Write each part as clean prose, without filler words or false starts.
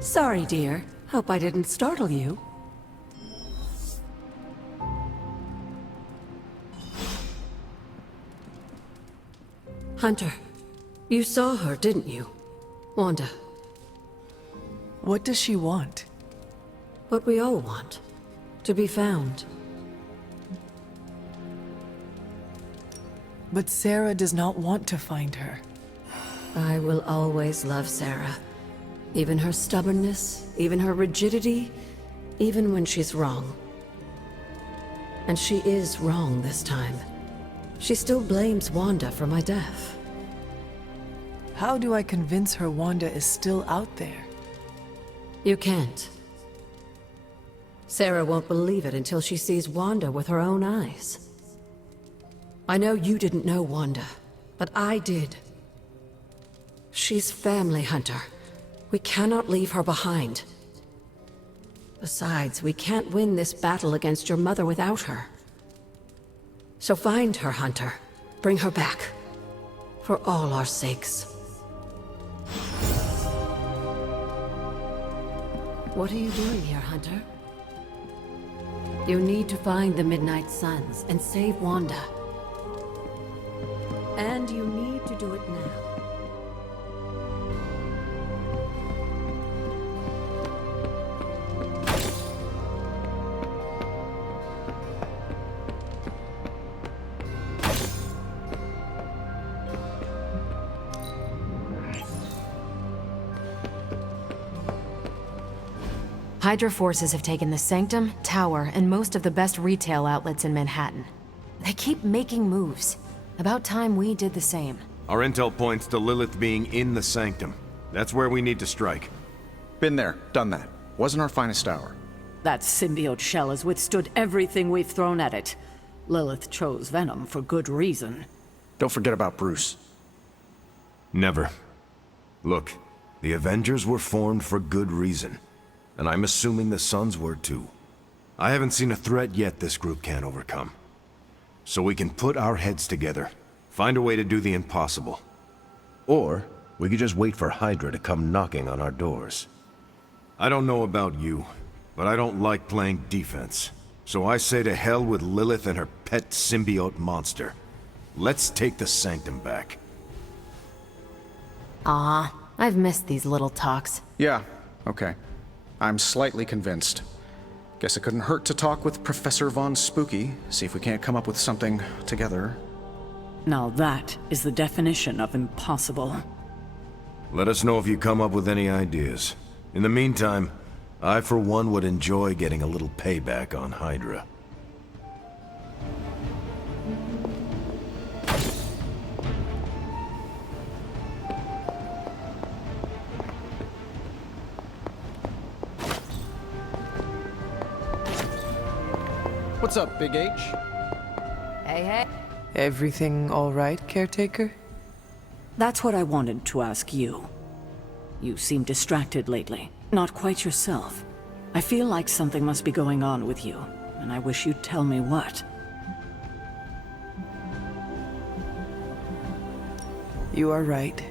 Sorry, dear. Hope I didn't startle you. Hunter, you saw her, didn't you? Wanda. What does she want? What we all want. To be found. But Sarah does not want to find her. I will always love Sarah. Even her stubbornness, even her rigidity, even when she's wrong. And she is wrong this time. She still blames Wanda for my death. How do I convince her Wanda is still out there? You can't. Sarah won't believe it until she sees Wanda with her own eyes. I know you didn't know Wanda, but I did. She's family, Hunter. We cannot leave her behind. Besides, we can't win this battle against your mother without her. So find her, Hunter. Bring her back. For all our sakes. What are you doing here, Hunter? You need to find the Midnight Suns and save Wanda. And you need to do it now. Hydra forces have taken the Sanctum, Tower, and most of the best retail outlets in Manhattan. They keep making moves. About time we did the same. Our intel points to Lilith being in the Sanctum. That's where we need to strike. Been there, done that. Wasn't our finest hour. That symbiote shell has withstood everything we've thrown at it. Lilith chose Venom for good reason. Don't forget about Bruce. Never. Look, the Avengers were formed for good reason. And I'm assuming the Suns were too. I haven't seen a threat yet this group can't overcome. So we can put our heads together, find a way to do the impossible. Or we could just wait for Hydra to come knocking on our doors. I don't know about you, but I don't like playing defense. So I say to hell with Lilith and her pet symbiote monster. Let's take the Sanctum back. Ah, I've missed these little talks. Yeah, okay. I'm slightly convinced. Guess it couldn't hurt to talk with Professor Von Spooky, see if we can't come up with something together. Now that is the definition of impossible. Let us know if you come up with any ideas. In the meantime, I for one would enjoy getting a little payback on Hydra. What's up, Big H? Hey, hey. Everything all right, caretaker? That's what I wanted to ask you. You seem distracted lately, not quite yourself. I feel like something must be going on with you, and I wish you'd tell me what. You are right.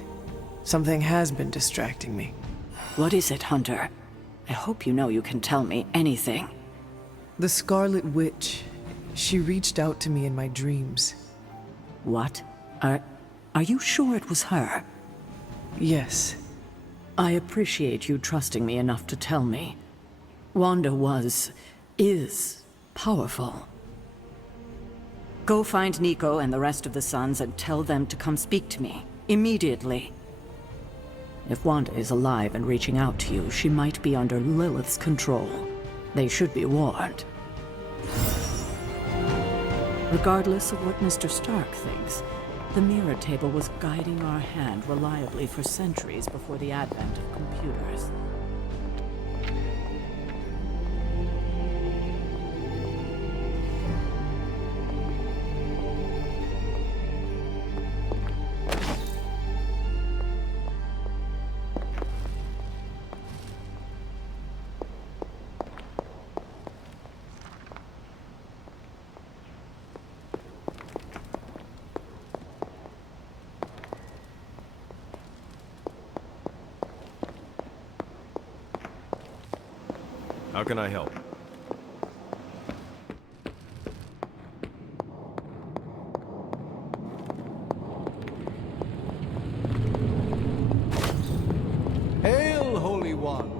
Something has been distracting me. What is it, Hunter? I hope you know you can tell me anything. The Scarlet Witch. She reached out to me in my dreams. What? Are you sure it was her? Yes. I appreciate you trusting me enough to tell me. Wanda is powerful. Go find Nico and the rest of the Suns and tell them to come speak to me, immediately. If Wanda is alive and reaching out to you, she might be under Lilith's control. They should be warned. Regardless of what Mr. Stark thinks, the mirror table was guiding our hand reliably for centuries before the advent of computers. How can I help? Hail, Holy One!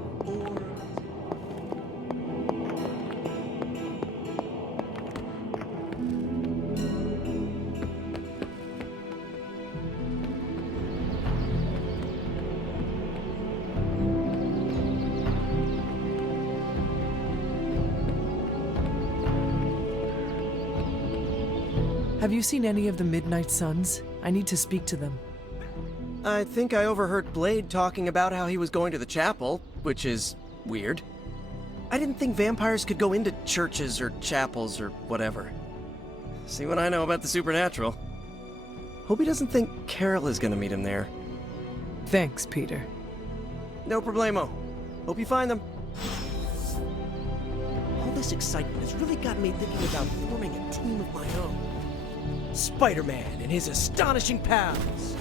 Have you seen any of the Midnight Suns? I need to speak to them. I think I overheard Blade talking about how he was going to the chapel, which is weird. I didn't think vampires could go into churches or chapels or whatever. See what I know about the supernatural. Hope he doesn't think Carol is gonna meet him there. Thanks, Peter. No problemo. Hope you find them. All this excitement has really got me thinking about forming a team of my own. Spider-Man and his astonishing pals.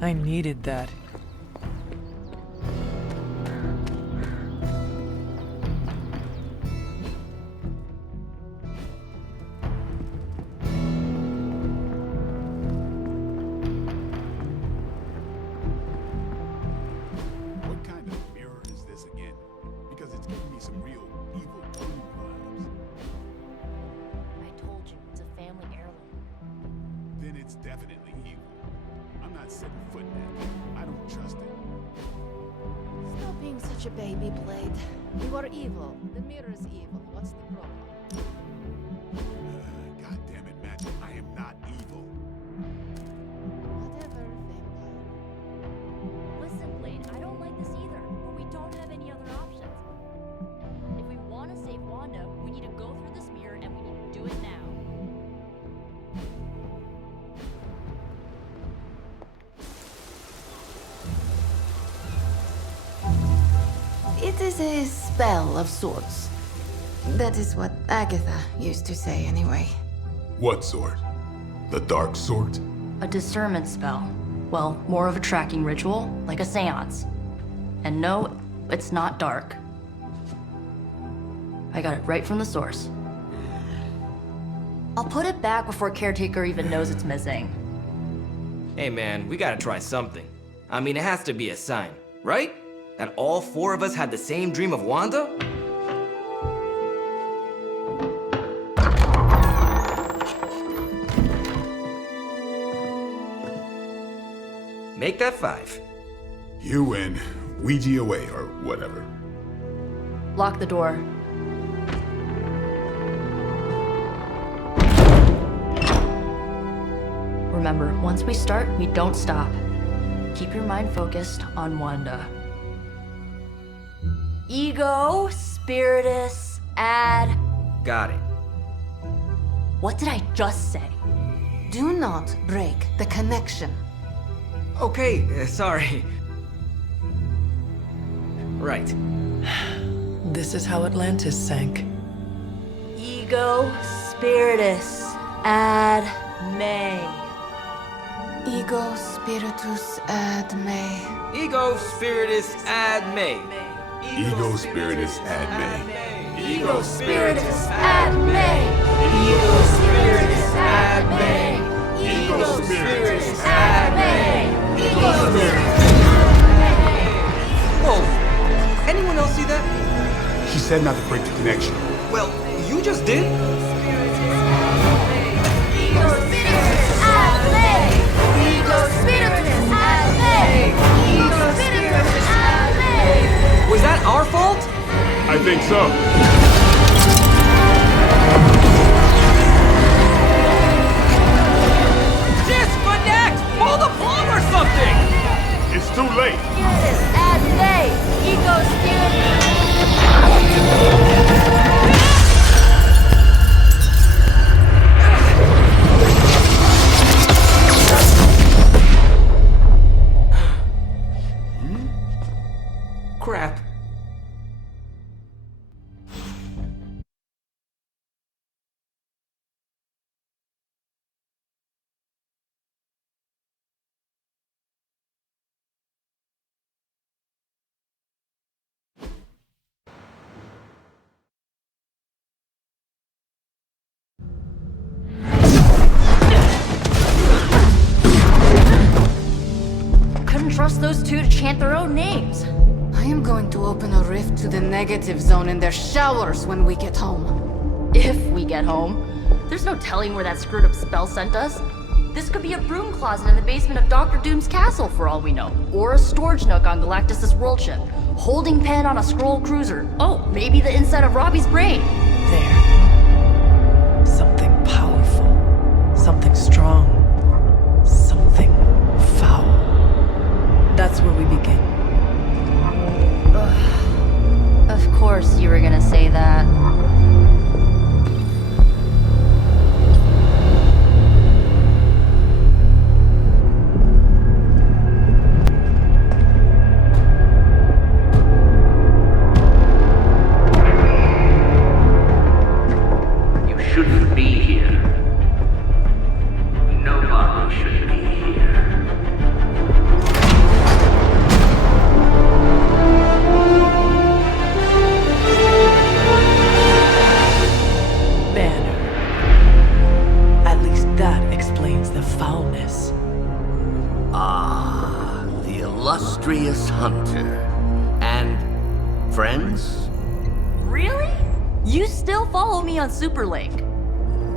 I needed that. What kind of mirror is this again? Because it's giving me some real evil twin vibes. I told you, it's a family heirloom. Then it's definitely evil. I'm not setting foot in that thing. I don't trust it. Stop being such a baby, Blade. You are evil. The mirror is evil. What's the problem? God damn it, Matt. I am not evil. Whatever, vampire. Listen, Blade, I don't like this either, but we don't have any other options. If we want to save Wanda, we need to go through this mirror and we need to do it now. It is a spell of sorts. That is what Agatha used to say, anyway. What sort? The dark sort? A discernment spell. Well, more of a tracking ritual, like a seance. And no, it's not dark. I got it right from the source. I'll put it back before Caretaker even knows it's missing. Hey man, we gotta try something. I mean, it has to be a sign, right? That all four of us had the same dream of Wanda? Make that 5. You win. Ouija away, or whatever. Lock the door. Remember, once we start, we don't stop. Keep your mind focused on Wanda. Ego, Spiritus, add... Got it. What did I just say? Do not break the connection. Okay, sorry. Right. This is how Atlantis sank. Ego, Spiritus, ad me. Ego spiritus ad me. Ego Spiritus ad me. Ego Spiritus ad me. Ego spiritus ad me. Ego spiritus ad me. Ego spiritus ad me. Ego spiritus ad me. Whoa! Anyone else see that? She said not to break the connection. Well, you just did. Ego spiritus ad me. Ego spiritus ad me. Ego spiritus ad me. Was that our fault? I think so. Disconnect! Pull the plug or something! It's too late. Spiritus ad me. Ego spiritus. can trust those two to chant their own names. I am going to open a rift to the negative zone in their showers when we get home. If we get home. There's no telling where that screwed up spell sent us. This could be a broom closet in the basement of Dr. Doom's castle for all we know. Or a storage nook on Galactus' world ship. Holding pen on a scroll cruiser. Oh, maybe the inside of Robbie's brain. There. Something powerful. Something strong. Something foul. That's where we begin. Of course you were gonna say that. Illustrious hunter. And friends? Really? You still follow me on Superlink?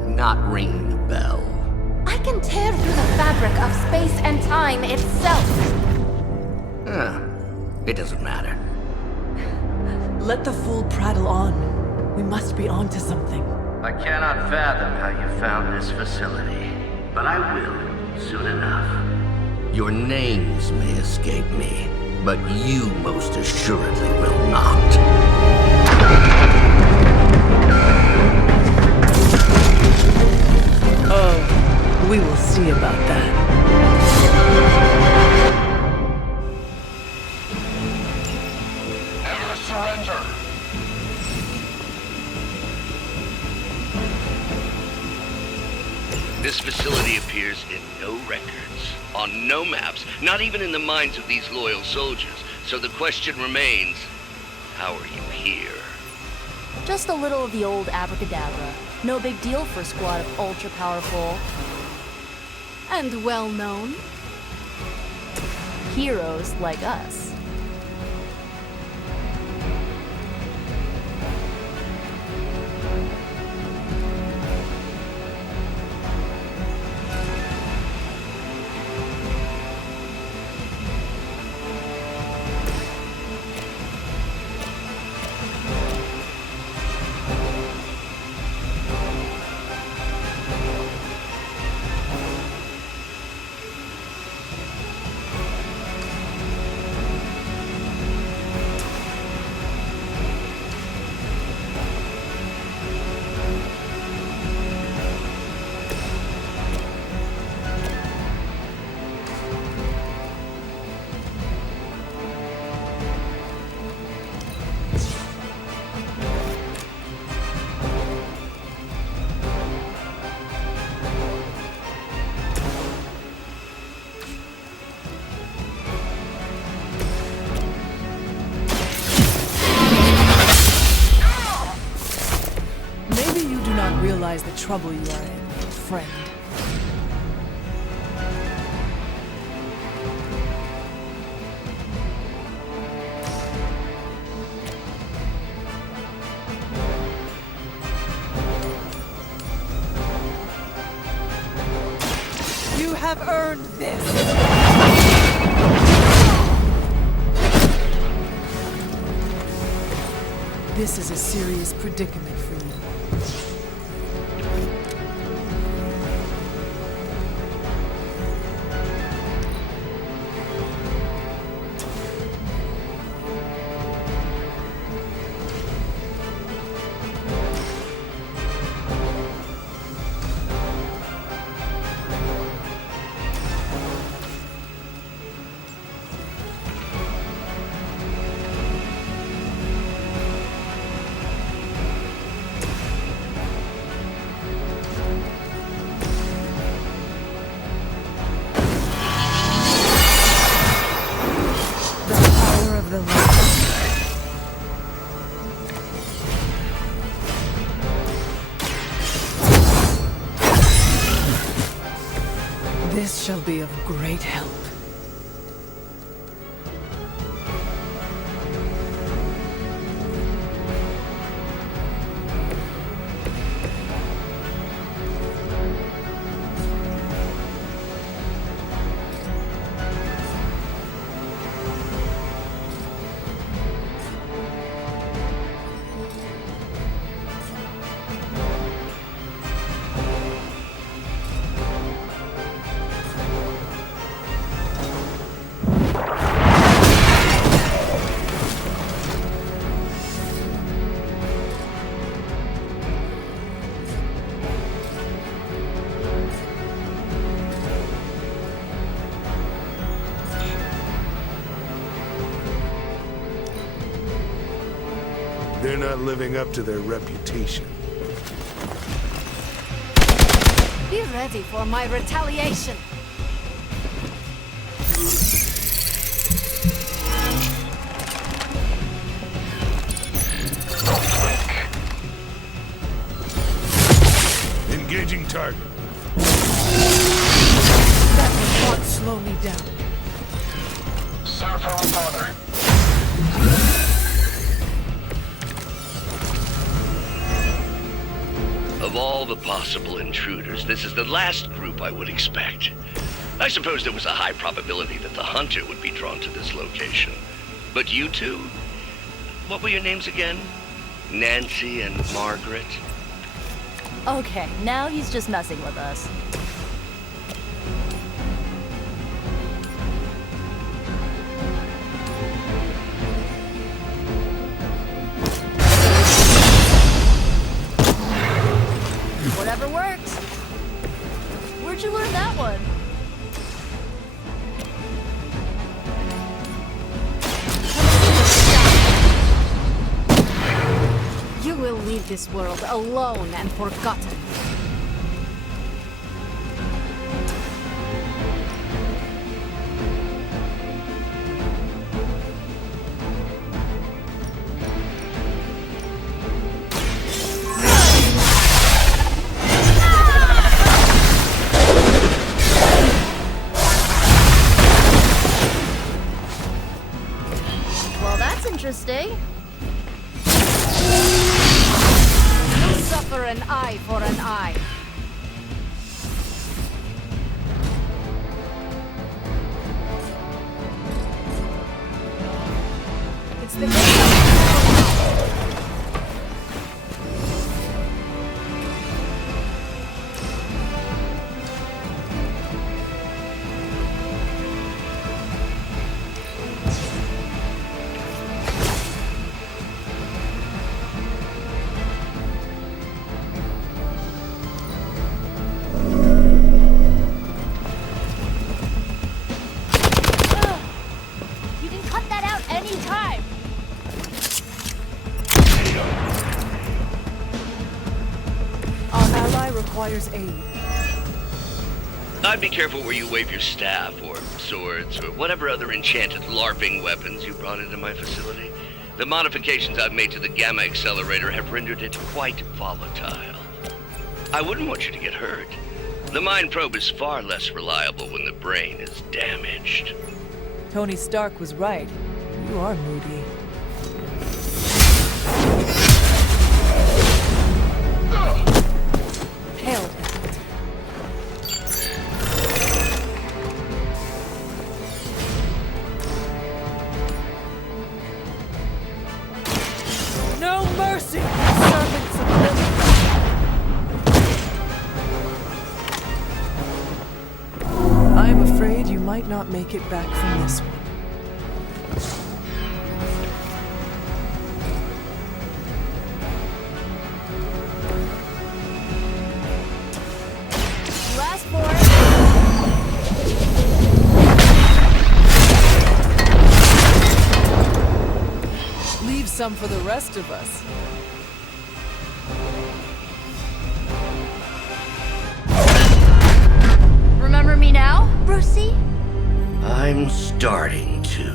Not ringing the bell. I can tear through the fabric of space and time itself. It doesn't matter. Let the fool prattle on. We must be onto something. I cannot fathom how you found this facility, but I will soon enough. Your names may escape me, but you most assuredly will not. Oh, we will see about that. Never surrender. This facility appears in no records, on no maps, not even in the minds of these loyal soldiers. So the question remains, how are you here? Just a little of the old abracadabra. No big deal for a squad of ultra-powerful... and well-known heroes like us. Realize the trouble you are in, friend. You have earned this! This is a serious predicament for you. This shall be of great help. not living up to their reputation. Be ready for my retaliation. Engaging target. That will not slow me down. Surfer reporter. Of all the possible intruders, this is the last group I would expect. I suppose there was a high probability that the hunter would be drawn to this location. But you two? What were your names again? Nancy and Margaret? Okay, now he's just messing with us. Whatever works. Where'd you learn that one? You will leave this world alone and forgotten. Well, that's interesting. You suffer an eye for an eye. It's the You can cut that out anytime. Our ally requires aid. I'd be careful where you wave your staff, or swords, or whatever other enchanted LARPing weapons you brought into my facility. The modifications I've made to the Gamma Accelerator have rendered it quite volatile. I wouldn't want you to get hurt. The mind probe is far less reliable when the brain is damaged. Tony Stark was right. You are moody. Hail. No mercy, servants of Lilith. I'm afraid you might not make it back from this one. Last for Leave some for the rest of us. Remember me now, Brucey? I'm starting to,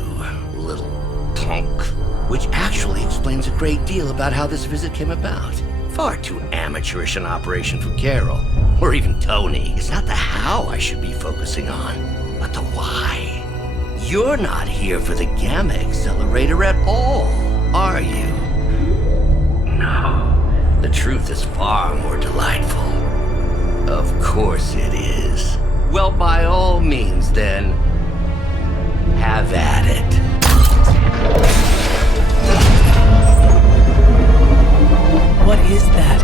little punk. Which actually explains a great deal about how this visit came about. Far too amateurish an operation for Carol, or even Tony. It's not the how I should be focusing on, but the why. You're not here for the Gamma Accelerator at all, are you? No. The truth is far more delightful. Of course it is. Well, by all means, then, have at it. What is that?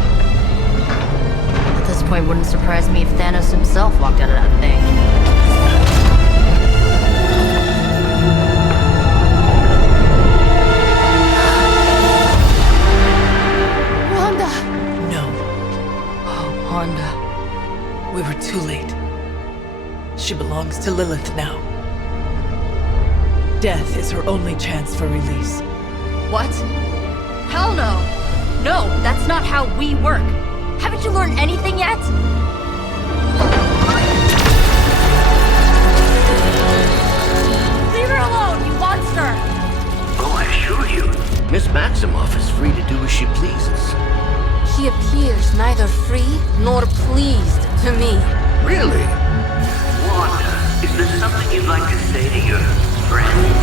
At this point, wouldn't surprise me if Thanos himself walked out of that thing. Wanda! No, Oh, Wanda. we were too late. She belongs to Lilith now. Death is her only chance for release. What? Hell no. No, that's not how we work. Haven't you learned anything yet? Leave her alone, you monster! Oh, I assure you, Miss Maximoff is free to do as she pleases. She appears neither free nor pleased to me. Really? Wanda, is there something you'd like to say to your friend?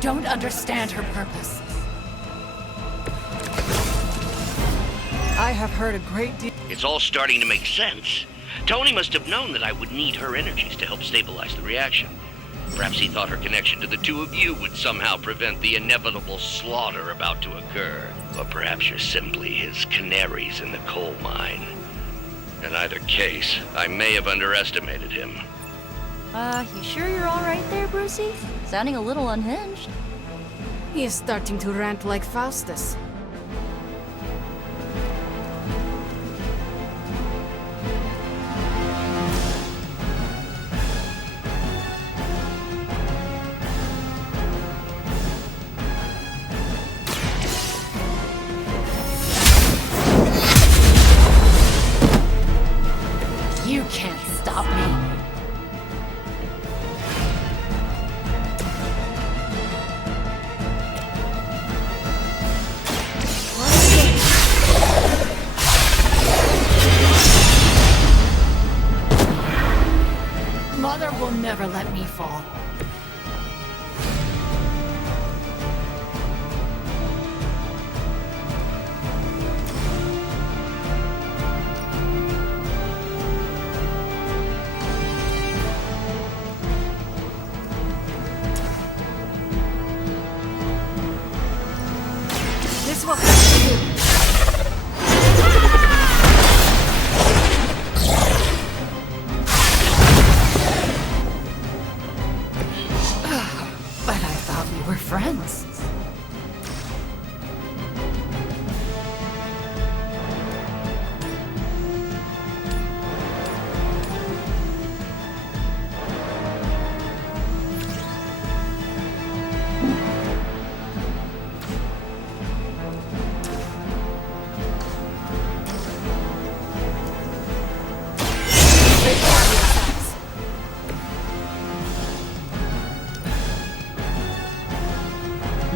Don't understand her purpose. I have heard a great deal. It's all starting to make sense. Tony must have known that I would need her energies to help stabilize the reaction. Perhaps he thought her connection to the two of you would somehow prevent the inevitable slaughter about to occur. Or perhaps you're simply his canaries in the coal mine. In either case, I may have underestimated him. You sure you're alright there, Brucey? Sounding a little unhinged. He is starting to rant like Faustus. You can't stop me. Mother will never let me fall. This will have to do. But I thought we were friends.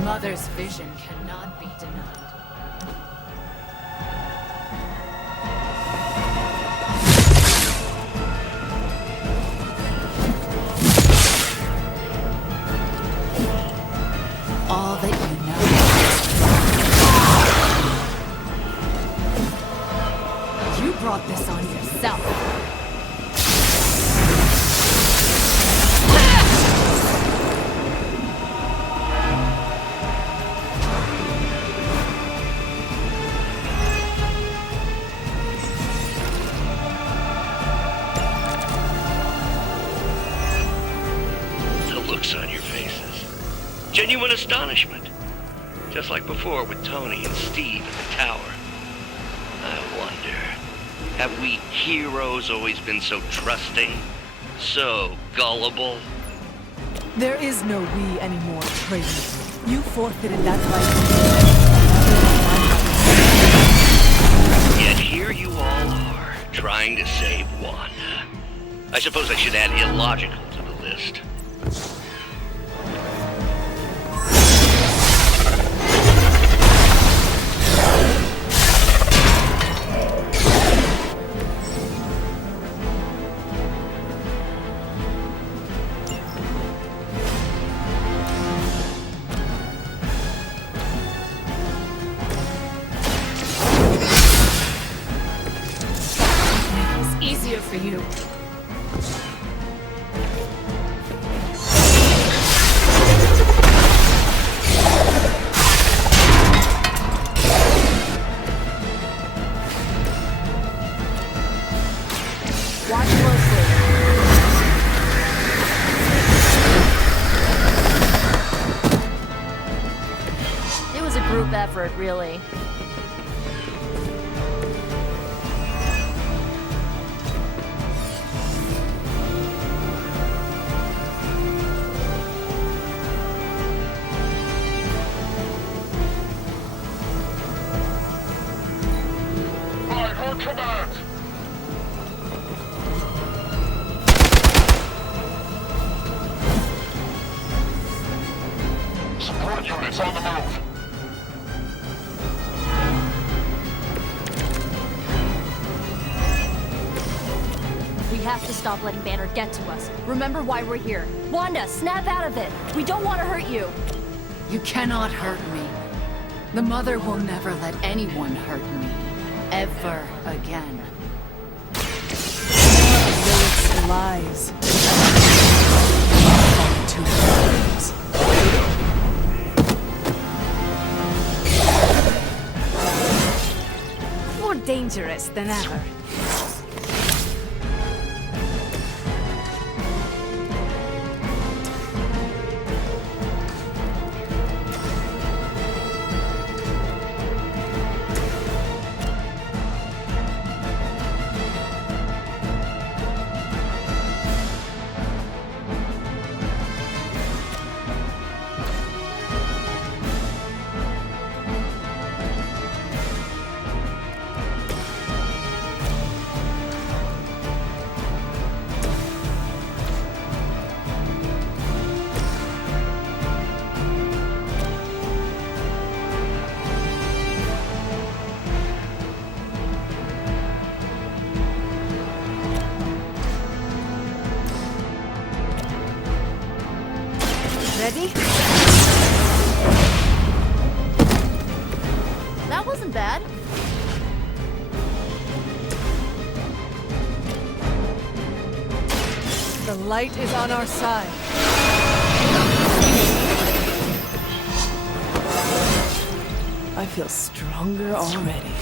Mother's vision cannot be denied. All that you know. You brought this on yourself. On your faces. Genuine astonishment. Just like before with Tony and Steve at the tower. I wonder, have we heroes always been so trusting? So gullible? There is no we anymore, traitor. You forfeited that right. Yet here you all are, trying to save one. I suppose I should add illogical to the list. Easier for you. Watch closely. group effort, really. Support units on the move. We have to stop letting Banner get to us. Remember why we're here. Wanda, snap out of it. We don't want to hurt you. You cannot hurt me. The Mother will never let anyone hurt me. Ever again. Lilith's lies. To lies. More dangerous than ever. Ready? That wasn't bad. The light is on our side. I feel stronger already.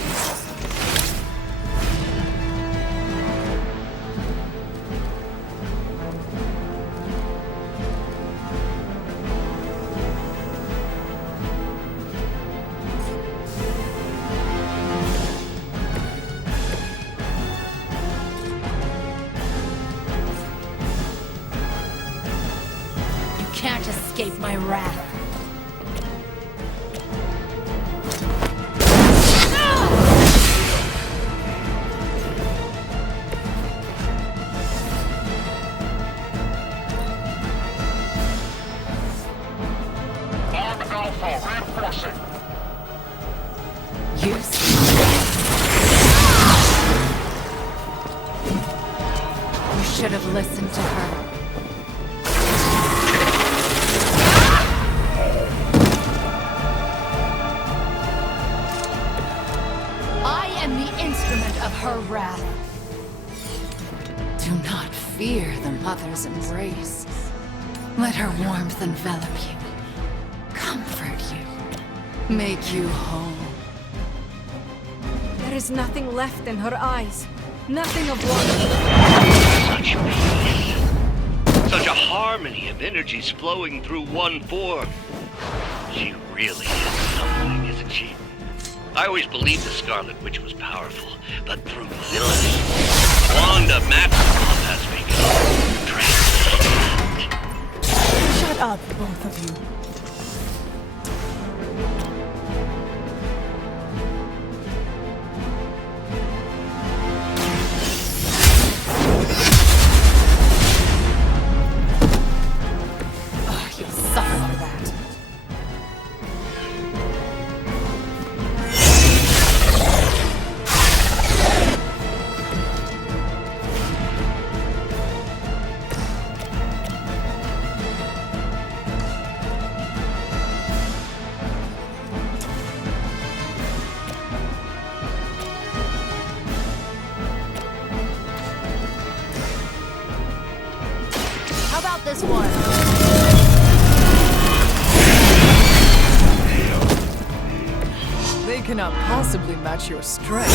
Can't escape my wrath. Arm Alpha reinforcing. You should have listened to her. Of her wrath. Do not fear the Mother's embrace. Let her warmth envelop you, comfort you, make you whole. There is nothing left in her eyes. Nothing of wonder. Such peace. Such a harmony of energies flowing through one form. She really is something, isn't she? I always believed the Scarlet Witch was powerful, but through Lilith, Wanda Maximoff has become transcendent. Shut up, both of you. Oh, you'll suffer for that. How about this one? They cannot possibly match your strength.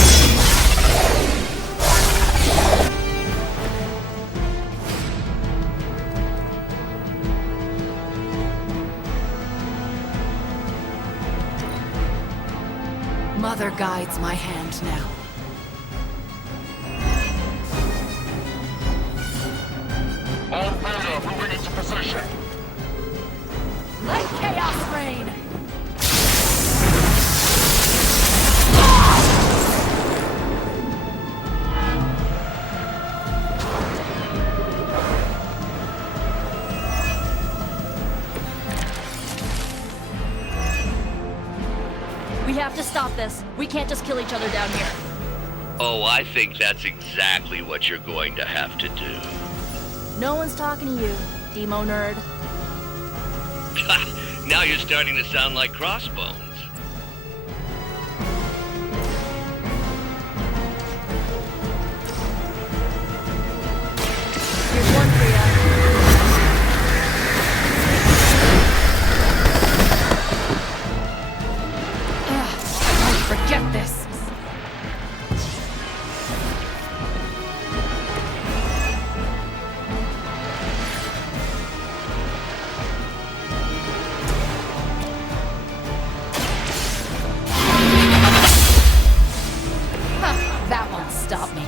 Mother guides my hand now. All order, moving into position. Let chaos reign! We have to stop this. We can't just kill each other down here. Oh, I think that's exactly what you're going to have to do. No one's talking to you, Demo nerd. Now you're starting to sound like Crossbones. Here's one for ya. Forget this! That won't stop me.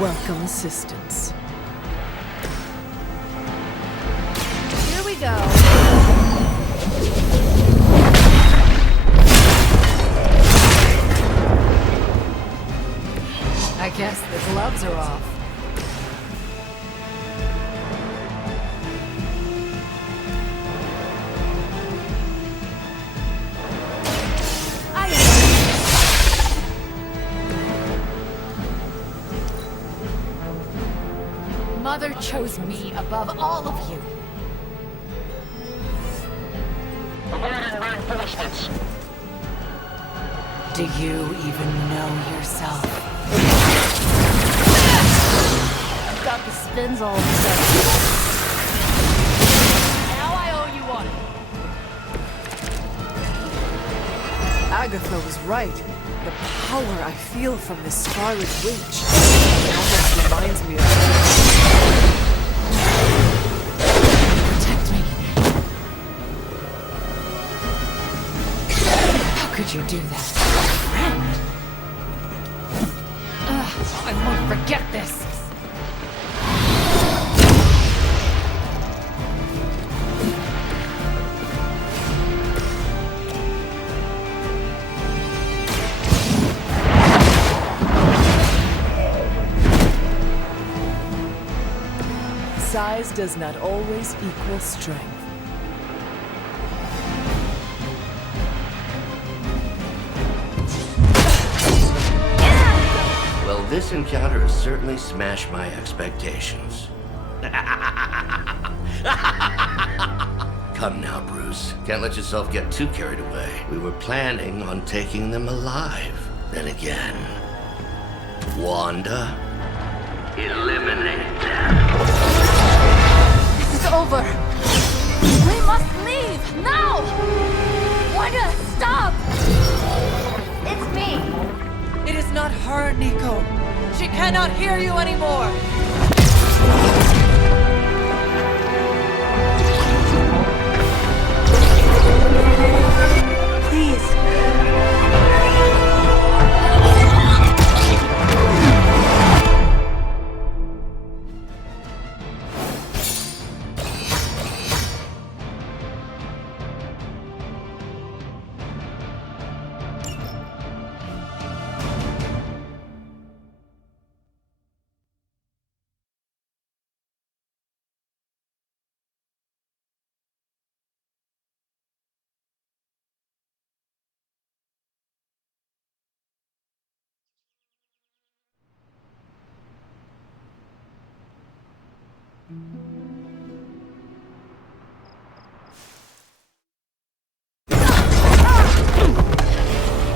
Welcome assistance. Here we go. I guess the gloves are off. Mother chose me above all of you. Awaiting reinforcements. Do you even know yourself? I've got the spins all of a sudden. Now I owe you one. Agatha was right. The power I feel from this Scarlet Witch almost reminds me of her. Protect me. How could you do that? Friend! I won't forget this! Size does not always equal strength. Well, this encounter has certainly smashed my expectations. Come now, Bruce. Can't let yourself get too carried away. We were planning on taking them alive. Then again, Wanda, eliminate them. This is over. We must leave now. Wanda, stop. It's me. It is not her, Nico. She cannot hear you anymore. Please.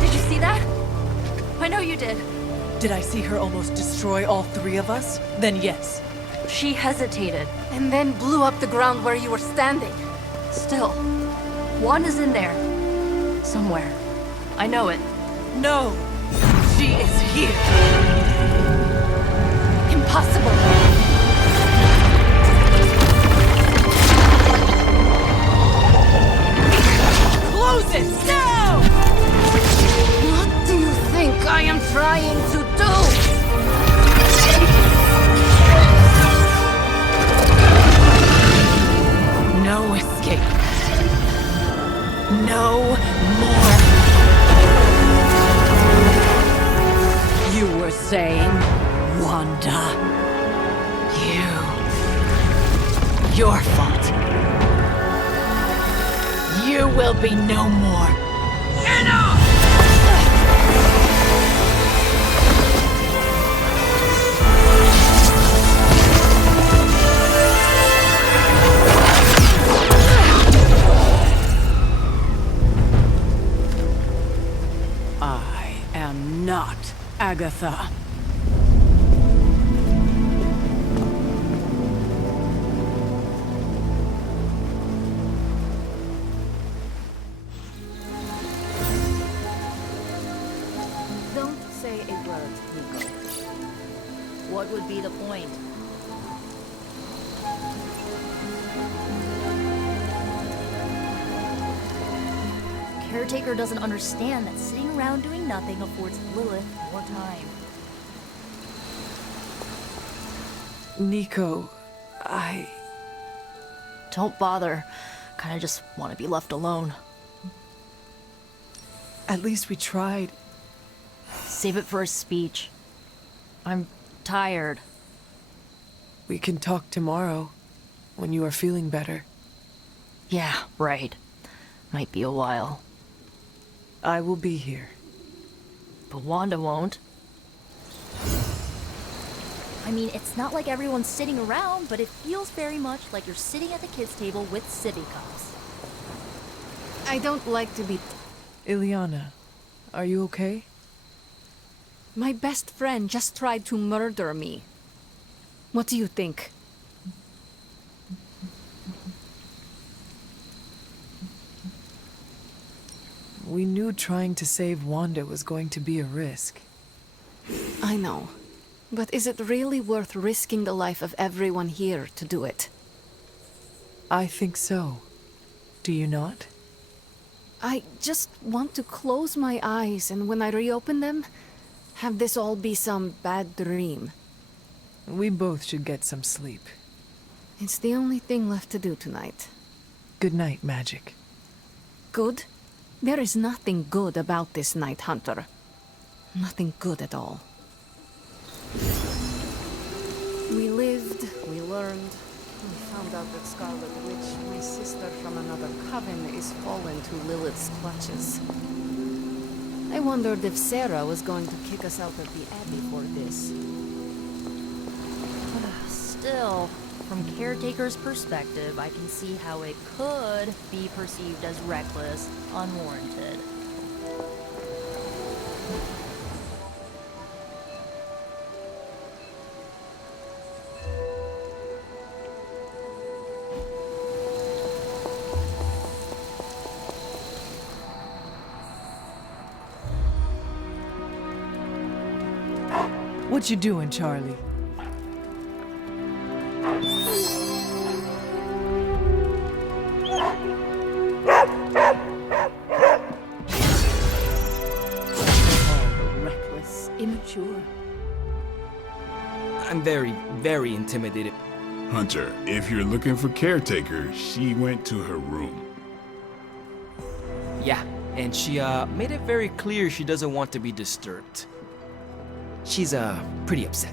Did you see that? I know you did. Did I see her almost destroy all three of us? Then yes. She hesitated. And then blew up the ground where you were standing. Still, Wanda's in there. Somewhere. I know it. No! She is here! Impossible! trying to do? No escape. No more. You were saying, Wanda. Your fault. You will be no more. Enough! I am not Agatha. Don't say a word, Nico. What would be the point? Caretaker doesn't understand that sitting around doing nothing affords Lilith more time. Nico, Don't bother. Kinda just want to be left alone. At least we tried. Save it for a speech. I'm tired. We can talk tomorrow, when you are feeling better. Yeah, right. Might be a while. I will be here. But Wanda won't. I mean, it's not like everyone's sitting around, but it feels very much like you're sitting at the kids' table with sippy cups. I don't like to be... Ileana, are you okay? My best friend just tried to murder me. What do you think? We knew trying to save Wanda was going to be a risk. I know. But is it really worth risking the life of everyone here to do it? I think so. Do you not? I just want to close my eyes and when I reopen them, have this all be some bad dream. We both should get some sleep. It's the only thing left to do tonight. Good night, Magic. Good? There is nothing good about this night, Hunter. Nothing good at all. We lived, we learned. We found out that Scarlet Witch, my sister from another coven, is fallen to Lilith's clutches. I wondered if Sarah was going to kick us out of the Abbey for this. Still, from Caretaker's perspective, I can see how it could be perceived as reckless, unwarranted. What you doing, Charlie? Reckless, immature. I'm very, very intimidated. Hunter, if you're looking for Caretaker, she went to her room. Yeah, and she made it very clear she doesn't want to be disturbed. She's pretty upset.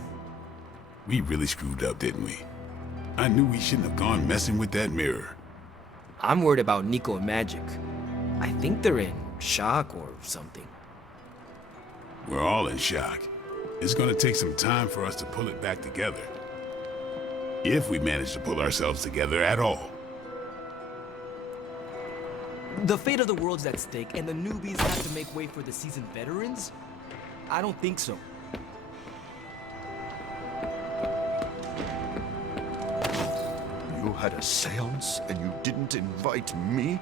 We really screwed up, didn't we? I knew we shouldn't have gone messing with that mirror. I'm worried about Nico and Magic. I think they're in shock or something. We're all in shock. It's gonna take some time for us to pull it back together. If we manage to pull ourselves together at all. The fate of the world's at stake, and the newbies have to make way for the seasoned veterans? I don't think so. You had a seance and you didn't invite me?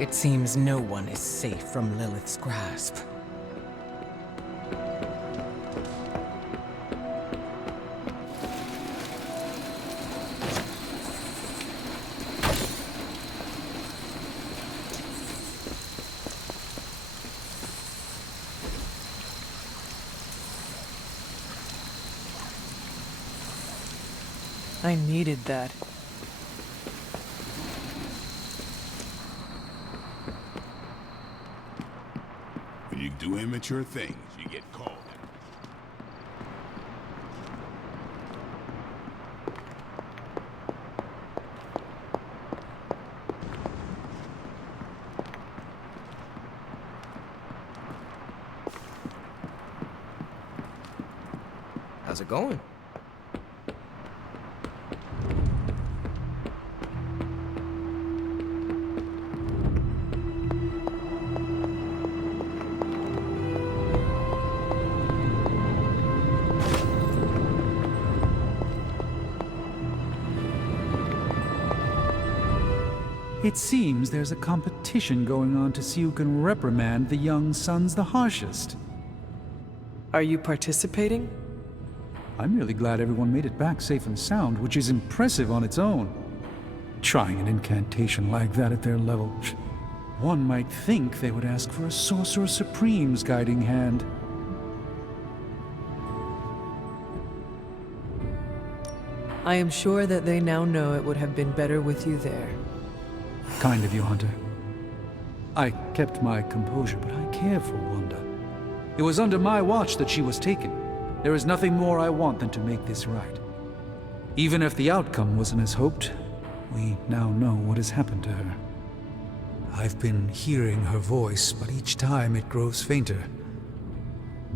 It seems no one is safe from Lilith's grasp. I needed that. When you do immature things, you get called. How's it going? It seems there's a competition going on to see who can reprimand the young sons the harshest. Are you participating? I'm really glad everyone made it back safe and sound, which is impressive on its own. Trying an incantation like that at their level, one might think they would ask for a Sorcerer Supreme's guiding hand. I am sure that they now know it would have been better with you there. Kind of you, Hunter. I kept my composure, but I care for Wanda. It was under my watch that she was taken. There is nothing more I want than to make this right. Even if the outcome wasn't as hoped, we now know what has happened to her. I've been hearing her voice, but each time it grows fainter.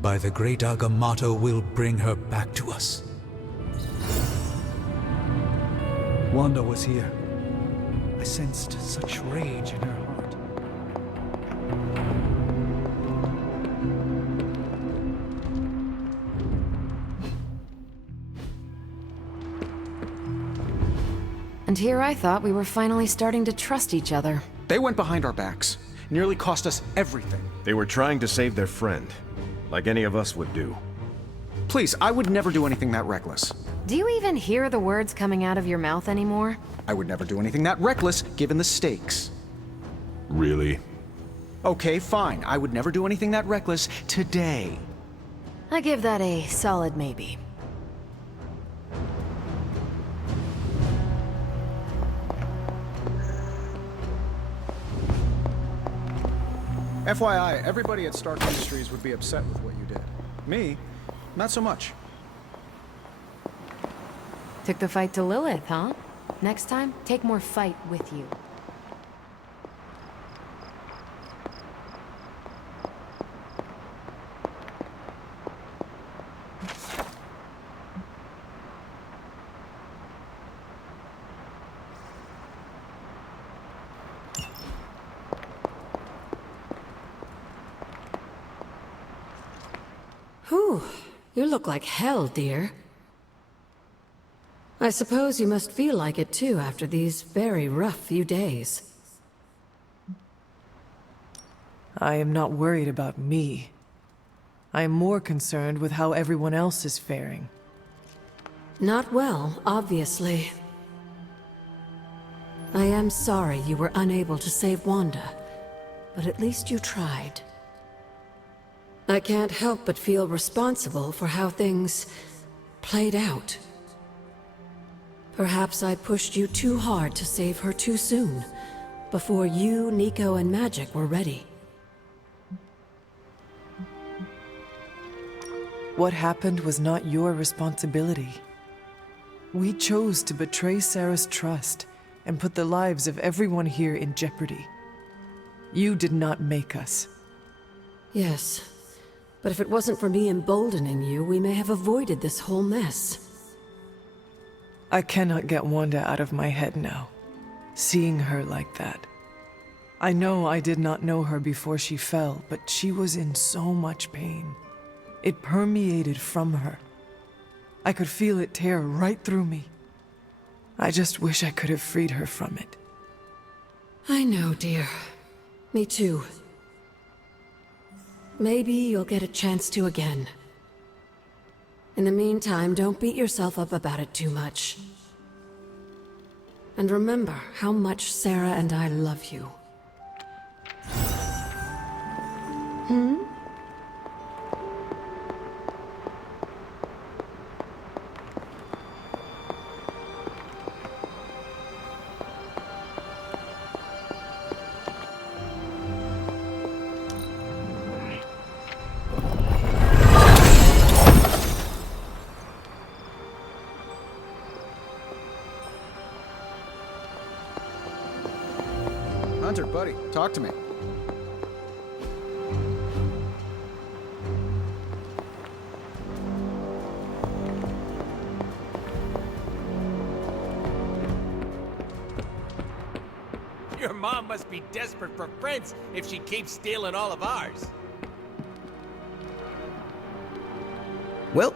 By the great Agamotto, we'll bring her back to us. Wanda was here. I sensed such rage in her heart. And here I thought we were finally starting to trust each other. They went behind our backs. Nearly cost us everything. They were trying to save their friend, like any of us would do. Please, I would never do anything that reckless. Do you even hear the words coming out of your mouth anymore? I would never do anything that reckless, given the stakes. Really? Okay, fine. I would never do anything that reckless today. I give that a solid maybe. FYI, everybody at Stark Industries would be upset with what you did. Me, not so much. Took the fight to Lilith, huh? Next time, take more fight with you. Whew, you look like hell, dear. I suppose you must feel like it too after these very rough few days. I am not worried about me. I am more concerned with how everyone else is faring. Not well, obviously. I am sorry you were unable to save Wanda, but at least you tried. I can't help but feel responsible for how things played out. Perhaps I pushed you too hard to save her too soon, before you, Nico, and Magic were ready. What happened was not your responsibility. We chose to betray Sarah's trust and put the lives of everyone here in jeopardy. You did not make us. Yes, but if it wasn't for me emboldening you, we may have avoided this whole mess. I cannot get Wanda out of my head now, seeing her like that. I know I did not know her before she fell, but she was in so much pain. It permeated from her. I could feel it tear right through me. I just wish I could have freed her from it. I know, dear. Me too. Maybe you'll get a chance to again. In the meantime, don't beat yourself up about it too much. And remember how much Sarah and I love you. buddy, talk to me. Your mom must be desperate for friends if she keeps stealing all of ours. Well,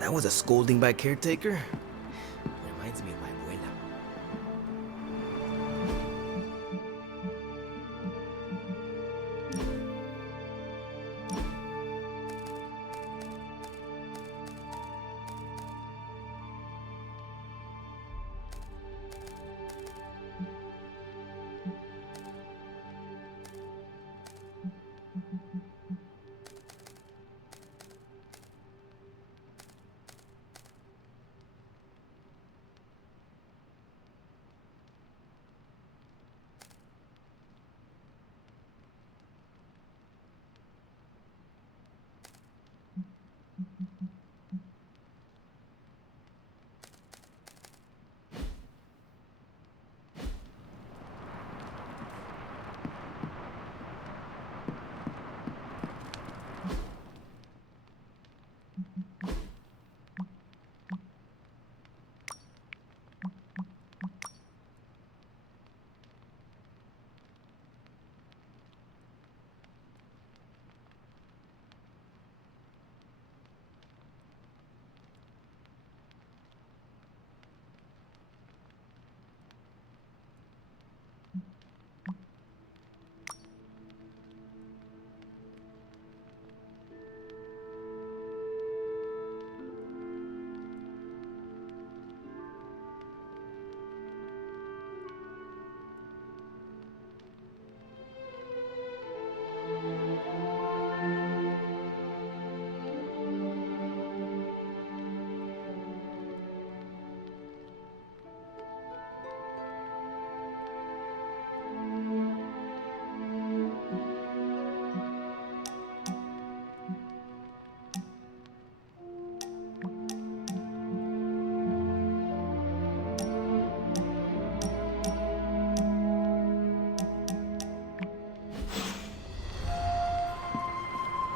that was a scolding by caretaker. Reminds me of my abuela.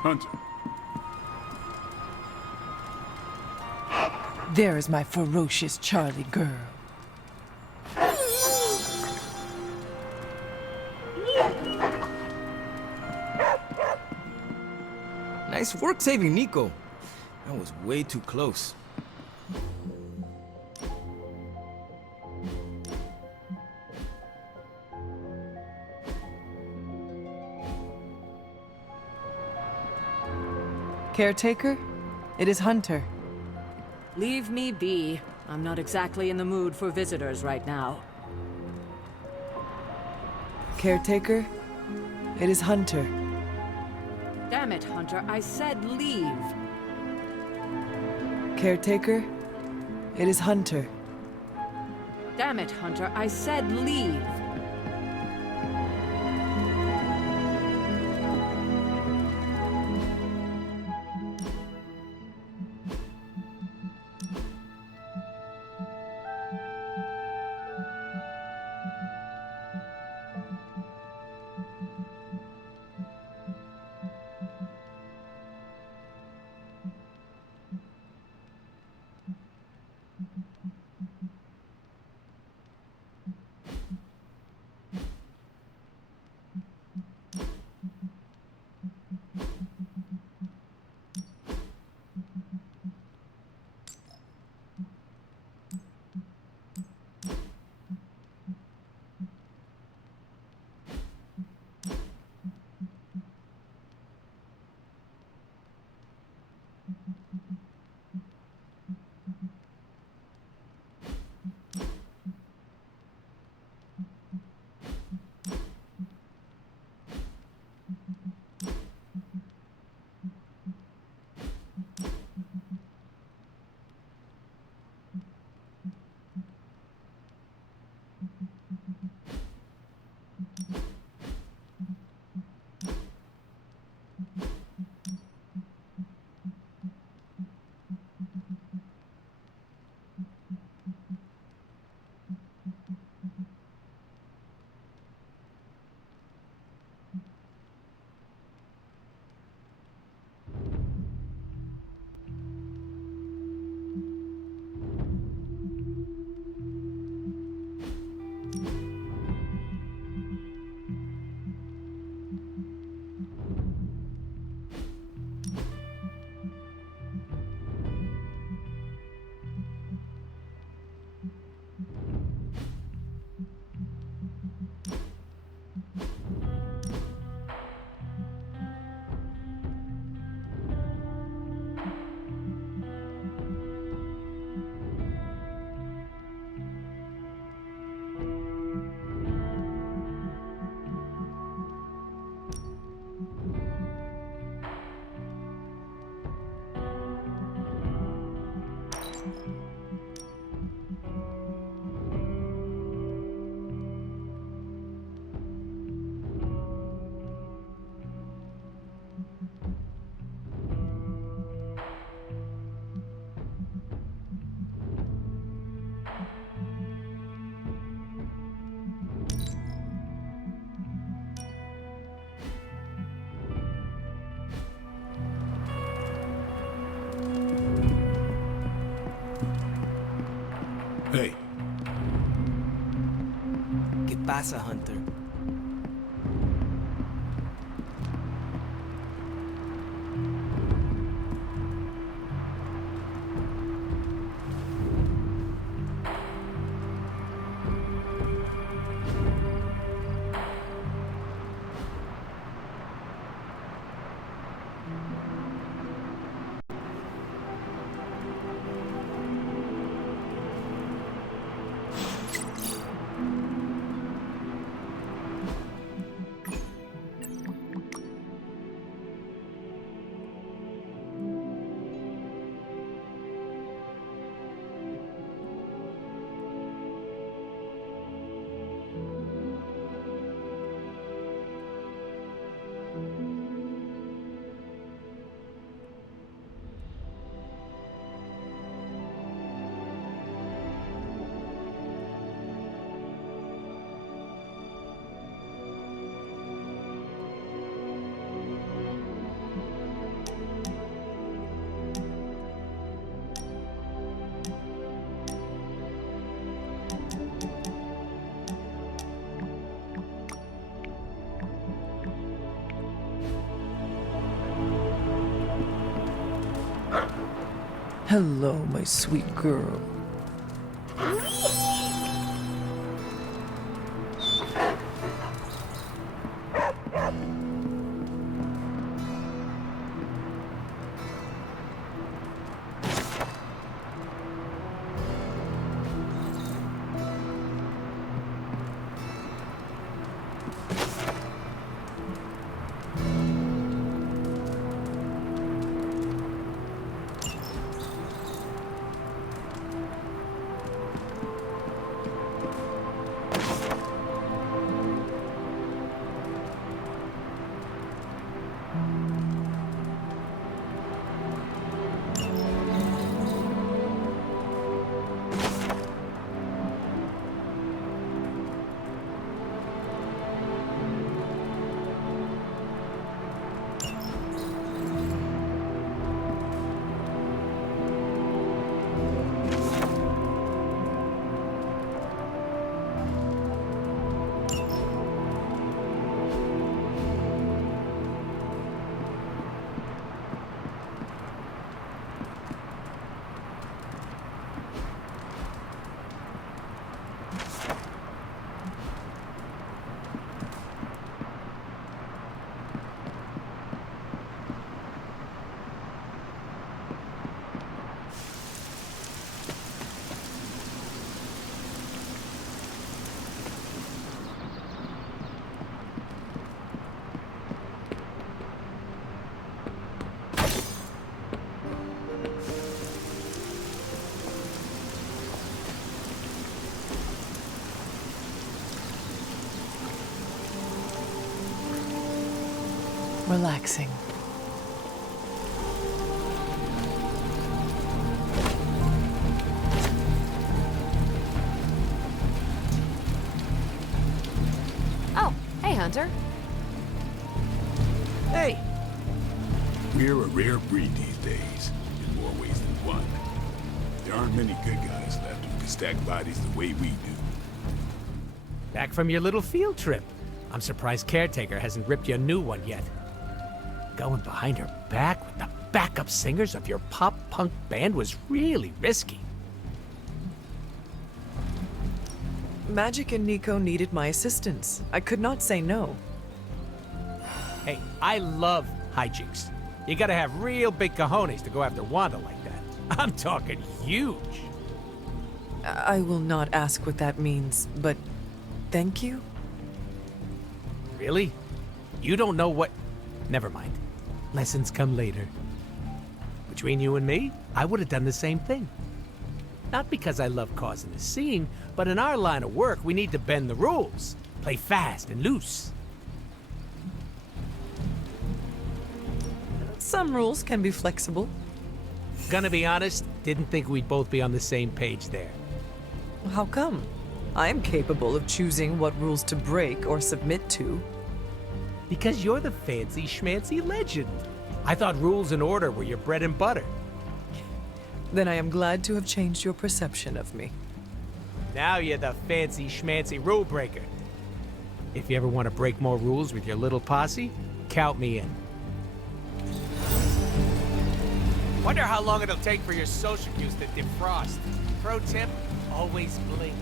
Hunter. There is my ferocious Charlie girl. Nice work saving Nico. That was way too close. Caretaker, it is Hunter. Leave me be. I'm not exactly in the mood for visitors right now. Caretaker, it is Hunter. Damn it, Hunter. I said leave. Caretaker, it is Hunter. Damn it, Hunter. I said leave. Hey. ¿Qué pasa, Hunter? Hello, my sweet girl. Relaxing. Oh, hey, Hunter. Hey! We're a rare breed these days, in more ways than one. There aren't many good guys left who can stack bodies the way we do. Back from your little field trip. I'm surprised Caretaker hasn't ripped you a new one yet. Going behind her back with the backup singers of your pop-punk band was really risky. Magic and Nico needed my assistance. I could not say no. Hey, I love hijinks. You gotta have real big cojones to go after Wanda like that. I'm talking huge. I will not ask what that means, but thank you? Really? You don't know what... Never mind. Lessons come later. Between you and me, I would have done the same thing. Not because I love causing a scene, but in our line of work, we need to bend the rules. Play fast and loose. Some rules can be flexible. Gonna be honest, didn't think we'd both be on the same page there. How come? I am capable of choosing what rules to break or submit to. Because you're the fancy schmancy legend. I thought rules and order were your bread and butter. Then I am glad to have changed your perception of me. Now you're the fancy schmancy rule breaker. If you ever want to break more rules with your little posse, count me in. Wonder how long it'll take for your social cues to defrost. Pro tip, always blink.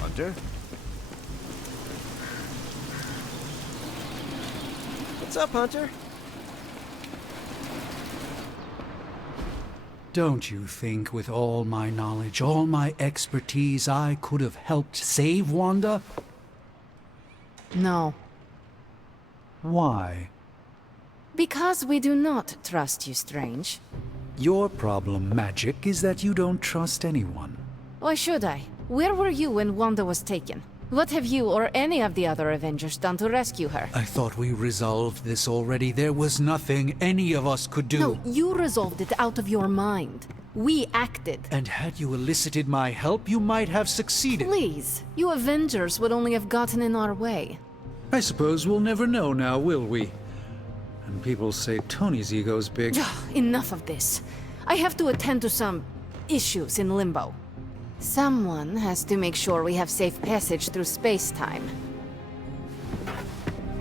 Hunter? What's up, Hunter? Don't you think with all my knowledge, all my expertise, I could have helped save Wanda? No. Why? Because we do not trust you, Strange. Your problem, Magic, is that you don't trust anyone. Why should I? Where were you when Wanda was taken? What have you or any of the other Avengers done to rescue her? I thought we resolved this already. There was nothing any of us could do. No, you resolved it out of your mind. We acted. And had you elicited my help, you might have succeeded. Please, you Avengers would only have gotten in our way. I suppose we'll never know now, will we? And people say Tony's ego's big. Enough of this. I have to attend to some issues in Limbo. Someone has to make sure we have safe passage through space-time.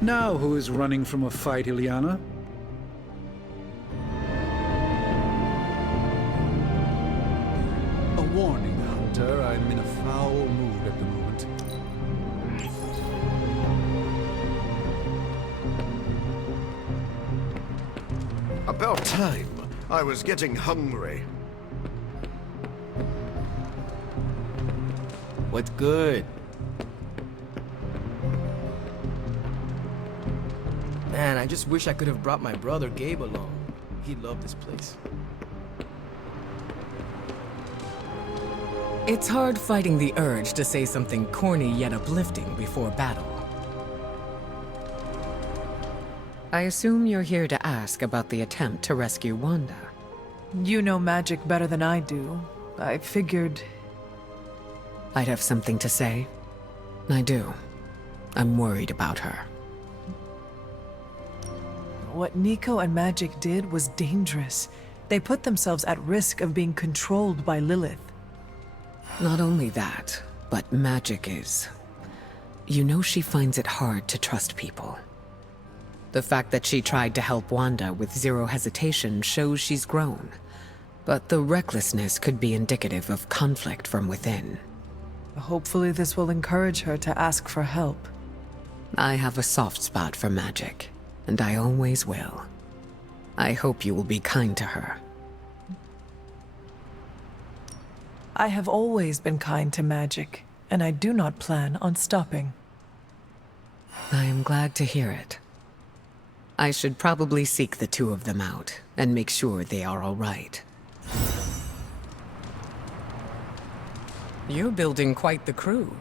Now who is running from a fight, Ileana? A warning, Hunter. I'm in a foul mood at the moment. About time. I was getting hungry. What's good? Man, I just wish I could have brought my brother Gabe along. He'd love this place. It's hard fighting the urge to say something corny yet uplifting before battle. I assume you're here to ask about the attempt to rescue Wanda. You know magic better than I do. I figured... I'd have something to say. I do. I'm worried about her. What Nico and Magic did was dangerous. They put themselves at risk of being controlled by Lilith. Not only that, but Magic is... You know she finds it hard to trust people. The fact that she tried to help Wanda with zero hesitation shows she's grown. But the recklessness could be indicative of conflict from within. Hopefully this will encourage her to ask for help. I have a soft spot for Magic, and I always will. I hope you will be kind to her. I have always been kind to Magic, and I do not plan on stopping. I am glad to hear it. I should probably seek the two of them out, and make sure they are all right. You're building quite the crew.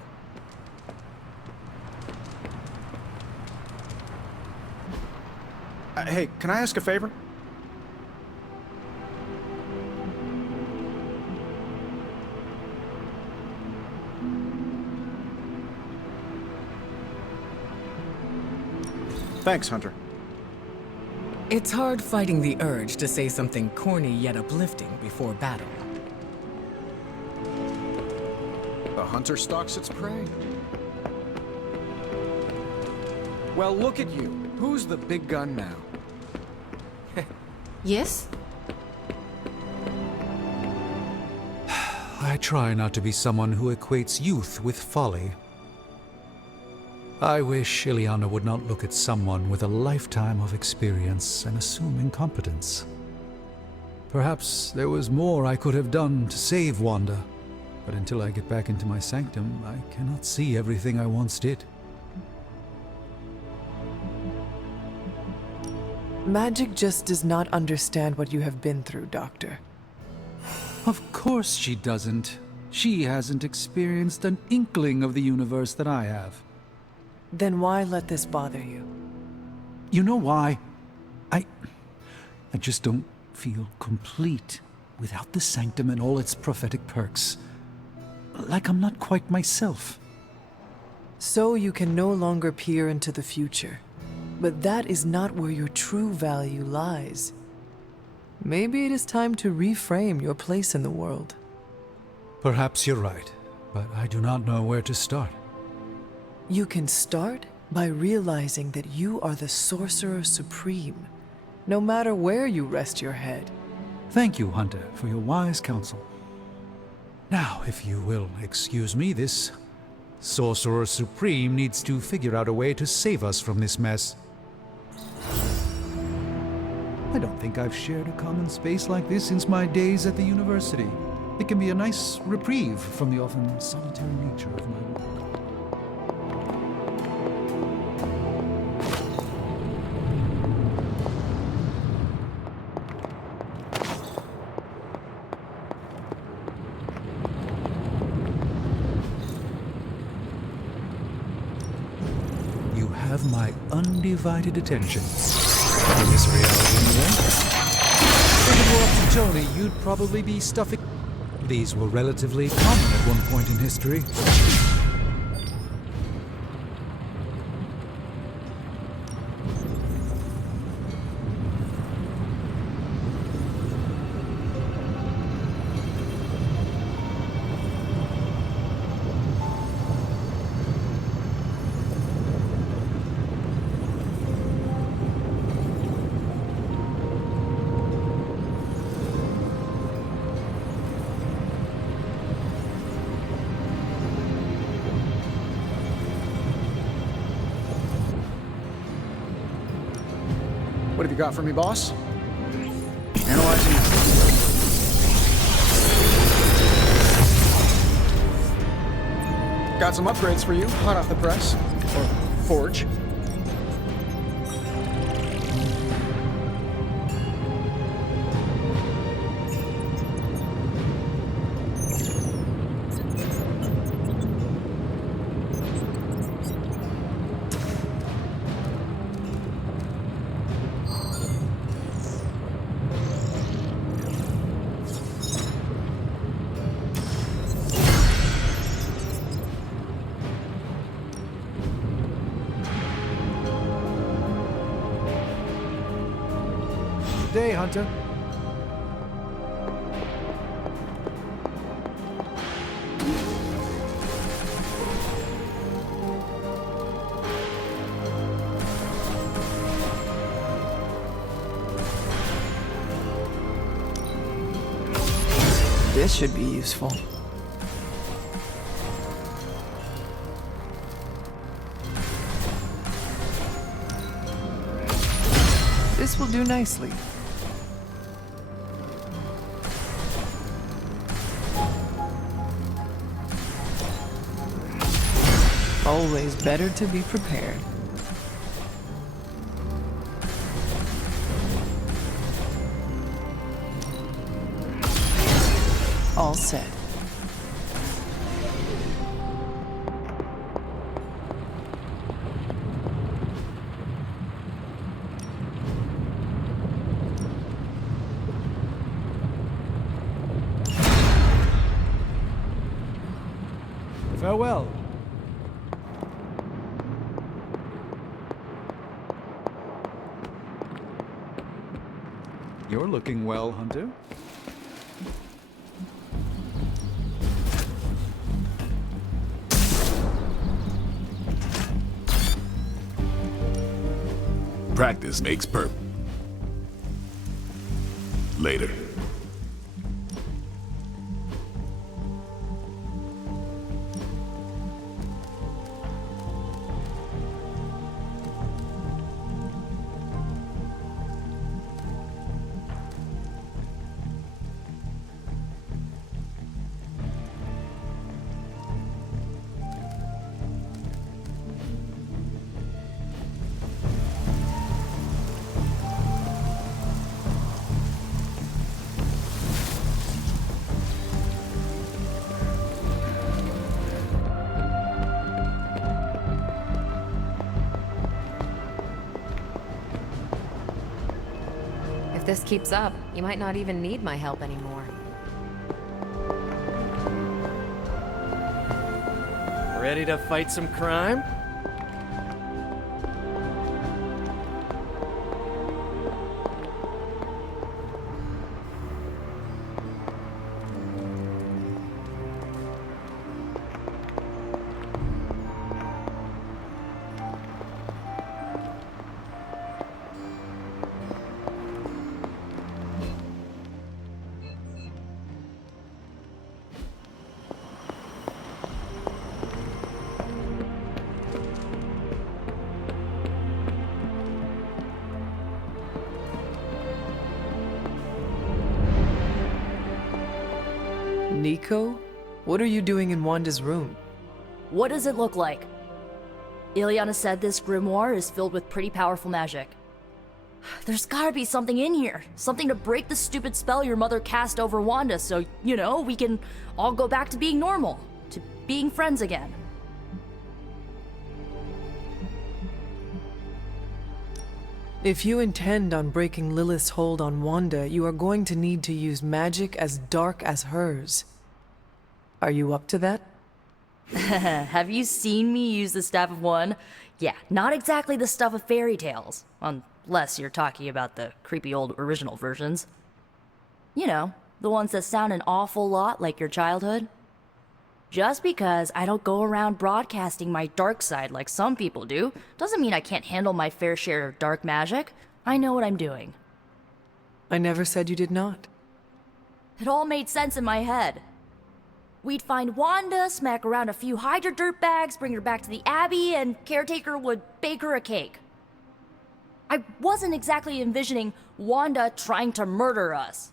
Hey, can I ask a favor? Thanks, Hunter. It's hard fighting the urge to say something corny yet uplifting before battle. The hunter stalks its prey. Well, look at you. Who's the big gun now? Yes? I try not to be someone who equates youth with folly. I wish Ileana would not look at someone with a lifetime of experience and assume incompetence. Perhaps there was more I could have done to save Wanda, but until I get back into my sanctum, I cannot see everything I once did. Magic just does not understand what you have been through, Doctor. Of course she doesn't. She hasn't experienced an inkling of the universe that I have. Then why let this bother you? You know why? I just don't feel complete without the sanctum and all its prophetic perks. Like I'm not quite myself. So you can no longer peer into the future. But that is not where your true value lies. Maybe it is time to reframe your place in the world. Perhaps you're right, but I do not know where to start. You can start by realizing that you are the Sorcerer Supreme, no matter where you rest your head. Thank you, Hunter, for your wise counsel. Now, if you will excuse me, this Sorcerer Supreme needs to figure out a way to save us from this mess. I don't think I've shared a common space like this since my days at the university. It can be a nice reprieve from the often solitary nature of my work. You have my undivided attention. In this reality, anyway. If it were up to Tony, you'd probably be stuffing. These were relatively common at one point in history. What have you got for me, boss? Analyzing. Got some upgrades for you, hot off the press. Or forge. Day, Hunter. This should be useful. This will do nicely. Always better to be prepared. All set. Farewell. You're looking well, Hunter. Practice makes perfect. Later. If this keeps up, you might not even need my help anymore. Ready to fight some crime? Nico? What are you doing in Wanda's room? What does it look like? Ileana said this grimoire is filled with pretty powerful magic. There's gotta be something in here. Something to break the stupid spell your mother cast over Wanda so, you know, we can all go back to being normal. To being friends again. If you intend on breaking Lilith's hold on Wanda, you are going to need to use magic as dark as hers. Are you up to that? Have you seen me use the Staff of One? Yeah, not exactly the stuff of fairy tales. Unless you're talking about the creepy old original versions. You know, the ones that sound an awful lot like your childhood. Just because I don't go around broadcasting my dark side like some people do, doesn't mean I can't handle my fair share of dark magic. I know what I'm doing. I never said you did not. It all made sense in my head. We'd find Wanda, smack around a few Hydra dirtbags, bring her back to the Abbey, and Caretaker would bake her a cake. I wasn't exactly envisioning Wanda trying to murder us.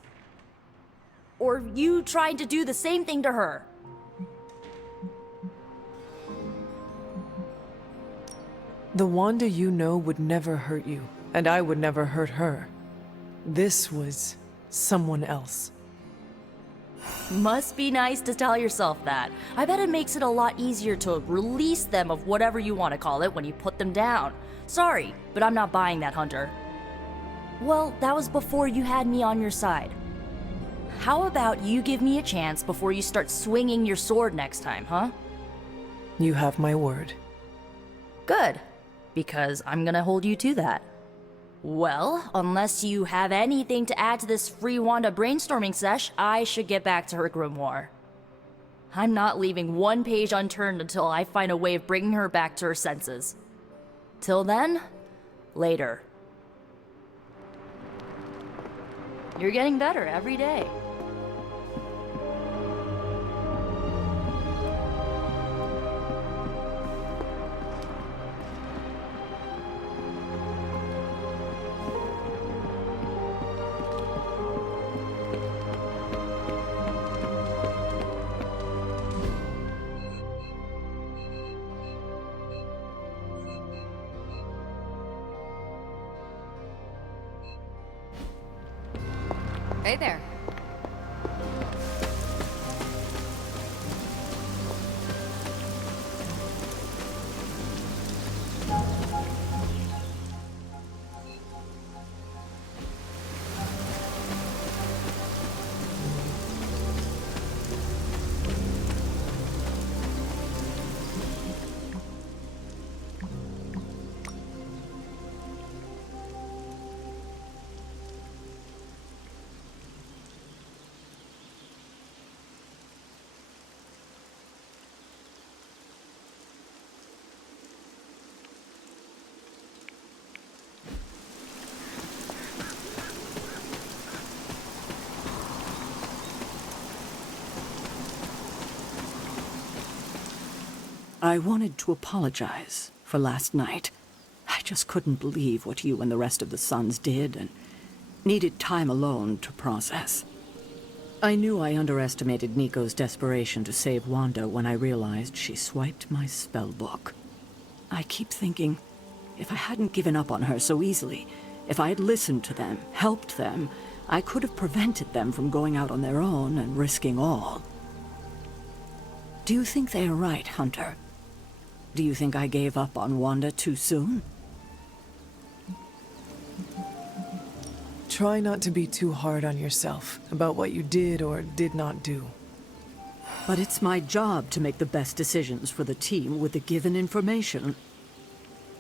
Or you trying to do the same thing to her. The Wanda you know would never hurt you, and I would never hurt her. This was someone else. Must be nice to tell yourself that. I bet it makes it a lot easier to release them of whatever you want to call it when you put them down. Sorry, but I'm not buying that, Hunter. Well, that was before you had me on your side. How about you give me a chance before you start swinging your sword next time, huh? You have my word. Good, because I'm gonna hold you to that. Well, unless you have anything to add to this free Wanda brainstorming sesh, I should get back to her grimoire. I'm not leaving one page unturned until I find a way of bringing her back to her senses. Till then, later. You're getting better every day. Hey there. I wanted to apologize for last night. I just couldn't believe what you and the rest of the Sons did, and needed time alone to process. I knew I underestimated Nico's desperation to save Wanda when I realized she swiped my spellbook. I keep thinking, if I hadn't given up on her so easily, if I had listened to them, helped them, I could have prevented them from going out on their own and risking all. Do you think they are right, Hunter? Do you think I gave up on Wanda too soon? Try not to be too hard on yourself about what you did or did not do. But it's my job to make the best decisions for the team with the given information.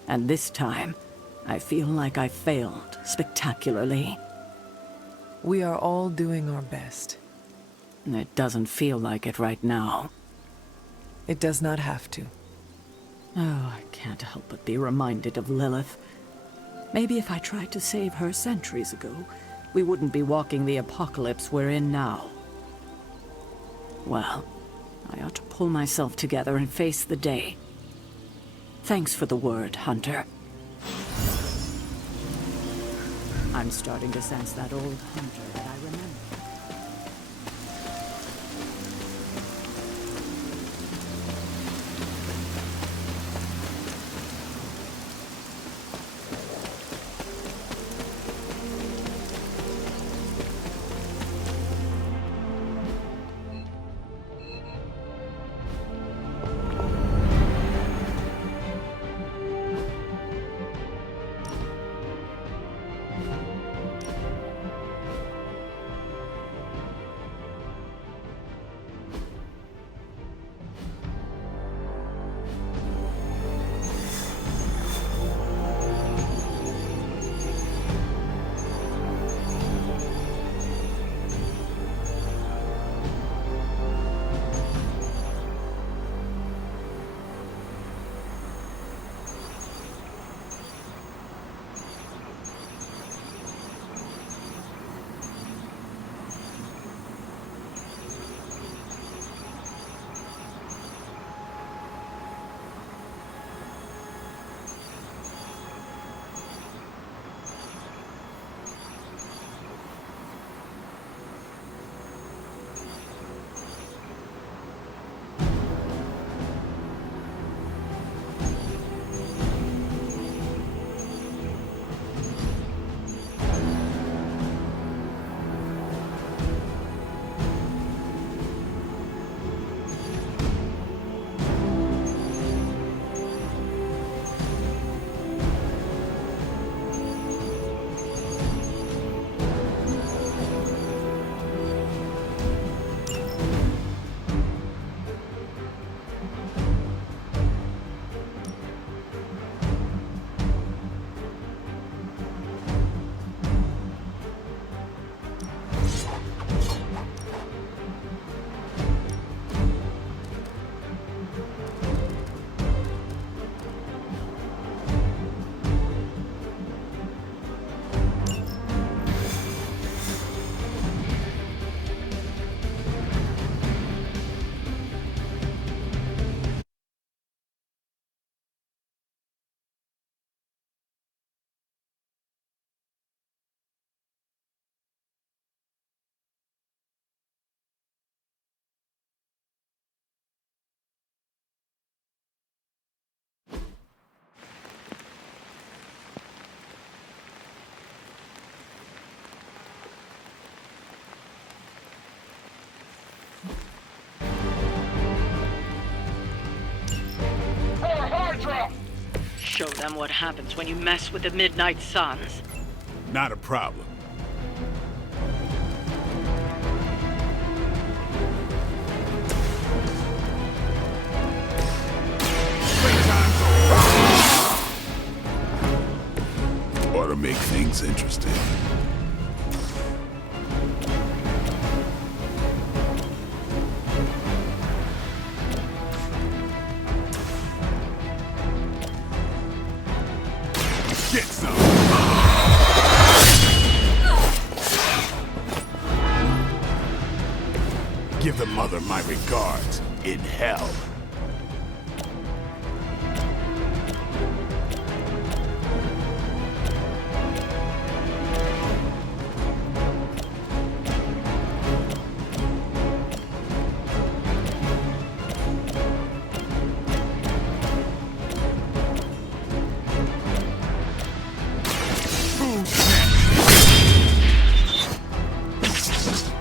And this time, I feel like I failed spectacularly. We are all doing our best. It doesn't feel like it right now. It does not have to. Oh, I can't help but be reminded of Lilith. Maybe if I tried to save her centuries ago, we wouldn't be walking the apocalypse we're in now. Well, I ought to pull myself together and face the day. Thanks for the word, Hunter. I'm starting to sense that old Hunter that I remember. them what happens when you mess with the Midnight Suns. Not a problem. Ought to make things interesting. Get some. Give the mother my regards in hell.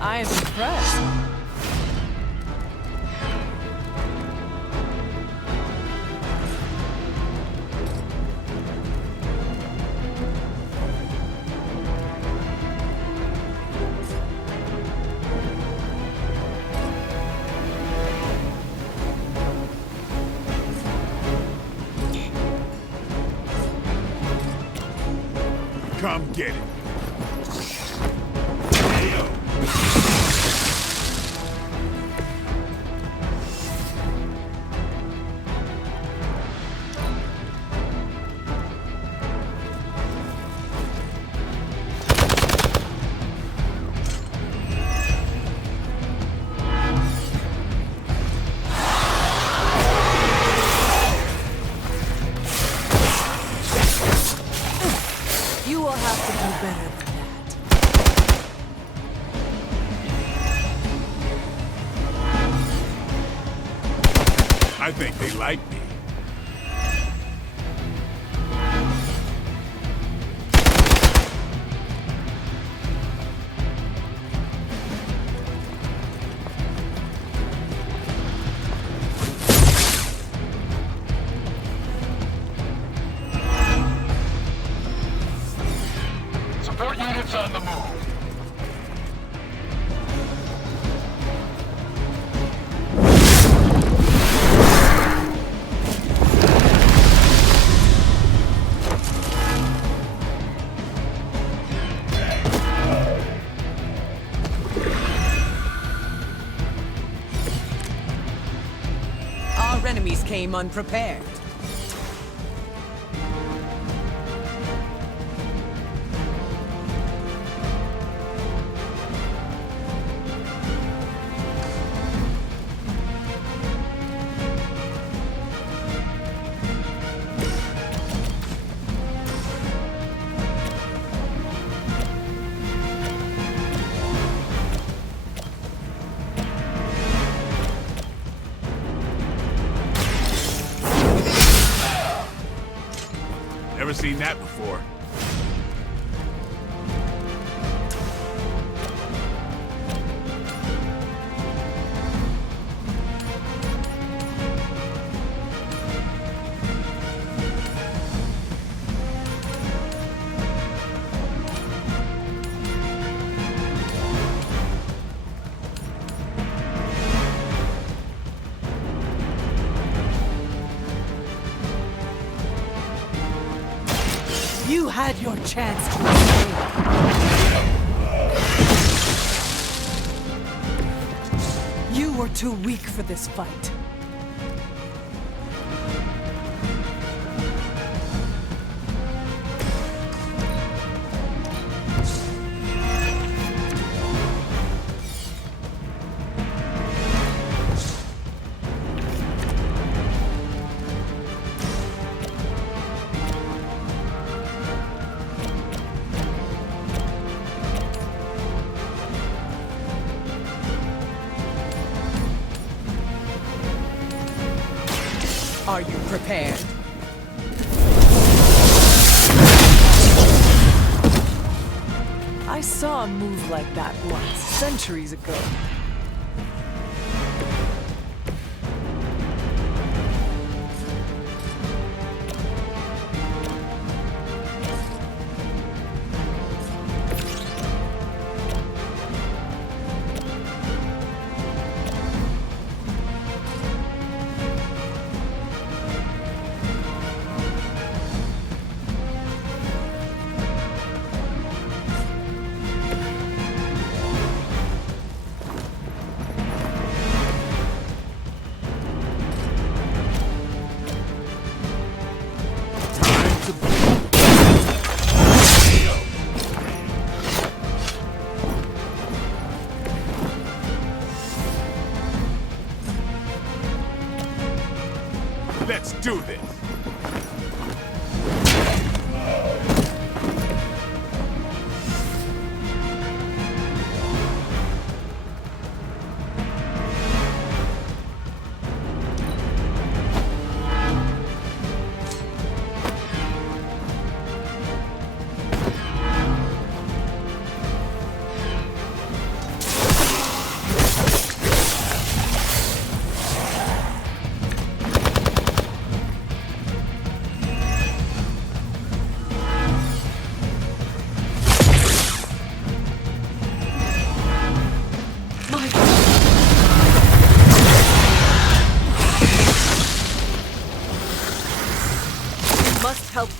I am impressed. Come get it. You will have to do better than that. I think they like me. Support units on the move. Our enemies came unprepared. Never seen that before. You had your chance to escape. You were too weak for this fight. Are you prepared? I saw a move like that once, centuries ago.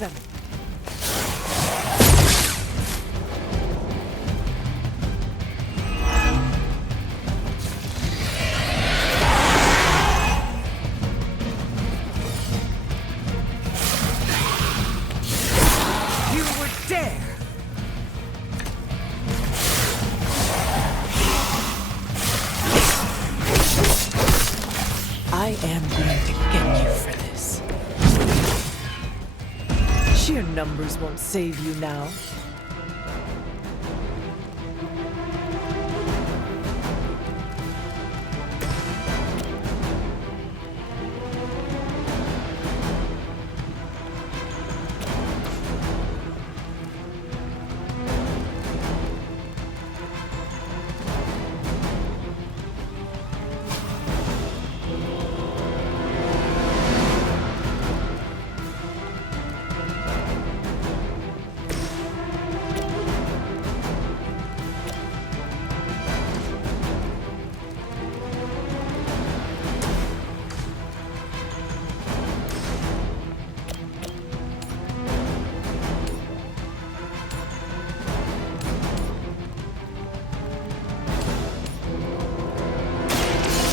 them! You would dare! I am going to get you for this. Sheer numbers won't save you now.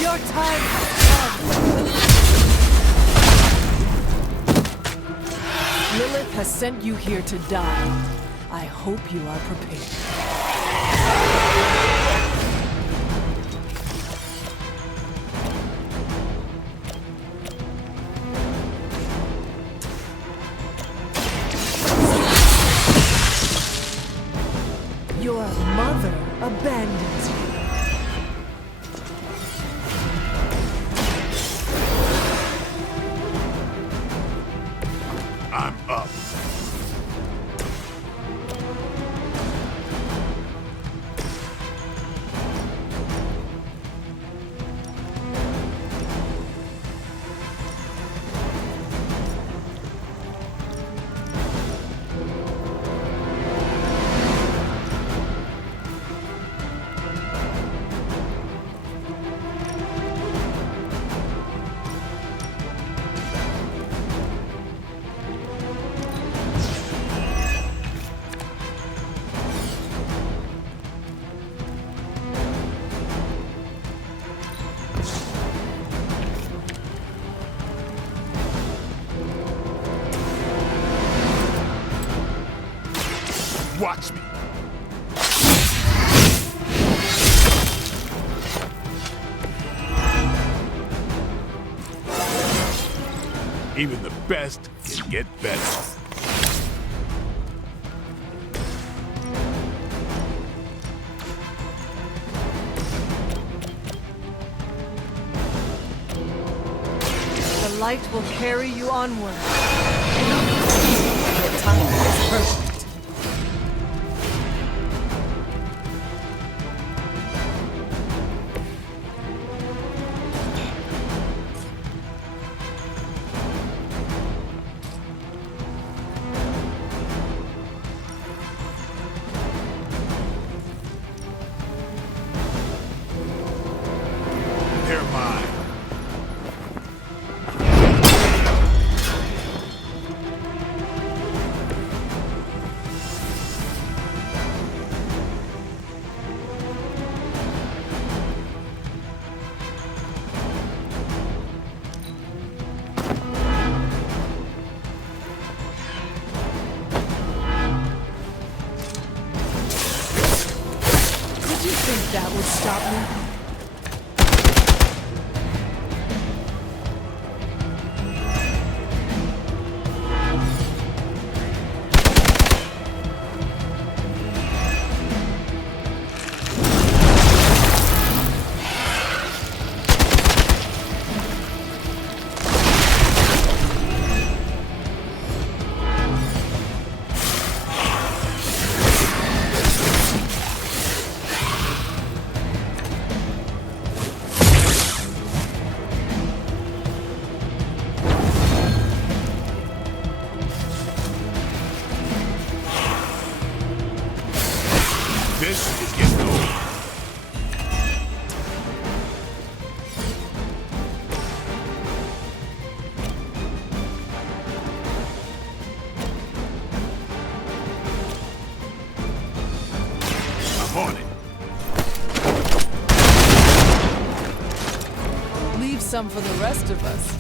Your time has come! Lilith has sent you here to die. I hope you are prepared. Your mother abandons you. I'm up. Watch me. Even the best can get better. The light will carry you onward. The time is perfect. They're mine. Did you think that would stop me? This is getting old. some for the rest of us.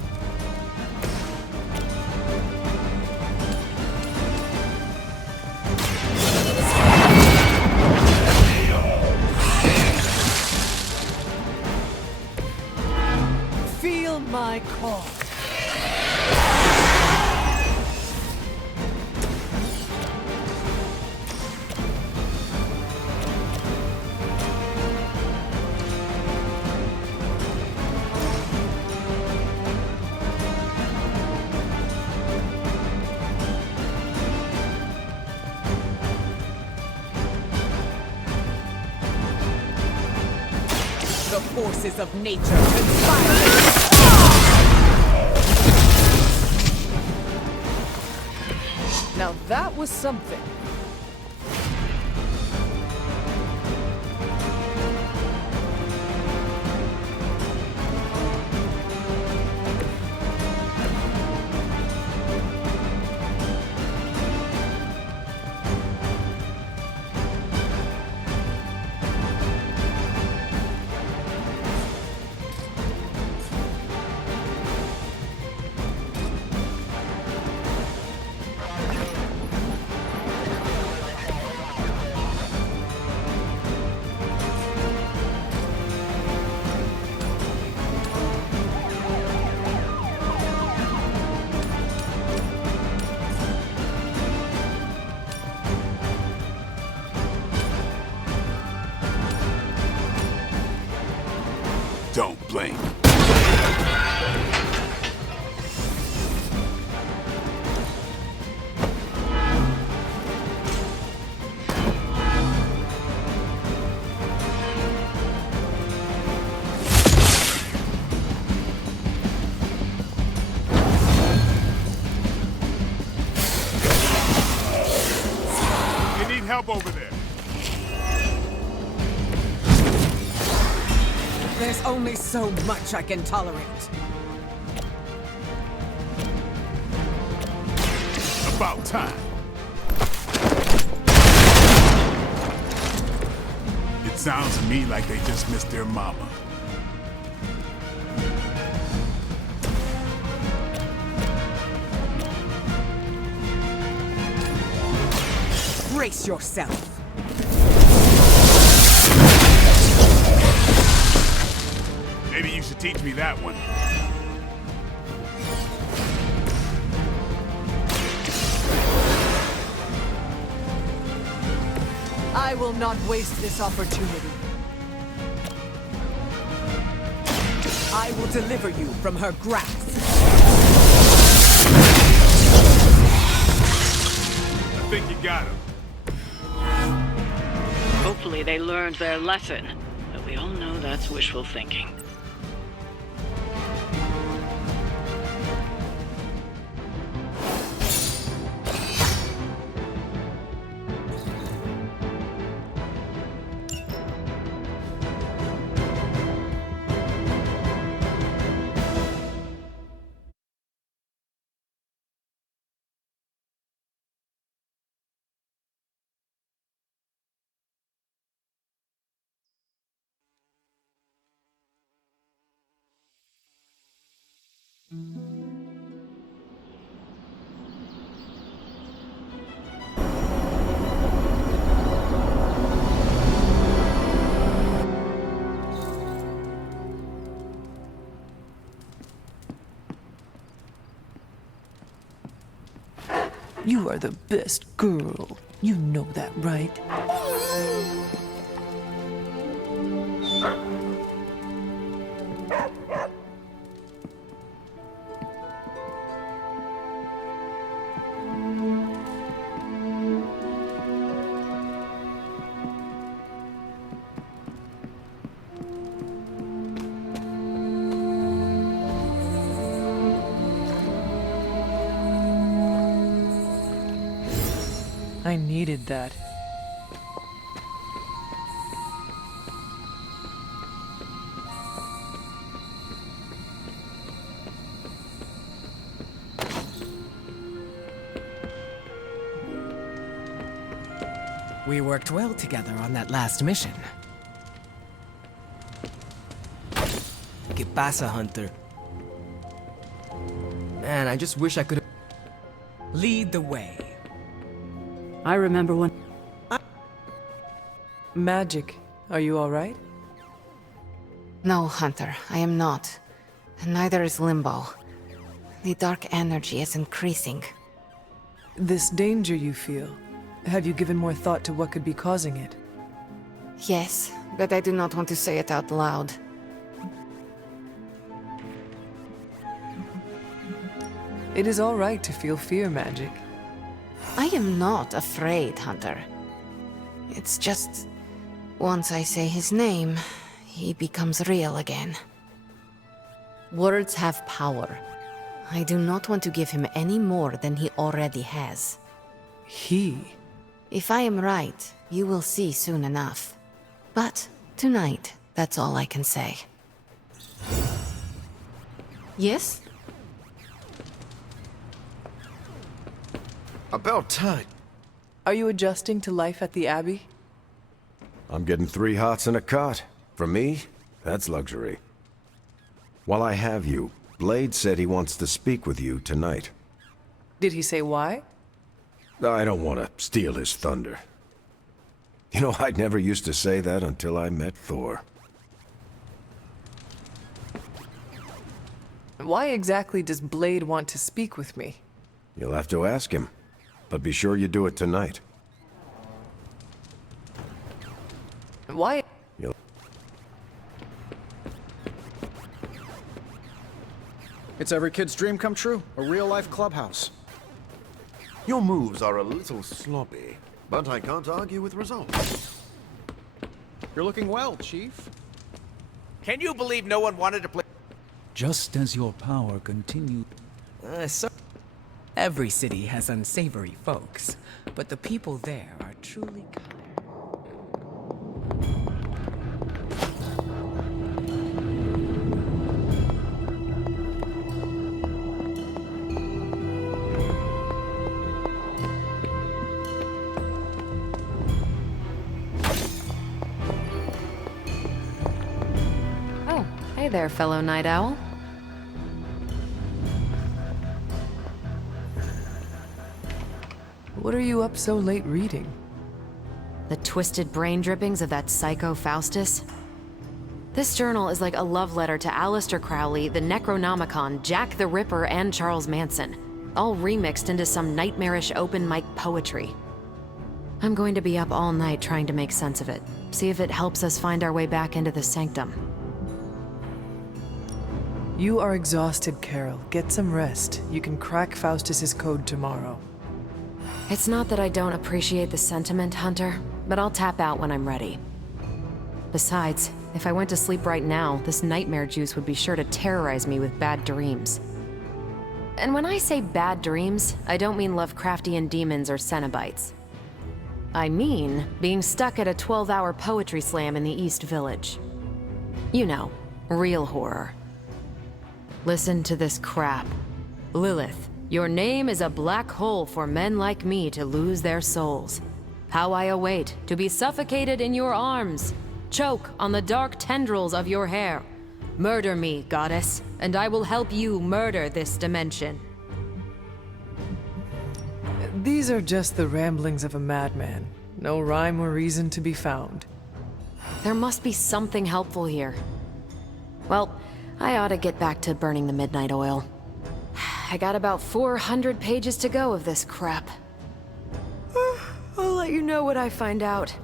Feel my call. The forces of nature conspire. Now that was something. Don't blink. You need help over there. There's only so much I can tolerate. About time. It sounds to me like they just missed their mama. Brace yourself. Maybe you should teach me that one. I will not waste this opportunity. I will deliver you from her grasp. I think you got him. Hopefully they learned their lesson, but we all know that's wishful thinking. You are the best girl. You know that, right? I needed that. We worked well together on that last mission. ¿Qué pasa, Hunter? Man, I just wish I could. Lead the way. I remember when... Magic, are you all right? No, Hunter, I am not. And neither is Limbo. The dark energy is increasing. This danger you feel, have you given more thought to what could be causing it? Yes, but I do not want to say it out loud. It is all right to feel fear, Magic. I am not afraid, Hunter. It's just... once I say his name, he becomes real again. Words have power. I do not want to give him any more than he already has. He? If I am right, you will see soon enough. But tonight, that's all I can say. Yes? About time. Are you adjusting to life at the Abbey? I'm getting 3 hots and a cot. For me, that's luxury. While I have you, Blade said he wants to speak with you tonight. Did he say why? I don't want to steal his thunder. You know, I'd never used to say that until I met Thor. Why exactly does Blade want to speak with me? You'll have to ask him. But be sure you do it tonight. Why? It's every kid's dream come true. A real-life clubhouse. Your moves are a little sloppy, but I can't argue with results. You're looking well, Chief. Can you believe no one wanted to play? Just as your power continued... Every city has unsavory folks, but the people there are truly kind. Oh, hey there, fellow night owl. What are you up so late reading? The twisted brain drippings of that psycho Faustus? This journal is like a love letter to Aleister Crowley, the Necronomicon, Jack the Ripper, and Charles Manson, all remixed into some nightmarish open mic poetry. I'm going to be up all night trying to make sense of it, see if it helps us find our way back into the sanctum. You are exhausted, Carol. Get some rest. You can crack Faustus's code tomorrow. It's not that I don't appreciate the sentiment, Hunter, but I'll tap out when I'm ready. Besides, if I went to sleep right now, this nightmare juice would be sure to terrorize me with bad dreams. And when I say bad dreams, I don't mean Lovecraftian demons or Cenobites. I mean being stuck at a 12-hour poetry slam in the East Village. You know, real horror. Listen to this crap. Lilith, your name is a black hole for men like me to lose their souls. How I await to be suffocated in your arms. Choke on the dark tendrils of your hair. Murder me, goddess, and I will help you murder this dimension. These are just the ramblings of a madman. No rhyme or reason to be found. There must be something helpful here. Well, I ought to get back to burning the midnight oil. I got about 400 pages to go of this crap. I'll let you know what I find out.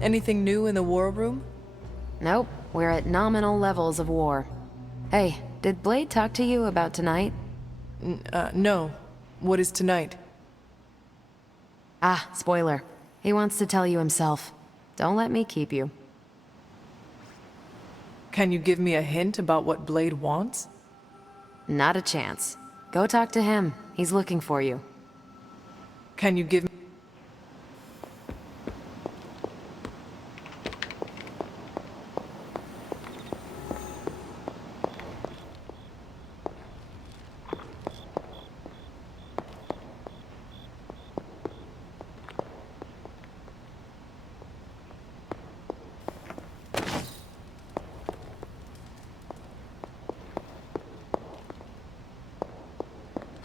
Anything new in the war room? Nope, we're at nominal levels of war. Hey, did Blade talk to you about tonight? No. What is tonight? Ah, spoiler. He wants to tell you himself. Don't let me keep you. Can you give me a hint about what Blade wants? Not a chance. Go talk to him. He's looking for you. Can you give me...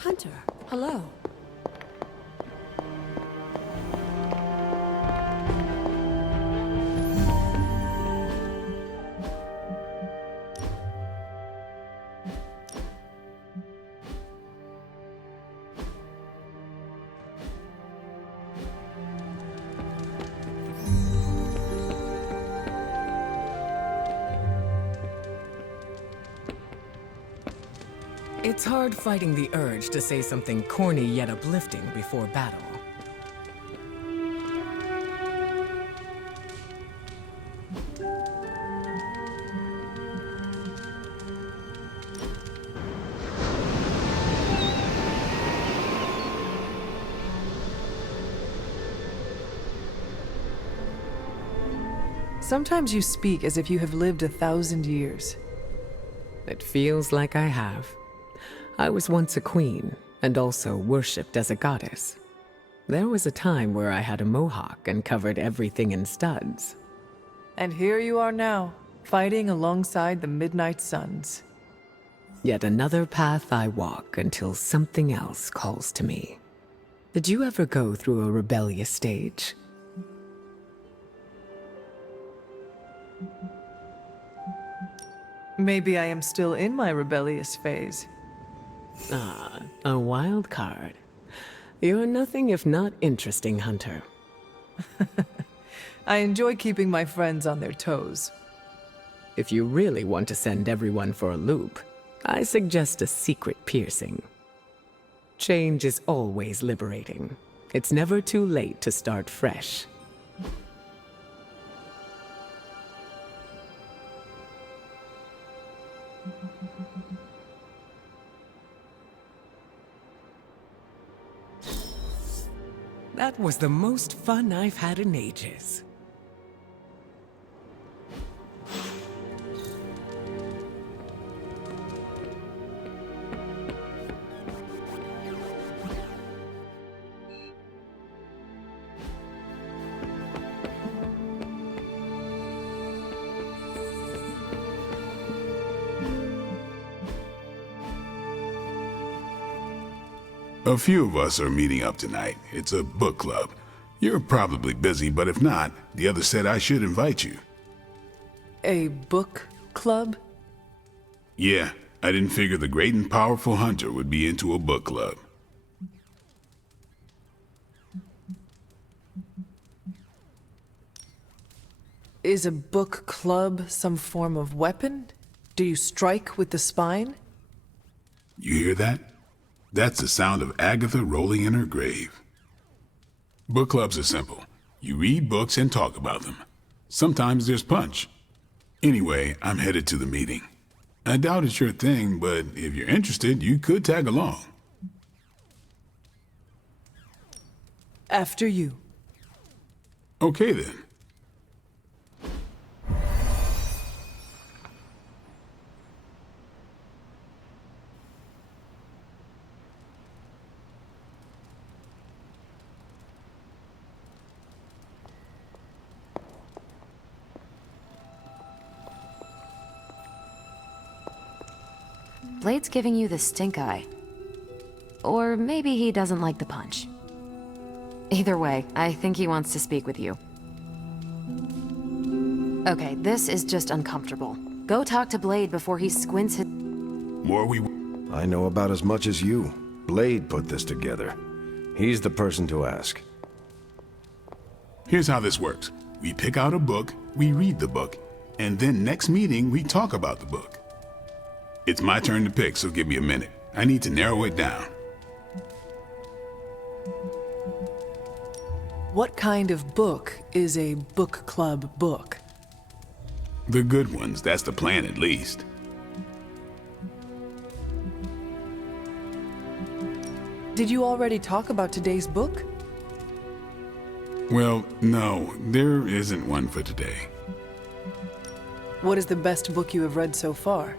Hunter, hello. It's hard fighting the urge to say something corny yet uplifting before battle. Sometimes you speak as if you have lived 1,000 years. It feels like I have. I was once a queen, and also worshipped as a goddess. There was a time where I had a mohawk and covered everything in studs. And here you are now, fighting alongside the Midnight Suns. Yet another path I walk until something else calls to me. Did you ever go through a rebellious stage? Maybe I am still in my rebellious phase. Ah, a wild card. You're nothing if not interesting, Hunter. I enjoy keeping my friends on their toes. If you really want to send everyone for a loop, I suggest a secret piercing. Change is always liberating. It's never too late to start fresh. That was the most fun I've had in ages. A few of us are meeting up tonight. It's a book club. You're probably busy, but if not, the others said I should invite you. A book club? Yeah, I didn't figure the great and powerful Hunter would be into a book club. Is a book club some form of weapon? Do you strike with the spine? You hear that? That's the sound of Agatha rolling in her grave. Book clubs are simple. You read books and talk about them. Sometimes there's punch. Anyway, I'm headed to the meeting. I doubt it's your thing, but if you're interested, you could tag along. After you. Okay then. Blade's giving you the stink eye. Or maybe he doesn't like the punch. Either way, I think he wants to speak with you. Okay, this is just uncomfortable. Go talk to Blade before he squints his— I know about as much as you. Blade put this together. He's the person to ask. Here's how this works. We pick out a book, we read the book, and then next meeting we talk about the book. It's my turn to pick, so give me a minute. I need to narrow it down. What kind of book is a book club book? The good ones, that's the plan at least. Did you already talk about today's book? Well, no, there isn't one for today. What is the best book you have read so far?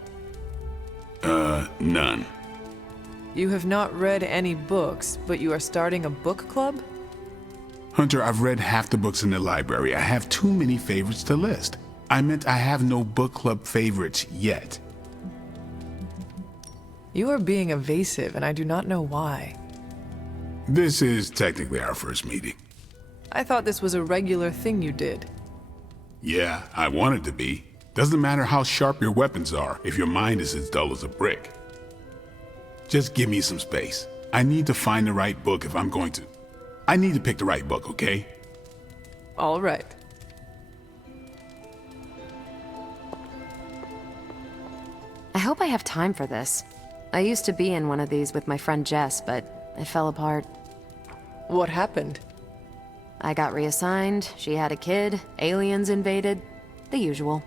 None. You have not read any books, but you are starting a book club? Hunter, I've read half the books in the library. I have too many favorites to list. I meant I have no book club favorites yet. You are being evasive, and I do not know why. This is technically our first meeting. I thought this was a regular thing you did. Yeah, I want it to be. Doesn't matter how sharp your weapons are if your mind is as dull as a brick. Just give me some space. I need to find the right book if I'm going to. I need to pick the right book, okay? All right. I hope I have time for this. I used to be in one of these with my friend Jess, but it fell apart. What happened? I got reassigned, she had a kid, aliens invaded, the usual.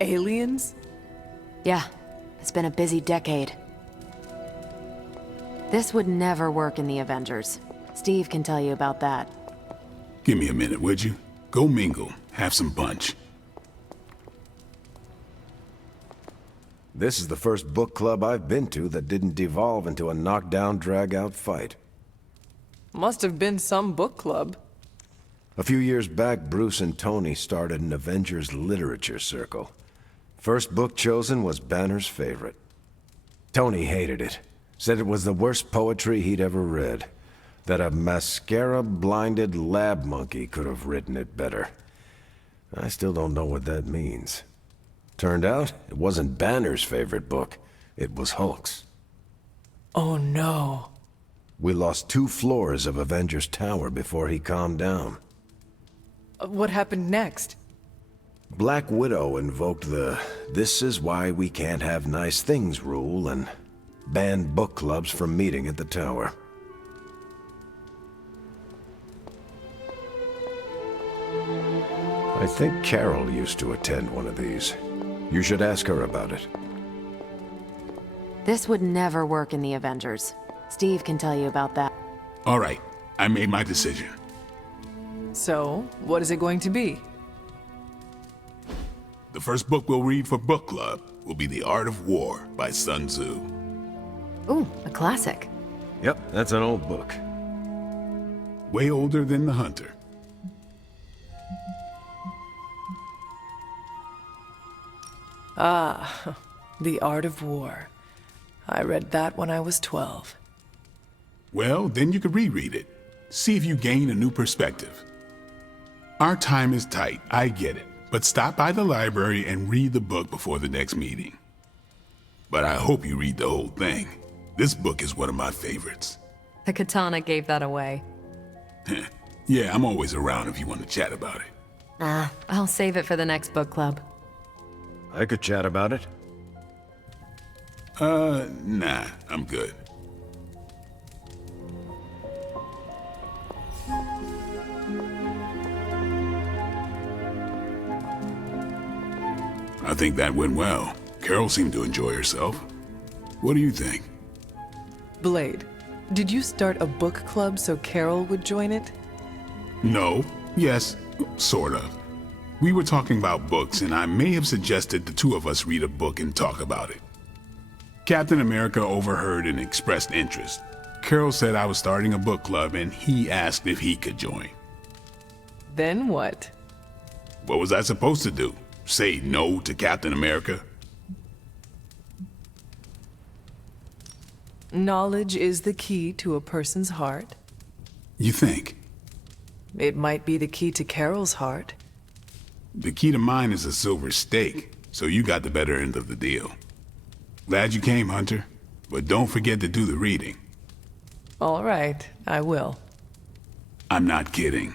Aliens? Yeah, it's been a busy decade. This would never work in the Avengers. Steve can tell you about that. Give me a minute, would you? Go mingle, have some punch. This is the first book club I've been to that didn't devolve into a knockdown, drag-out fight. Must have been some book club. A few years back, Bruce and Tony started an Avengers literature circle. First book chosen was Banner's favorite. Tony hated it. Said it was the worst poetry he'd ever read. That a mascara-blinded lab monkey could have written it better. I still don't know what that means. Turned out, it wasn't Banner's favorite book. It was Hulk's. Oh no. We lost 2 floors of Avengers Tower before he calmed down. What happened next? Black Widow invoked the "this is why we can't have nice things" rule and banned book clubs from meeting at the tower. I think Carol used to attend one of these. You should ask her about it. This would never work in the Avengers. Steve can tell you about that. All right, I made my decision. So, what is it going to be? The first book we'll read for book club will be The Art of War by Sun Tzu. Ooh, a classic. Yep, that's an old book. Way older than The Hunter. Ah, The Art of War. I read that when I was 12. Well, then you could reread it. See if you gain a new perspective. Our time is tight, I get it. But stop by the library and read the book before the next meeting. But I hope you read the whole thing. This book is one of my favorites. The katana gave that away. Yeah, I'm always around if you want to chat about it. I'll save it for the next book club. I could chat about it. Nah, I'm good. I think that went well. Carol seemed to enjoy herself. What do you think? Blade, did you start a book club so Carol would join it? No. Yes, sort of. We were talking about books, and I may have suggested the 2 of us read a book and talk about it. Captain America overheard and expressed interest. Carol said I was starting a book club, and he asked if he could join. Then what? What was I supposed to do? Say no to Captain America? Knowledge is the key to a person's heart. You think? It might be the key to Carol's heart. The key to mine is a silver stake, so you got the better end of the deal. Glad you came, Hunter, but don't forget to do the reading. All right, I will. I'm not kidding.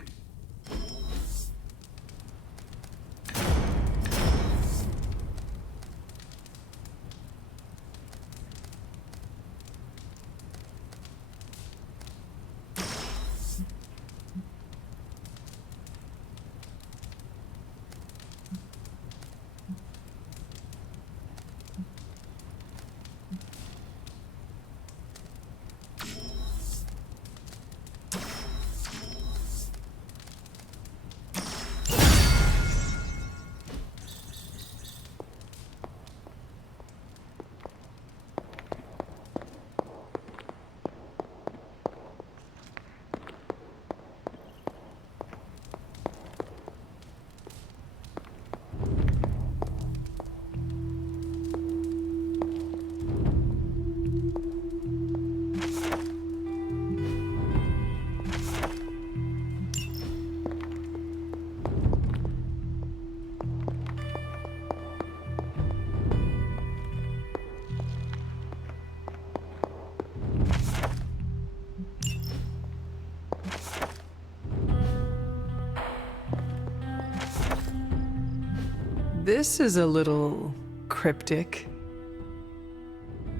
This is a little cryptic.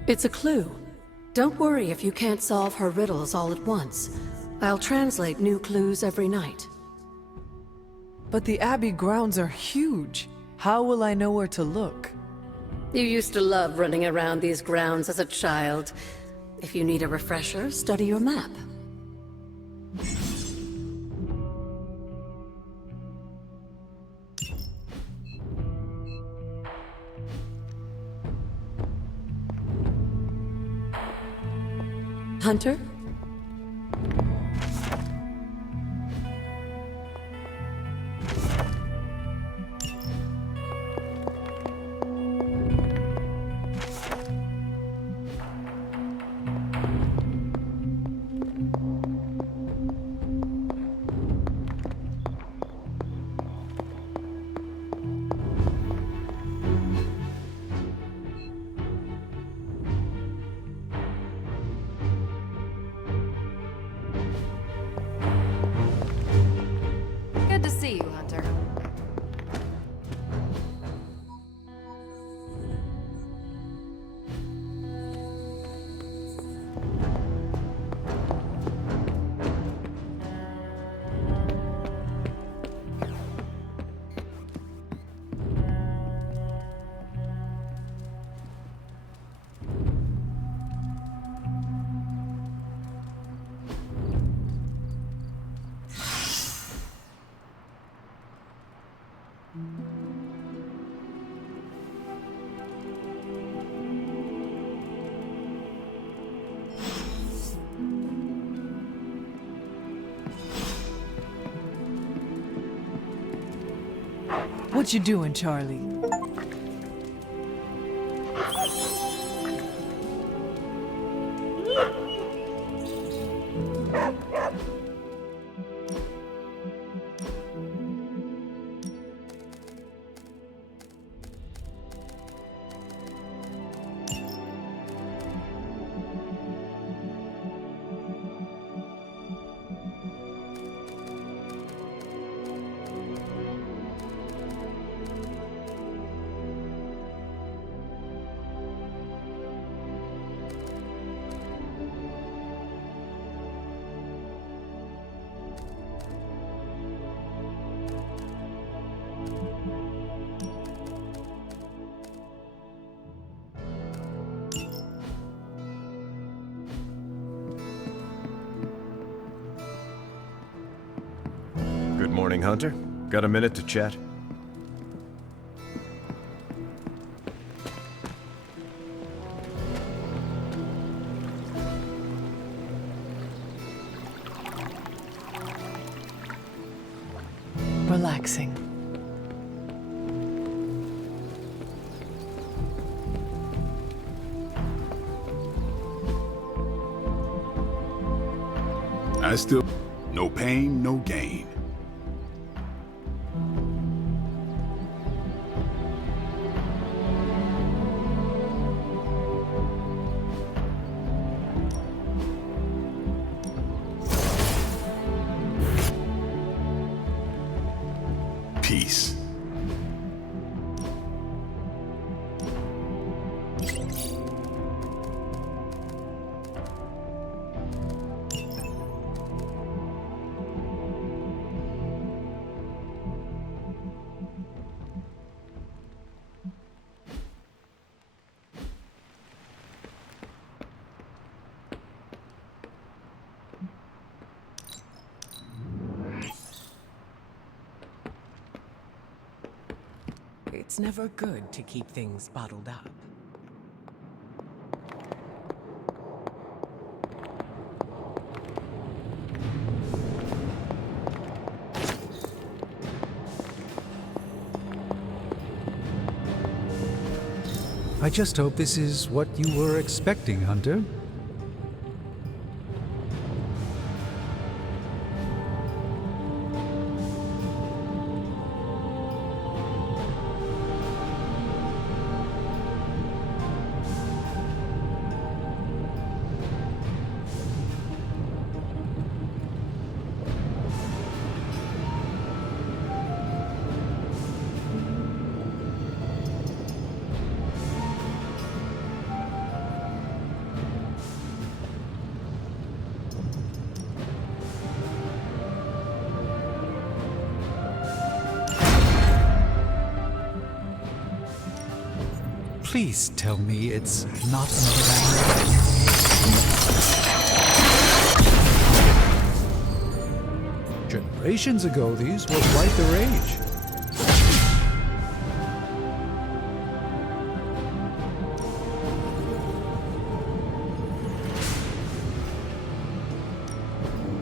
It's a clue. Don't worry if you can't solve her riddles all at once. I'll translate new clues every night. But the Abbey grounds are huge. How will I know where to look? You used to love running around these grounds as a child. If you need a refresher, study your map. Hunter? Good to see you, Hunter. What you doing, Charlie? Good morning, Hunter. Got a minute to chat? Relaxing. I still... No pain, no gain. Peace. It's never good to keep things bottled up. I just hope this is what you were expecting, Hunter. Please tell me it's not another amulet. Generations ago, these were quite the rage.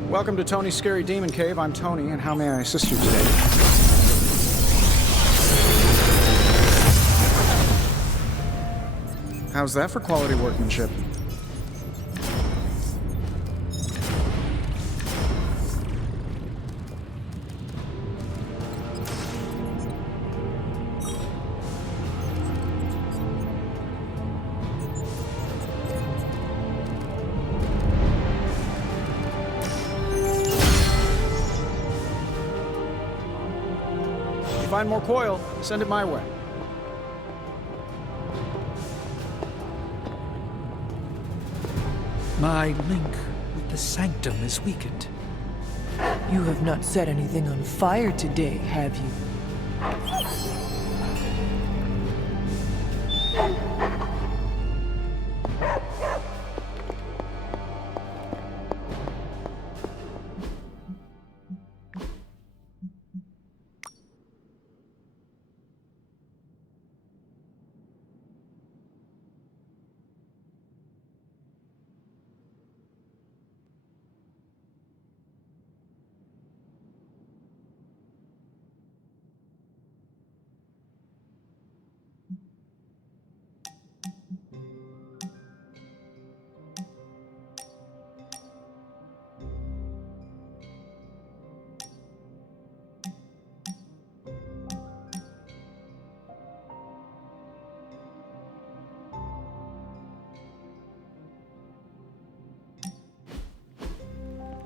Welcome to Tony's Scary Demon Cave. I'm Tony, and how may I assist you today? How's that for quality workmanship? Find more coil, send it my way. My link with the sanctum is weakened. You have not set anything on fire today, have you?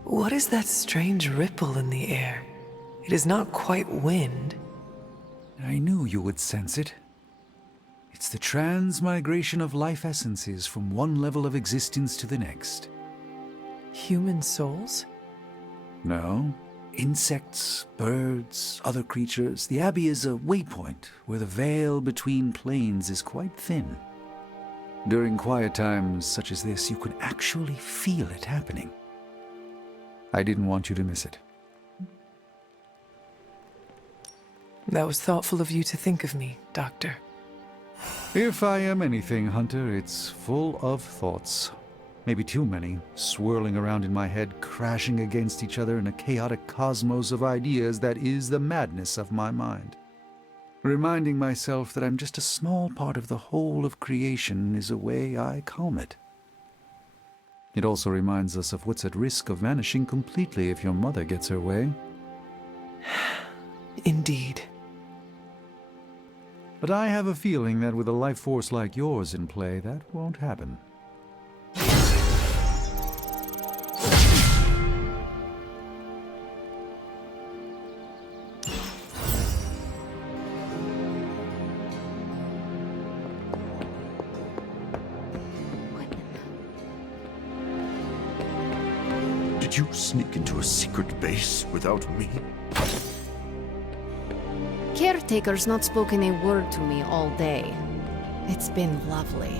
What is that strange ripple in the air? It is not quite wind. I knew you would sense it. It's the transmigration of life essences from one level of existence to the next. Human souls? No. Insects, birds, other creatures. The Abbey is a waypoint where the veil between planes is quite thin. During quiet times such as this, you can actually feel it happening. I didn't want you to miss it. That was thoughtful of you to think of me, Doctor. If I am anything, Hunter, it's full of thoughts. Maybe too many, swirling around in my head, crashing against each other in a chaotic cosmos of ideas that is the madness of my mind. Reminding myself that I'm just a small part of the whole of creation is a way I calm it. It also reminds us of what's at risk of vanishing completely if your mother gets her way. Indeed. But I have a feeling that with a life force like yours in play, that won't happen. Did you sneak into a secret base without me? Caretaker's not spoken a word to me all day. It's been lovely.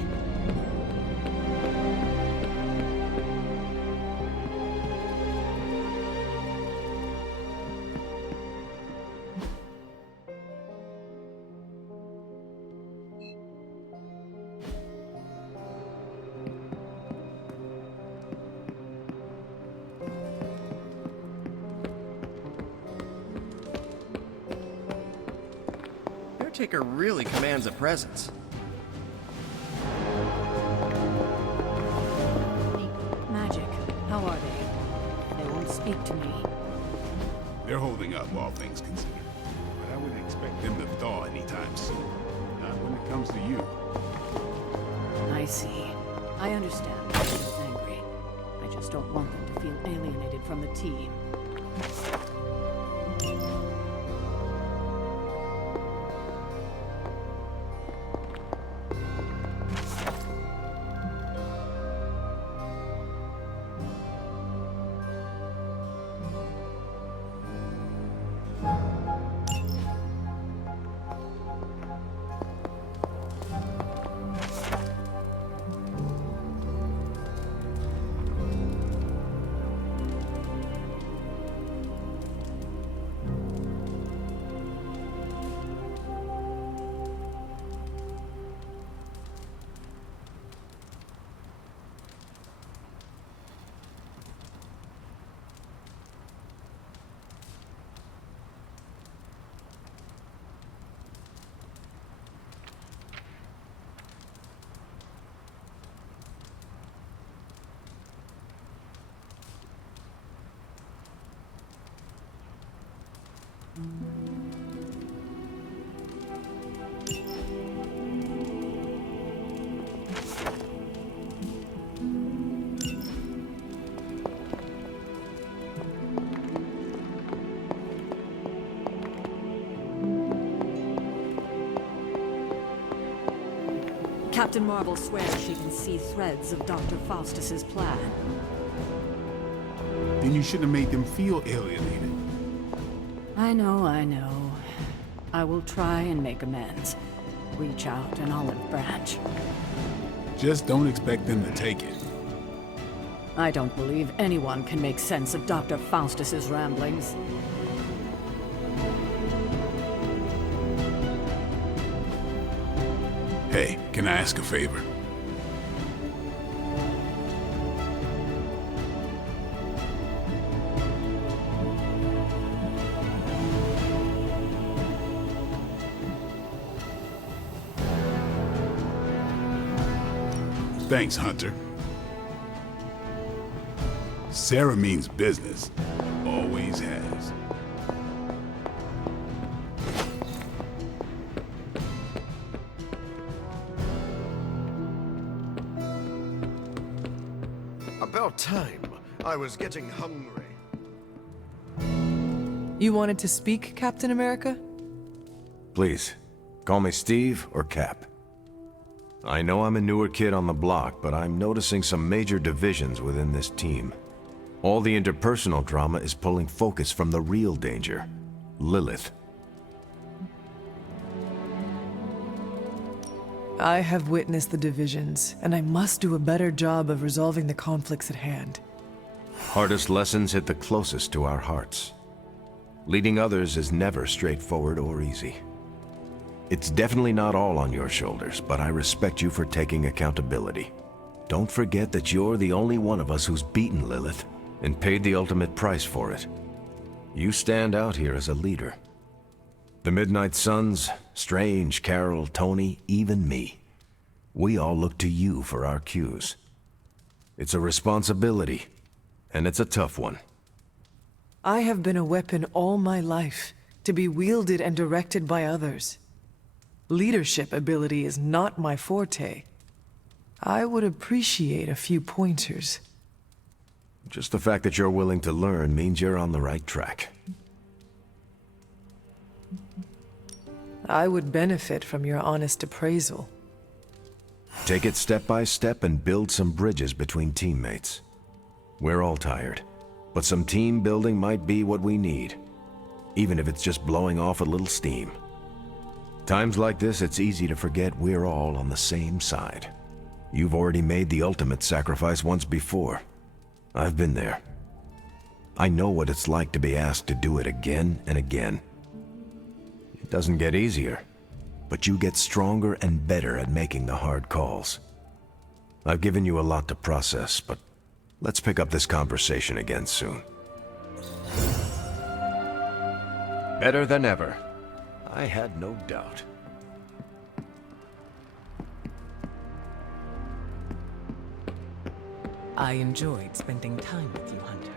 Caretaker really commands a presence. Magic, how are they? They won't speak to me. They're holding up, all things considered. But I wouldn't expect them to thaw anytime soon. Not when it comes to you. I see. I understand why they're angry. I just don't want them to feel alienated from the team. Captain Marvel swears she can see threads of Dr. Faustus's plan. Then you shouldn't have made them feel alienated. I know, I know. I will try and make amends. Reach out an olive branch. Just don't expect them to take it. I don't believe anyone can make sense of Dr. Faustus's ramblings. Hey, can I ask a favor? Thanks, Hunter. Sarah means business. Always has. About time. I was getting hungry. You wanted to speak, Captain America? Please, call me Steve or Cap. I know I'm a newer kid on the block, but I'm noticing some major divisions within this team. All the interpersonal drama is pulling focus from the real danger, Lilith. I have witnessed the divisions, and I must do a better job of resolving the conflicts at hand. Hardest lessons hit the closest to our hearts. Leading others is never straightforward or easy. It's definitely not all on your shoulders, but I respect you for taking accountability. Don't forget that you're the only one of us who's beaten Lilith and paid the ultimate price for it. You stand out here as a leader. The Midnight Suns, Strange, Carol, Tony, even me. We all look to you for our cues. It's a responsibility, and it's a tough one. I have been a weapon all my life, to be wielded and directed by others. Leadership ability is not my forte. I would appreciate a few pointers. Just the fact that you're willing to learn means you're on the right track. I would benefit from your honest appraisal. Take it step by step and build some bridges between teammates. We're all tired, but some team building might be what we need, even if it's just blowing off a little steam. Times like this, it's easy to forget we're all on the same side. You've already made the ultimate sacrifice once before. I've been there. I know what it's like to be asked to do it again and again. It doesn't get easier, but you get stronger and better at making the hard calls. I've given you a lot to process, but let's pick up this conversation again soon. Better than ever. I had no doubt. I enjoyed spending time with you, Hunter.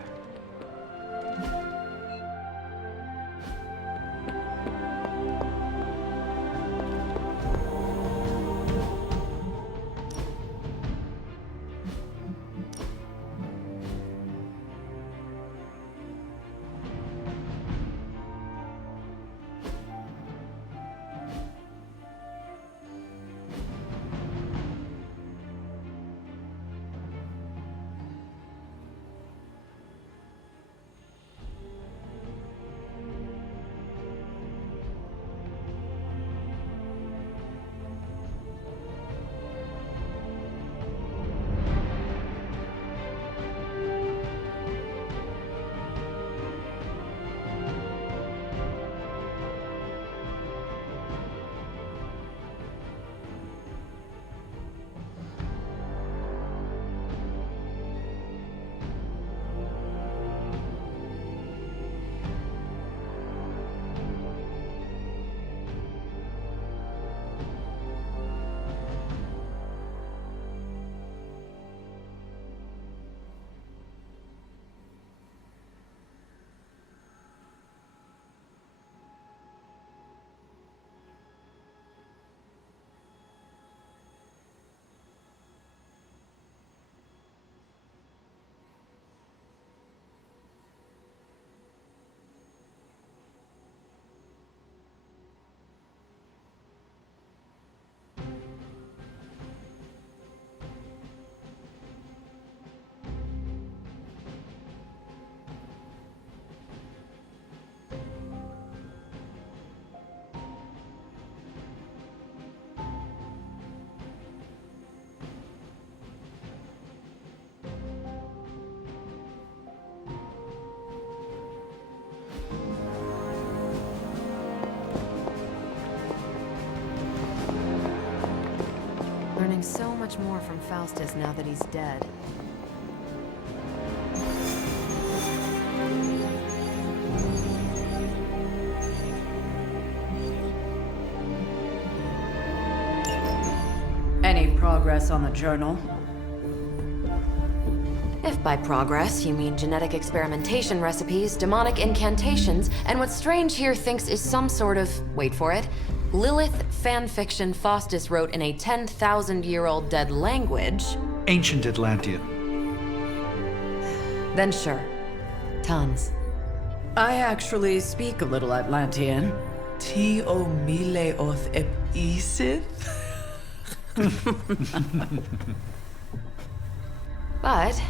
so much more from Faustus now that he's dead. Any progress on the journal? If by progress you mean genetic experimentation recipes, demonic incantations, and what Strange here thinks is some sort of, wait for it, Lilith fanfiction Faustus wrote in a 10,000-year-old dead language... Ancient Atlantean. Then sure. Tons. I actually speak a little Atlantean. Ti o mile oth ep isith? But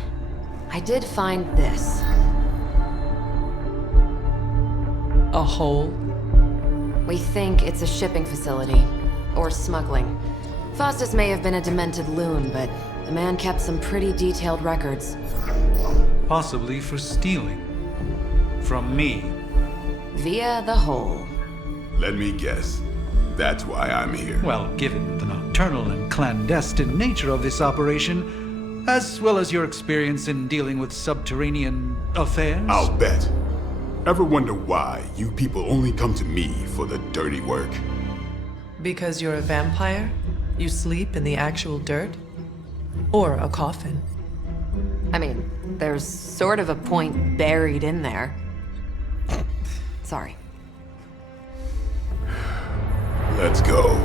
I did find this. A hole? We think it's a shipping facility. Or smuggling. Faustus may have been a demented loon, but the man kept some pretty detailed records. Possibly for stealing. From me. Via the hole. Let me guess. That's why I'm here. Well, given the nocturnal and clandestine nature of this operation, as well as your experience in dealing with subterranean affairs... I'll bet. Ever wonder why you people only come to me for the dirty work? Because you're a vampire? You sleep in the actual dirt? Or a coffin? I mean, there's sort of a point buried in there. Sorry. Let's go.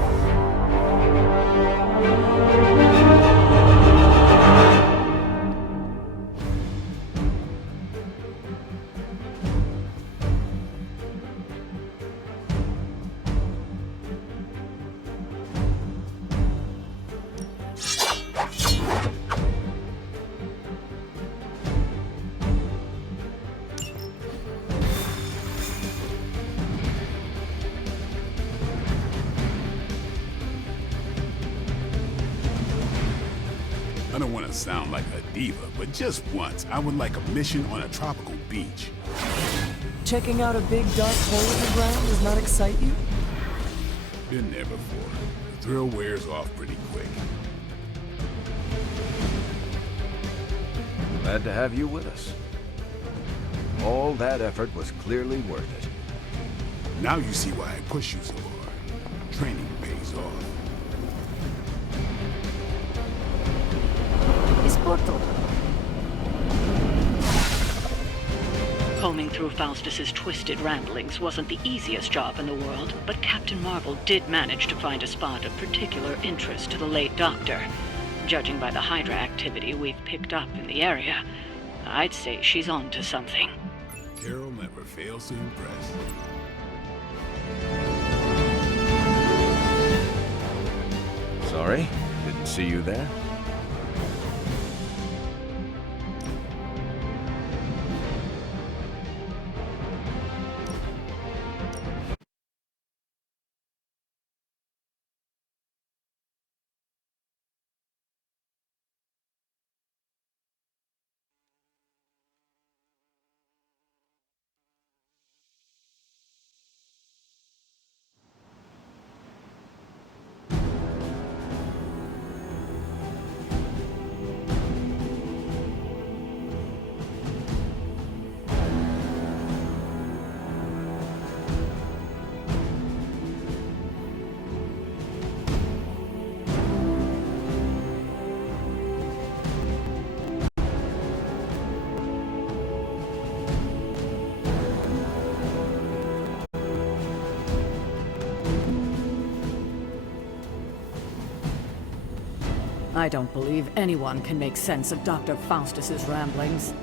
I don't want to sound like a diva, but just once, I would like a mission on a tropical beach. Checking out a big dark hole in the ground does not excite you? Been there before. The thrill wears off pretty quick. Glad to have you with us. All that effort was clearly worth it. Now you see why I push you so hard. Training pays off. Combing through Faustus's twisted ramblings wasn't the easiest job in the world, but Captain Marvel did manage to find a spot of particular interest to the late Doctor. Judging by the Hydra activity we've picked up in the area, I'd say she's on to something. Carol never fails to impress. Sorry, didn't see you there. I don't believe anyone can make sense of Dr. Faustus's ramblings.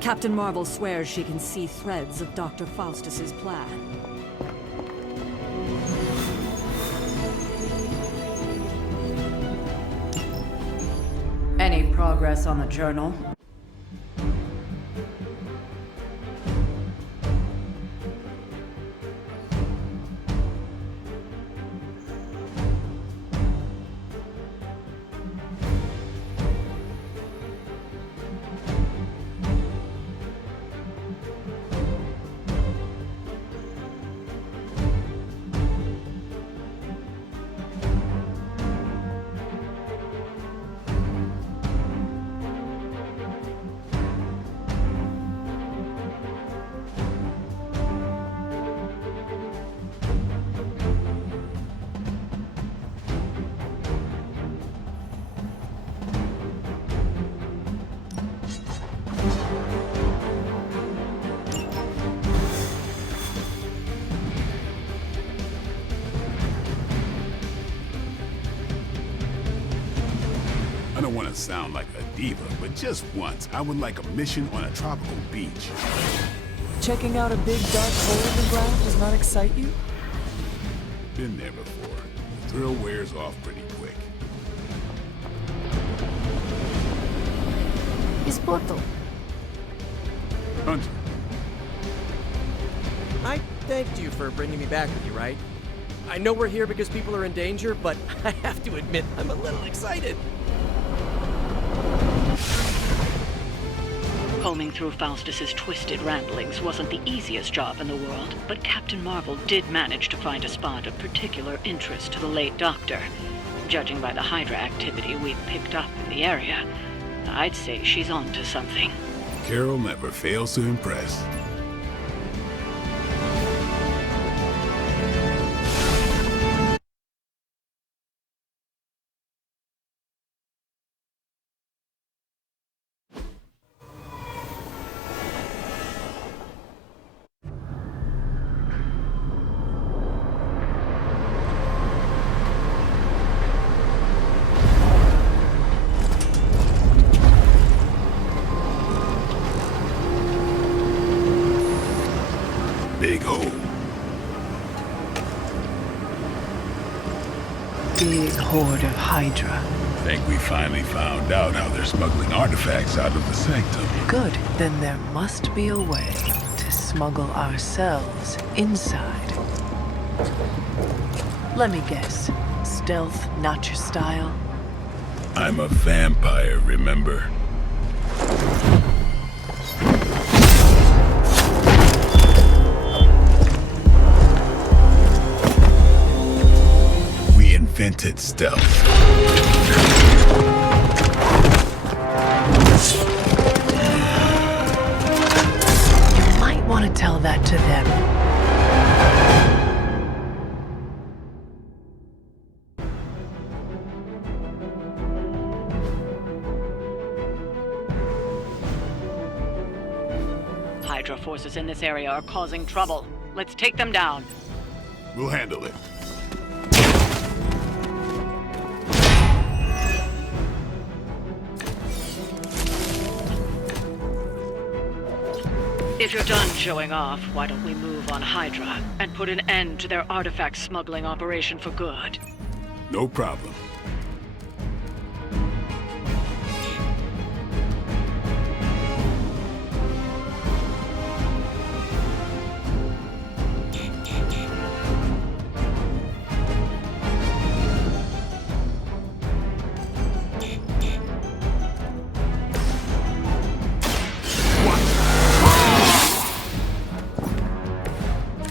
Captain Marvel swears she can see threads of Dr. Faustus's plan. Any progress on the journal? to sound like a diva, but just once, I would like a mission on a tropical beach. Checking out a big dark hole in the ground does not excite you? Been there before. The thrill wears off pretty quick. Is Porto. Hunter. I thanked you for bringing me back with you, right? I know we're here because people are in danger, but I have to admit, I'm a little excited. Combing through Faustus's twisted ramblings wasn't the easiest job in the world, but Captain Marvel did manage to find a spot of particular interest to the late Doctor. Judging by the Hydra activity we've picked up in the area, I'd say she's on to something. Carol never fails to impress. Big hole. Big horde of Hydra. Think we finally found out how they're smuggling artifacts out of the sanctum. Good. Then there must be a way to smuggle ourselves inside. Let me guess. Stealth, not your style? I'm a vampire, remember? We invented stealth. You might want to tell that to them. Hydra forces in this area are causing trouble. Let's take them down. We'll handle it. If you're done showing off, why don't we move on Hydra and put an end to their artifact smuggling operation for good? No problem.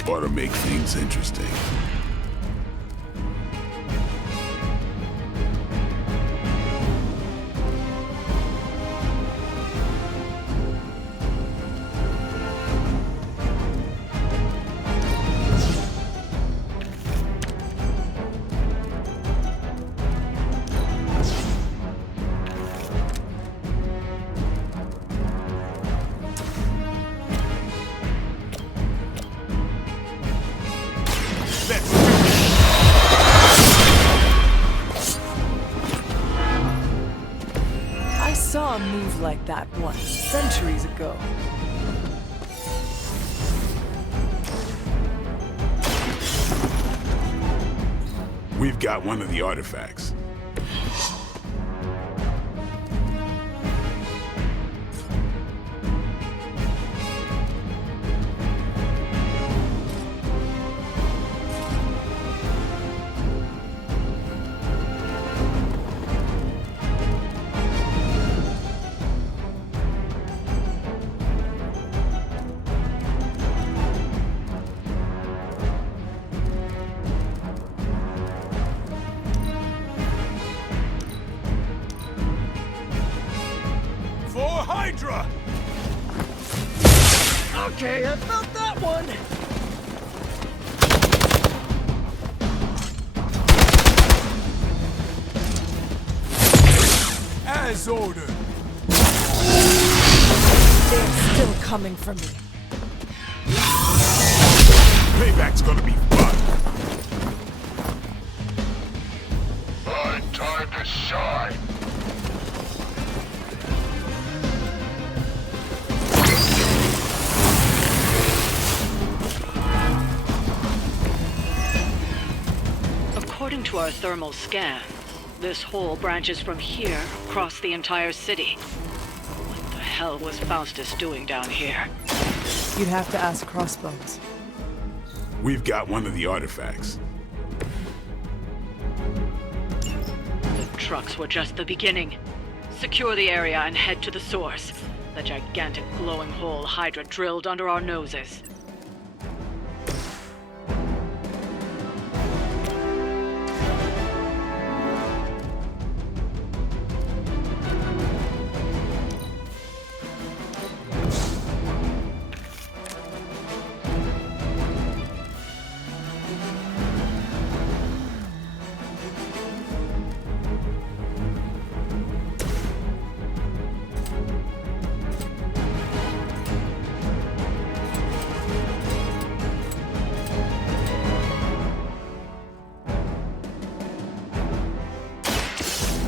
Ought to make things interesting. I saw a move like that once, centuries ago. We've got one of the artifacts. For Hydra! Okay, I felt that one. As ordered. They're still coming for me. Payback's gonna be fun. My time to shine. to our thermal scans, this hole branches from here across the entire city. What the hell was Faustus doing down here? You'd have to ask Crossbones. We've got one of the artifacts. The trucks were just the beginning. Secure the area and head to the source. The gigantic glowing hole Hydra drilled under our noses.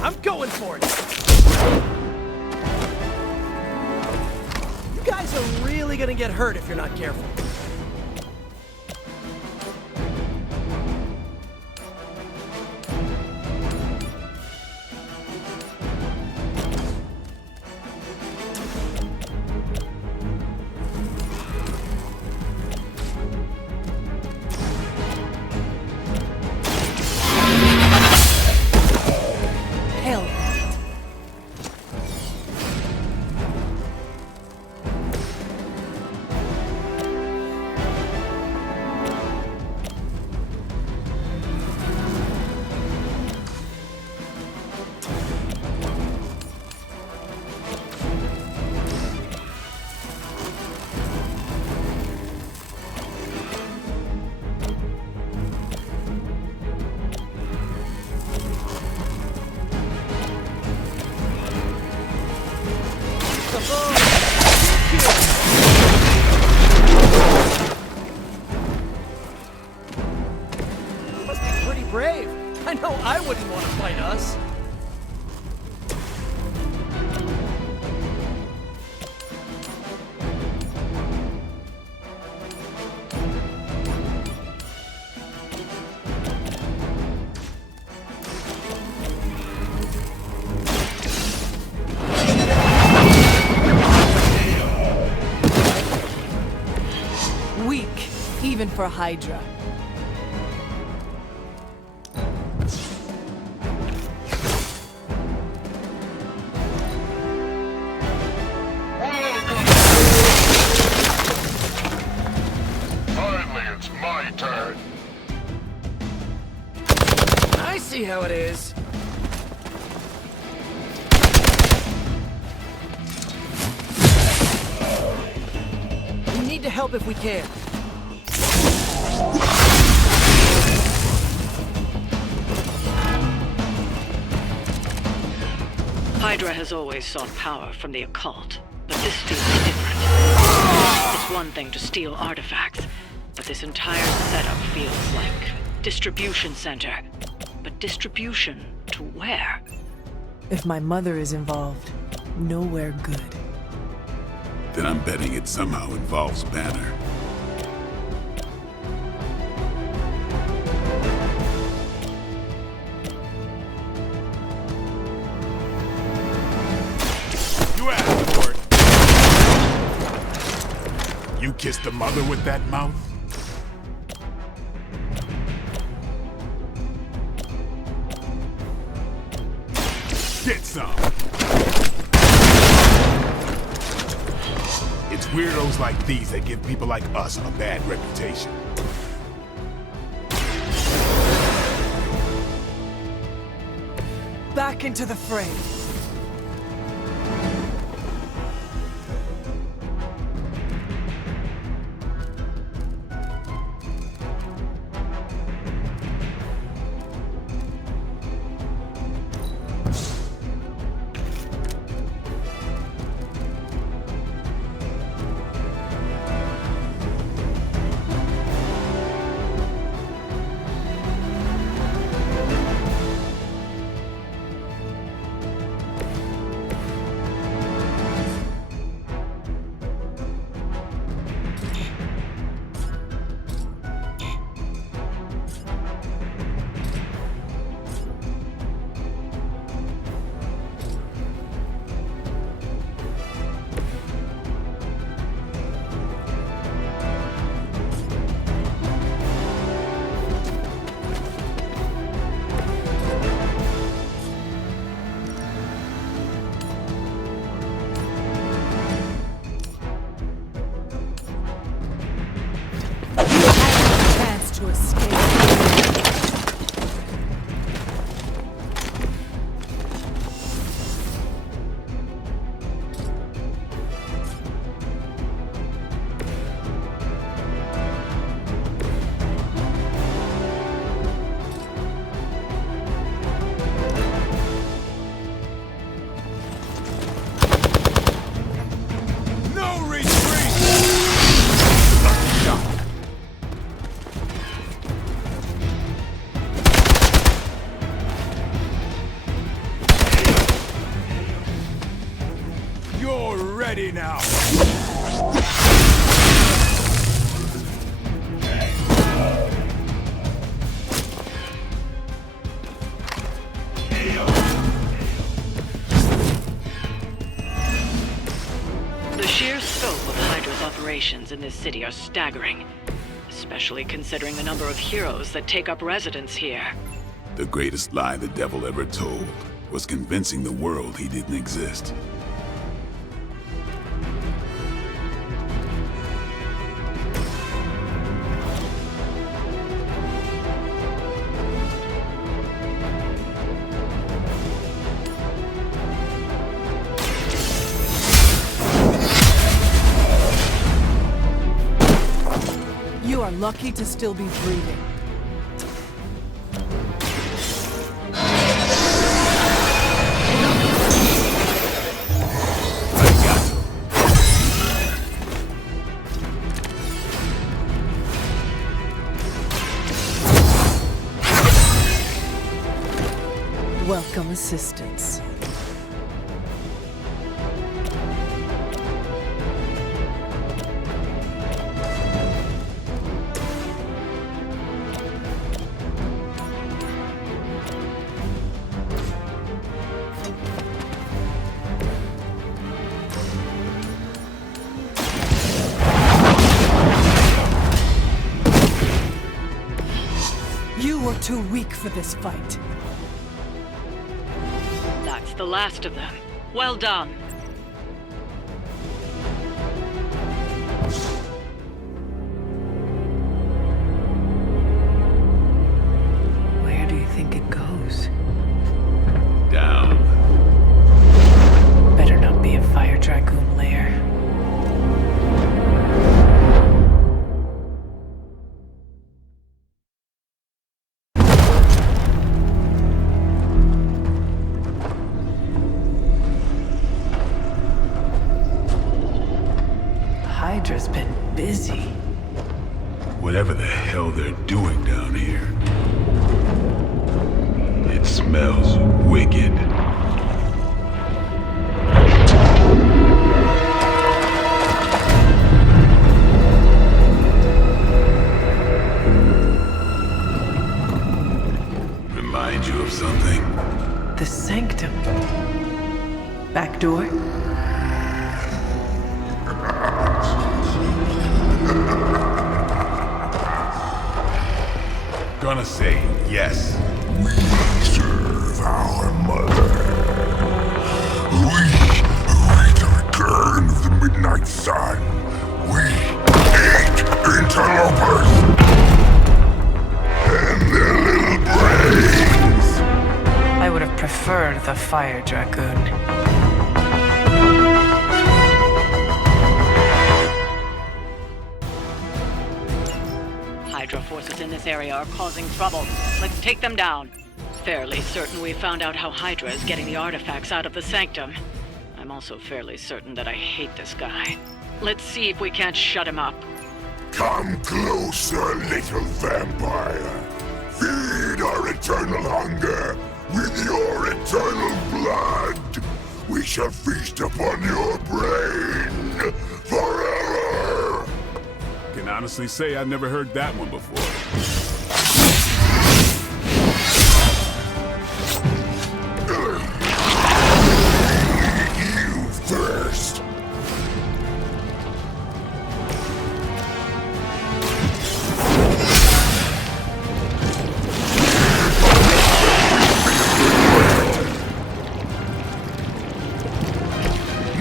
I'm going for it! You guys are really gonna get hurt if you're not careful. Must be pretty brave. I know I wouldn't want to fight us. Weak, even for Hydra. Finally, it's my turn. I see how it is. We need to help if we can. Hydra has always sought power from the occult, but this feels different. It's one thing to steal artifacts, but this entire setup feels like distribution center. But distribution to where? If my mother is involved, nowhere good. Then I'm betting it somehow involves Banner. You asked for it. You kissed a mother with that mouth? Get some. It's weirdos like these that give people like us a bad reputation. Back into the fray. in this city are staggering, especially considering the number of heroes that take up residence here. The greatest lie the devil ever told was convincing the world he didn't exist. You are lucky to still be breathing. Welcome assistance. You were too weak for this fight. That's the last of them. Well done. Where do you think it goes? Down. Better not be a fire dragoon lair. Hydra's been busy. Whatever the hell they're doing down here. It smells wicked. Remind you of something? The sanctum. Back door? Gonna say yes. We serve our mother. We await the return of the midnight sun. We hate interlopers and their little brains. I would have preferred the fire dragoon. Hydra forces in this area are causing trouble. Let's take them down. Fairly certain we found out how Hydra is getting the artifacts out of the sanctum. I'm also fairly certain that I hate this guy. Let's see if we can't shut him up. Come closer, little vampire. Feed our eternal hunger with your eternal blood. We shall feast upon your brain forever. Can honestly say I've never heard that one before. You first.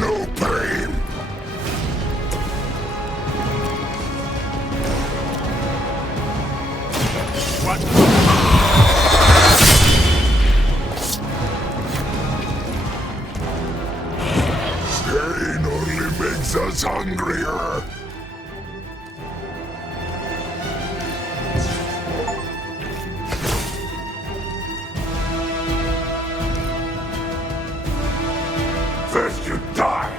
No pain. What? Pain only makes us hungrier. First you die,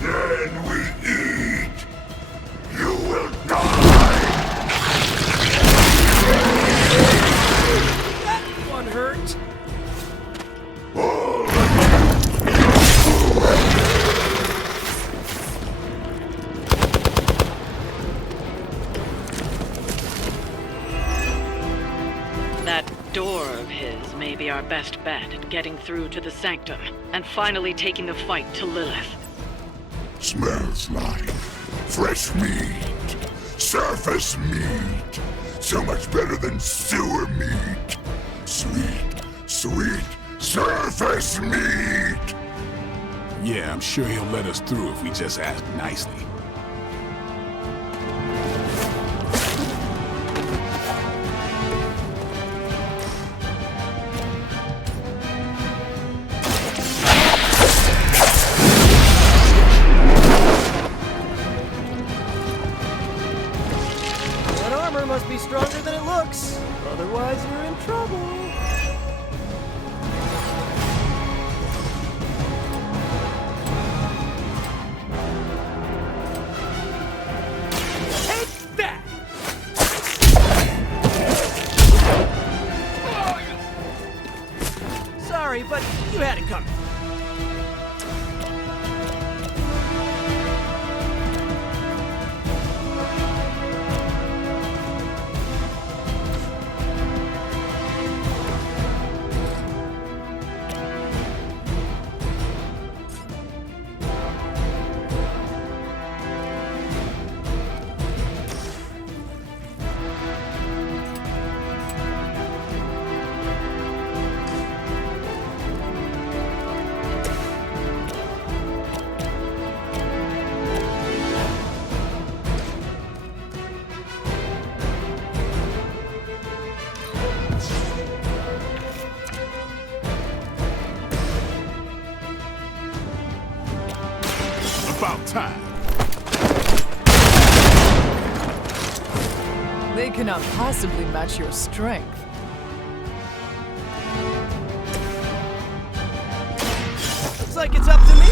then we eat. You will die. That one hurt. That door of his may be our best bet at getting through to the sanctum and finally taking the fight to Lilith. Smells like Fresh meat. Surface meat. So much better than sewer meat. Sweet, sweet surface meat! Yeah, I'm sure he'll let us through if we just ask nicely. That armor must be stronger than it looks. Otherwise, you're in trouble. Take that! Sorry, but you had it coming. About time. They cannot possibly match your strength. Looks like it's up to me.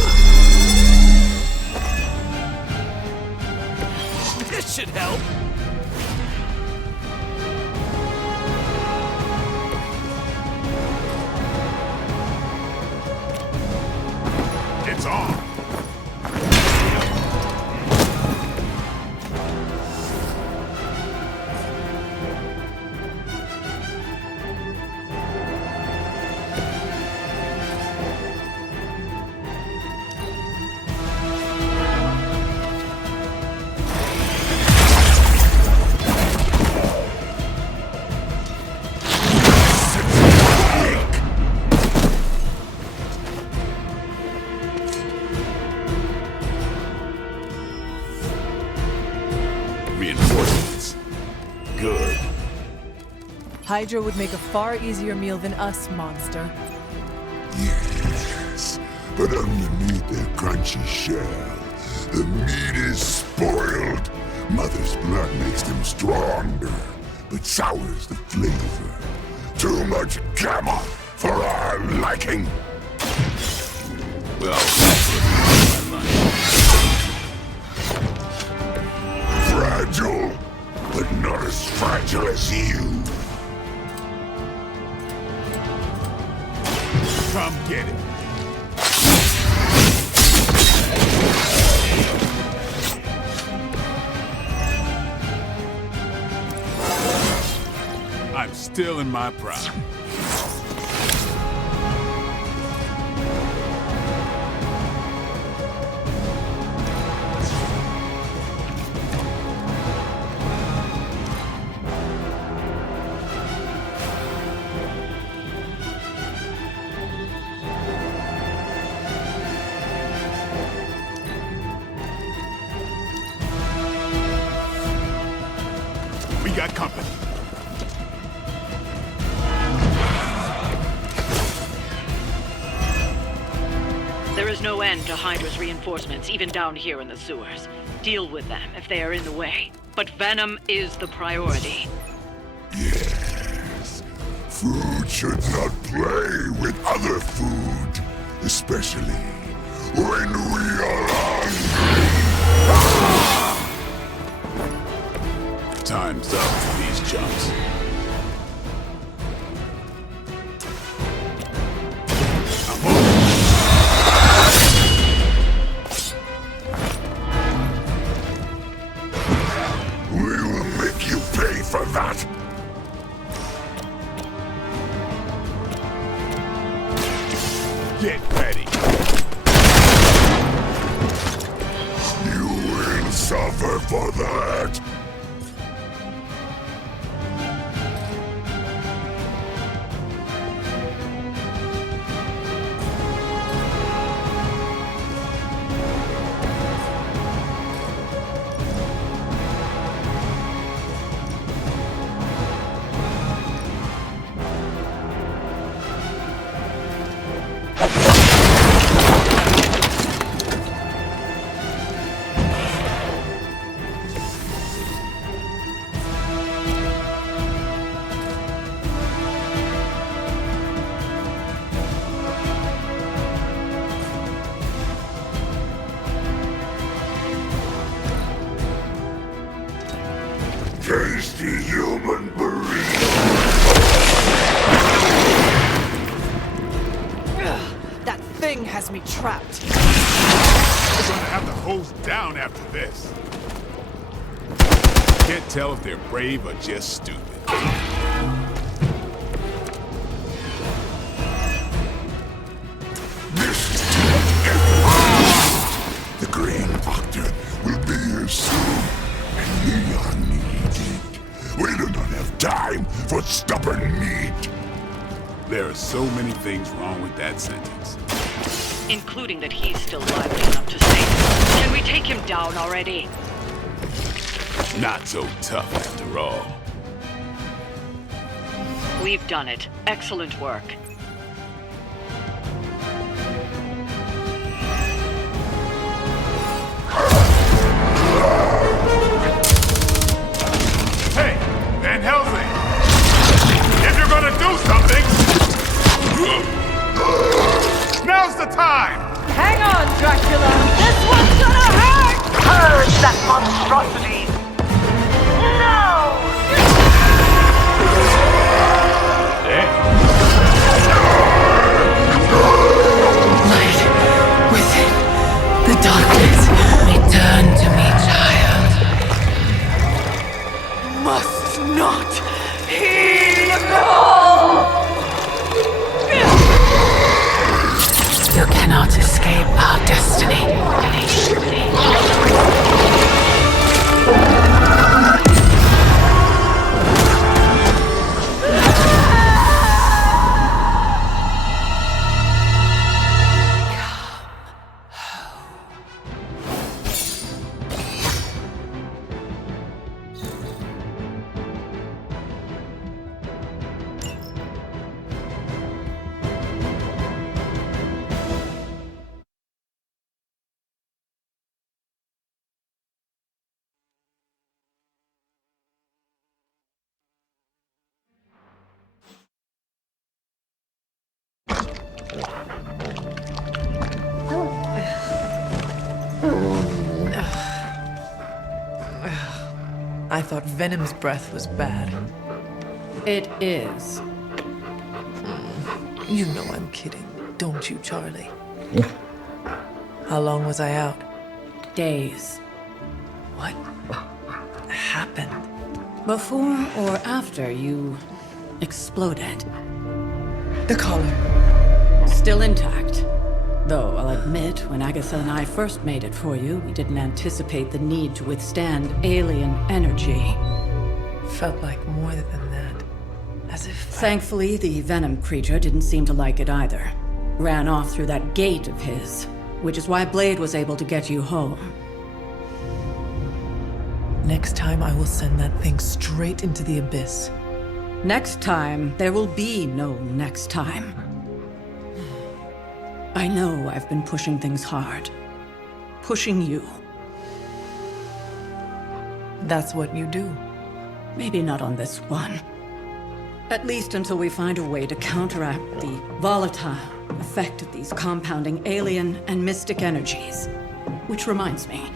This should help. It's on. Reinforcements. Good. Hydra would make a far easier meal than us, monster. Yes, but underneath their crunchy shell, the meat is spoiled. Mother's blood makes them stronger, but sours the flavor. Too much gamma for our liking. Well, fragile, but not as fragile as you. Come get it. I'm still in my prime. We got company. There is no end to Hydra's reinforcements, even down here in the sewers. Deal with them if they are in the way. But Venom is the priority. Yes. Food should not play with other food, especially when we are hungry. Time's up for these chumps. We will make you pay for that. Get ready. You will suffer. tasty human burrito! That thing has me trapped. We're gonna have the hose down after this. Can't tell if they're brave or just stupid. The Green Doctor will be here soon, and Leon needs it. We do not have time for stubborn meat. There are so many things wrong with that sentence. Including that he's still lively enough to say, "Can we take him down already?" Not so tough after all. We've done it. Excellent work. Hey, Van Helsing! If you're gonna do something, now's the time! Hang on, Dracula! This one's gonna hurt! Purge that monstrosity! No! Light within the darkness, return to me, child. Must not heed the call! You cannot escape our destiny. I thought Venom's breath was bad. It is. You know I'm kidding, don't you, Charlie? How long was I out? Days. What happened? Before or after you exploded? The collar. Still intact. Though I'll admit, when Agatha and I first made it for you, we didn't anticipate the need to withstand alien energy. Felt like more than that. As if... Thankfully, the Venom creature didn't seem to like it either. Ran off through that gate of his, which is why Blade was able to get you home. Next time I will send that thing straight into the abyss. Next time, there will be no next time. I know I've been pushing things hard. Pushing you. That's what you do. Maybe not on this one. At least until we find a way to counteract the volatile effect of these compounding alien and mystic energies. Which reminds me,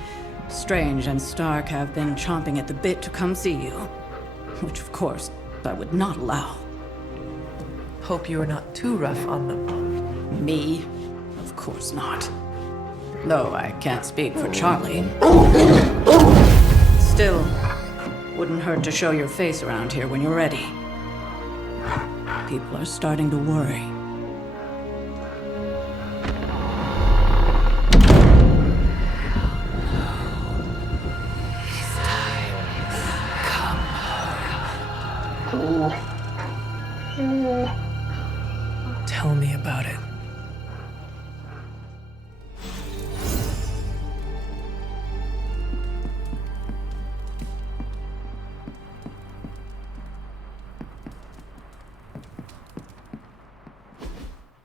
Strange and Stark have been chomping at the bit to come see you. Which, of course, I would not allow. Hope you were not too rough on them. Me? Of course not. Though I can't speak for Charlie. Still, wouldn't hurt to show your face around here when you're ready. People are starting to worry. Tell me about it.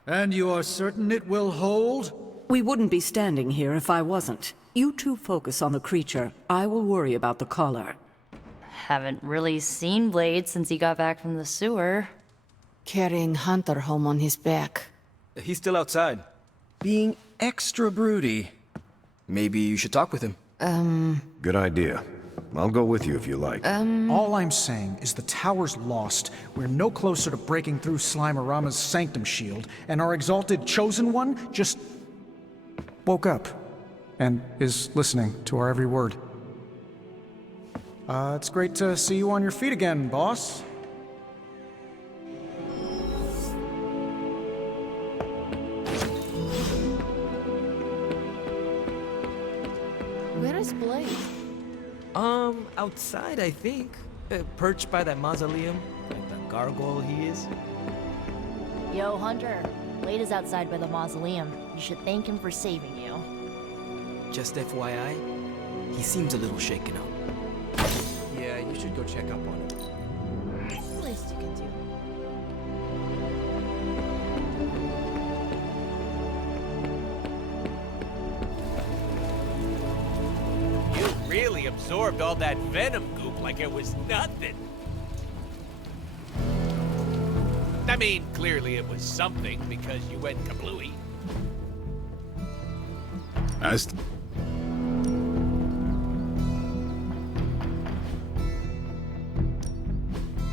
And you are certain it will hold? We wouldn't be standing here if I wasn't. You two focus on the creature. I will worry about the collar. Haven't really seen Blade since he got back from the sewer. Carrying Hunter home on his back. He's still outside. Being extra broody. Maybe you should talk with him. Good idea. I'll go with you if you like. All I'm saying is the tower's lost. We're no closer to breaking through Slimerama's sanctum shield, and our exalted chosen one just woke up and is listening to our every word. It's great to see you on your feet again, boss. Where is Blade? Outside, I think. Perched by that mausoleum, like the gargoyle he is. Yo, Hunter. Blade is outside by the mausoleum. You should thank him for saving you. Just FYI, he seems a little shaken up. Yeah, you should go check up on him. Least you can do. You really absorbed all that venom goop like it was nothing. I mean, clearly it was something because you went kablooey.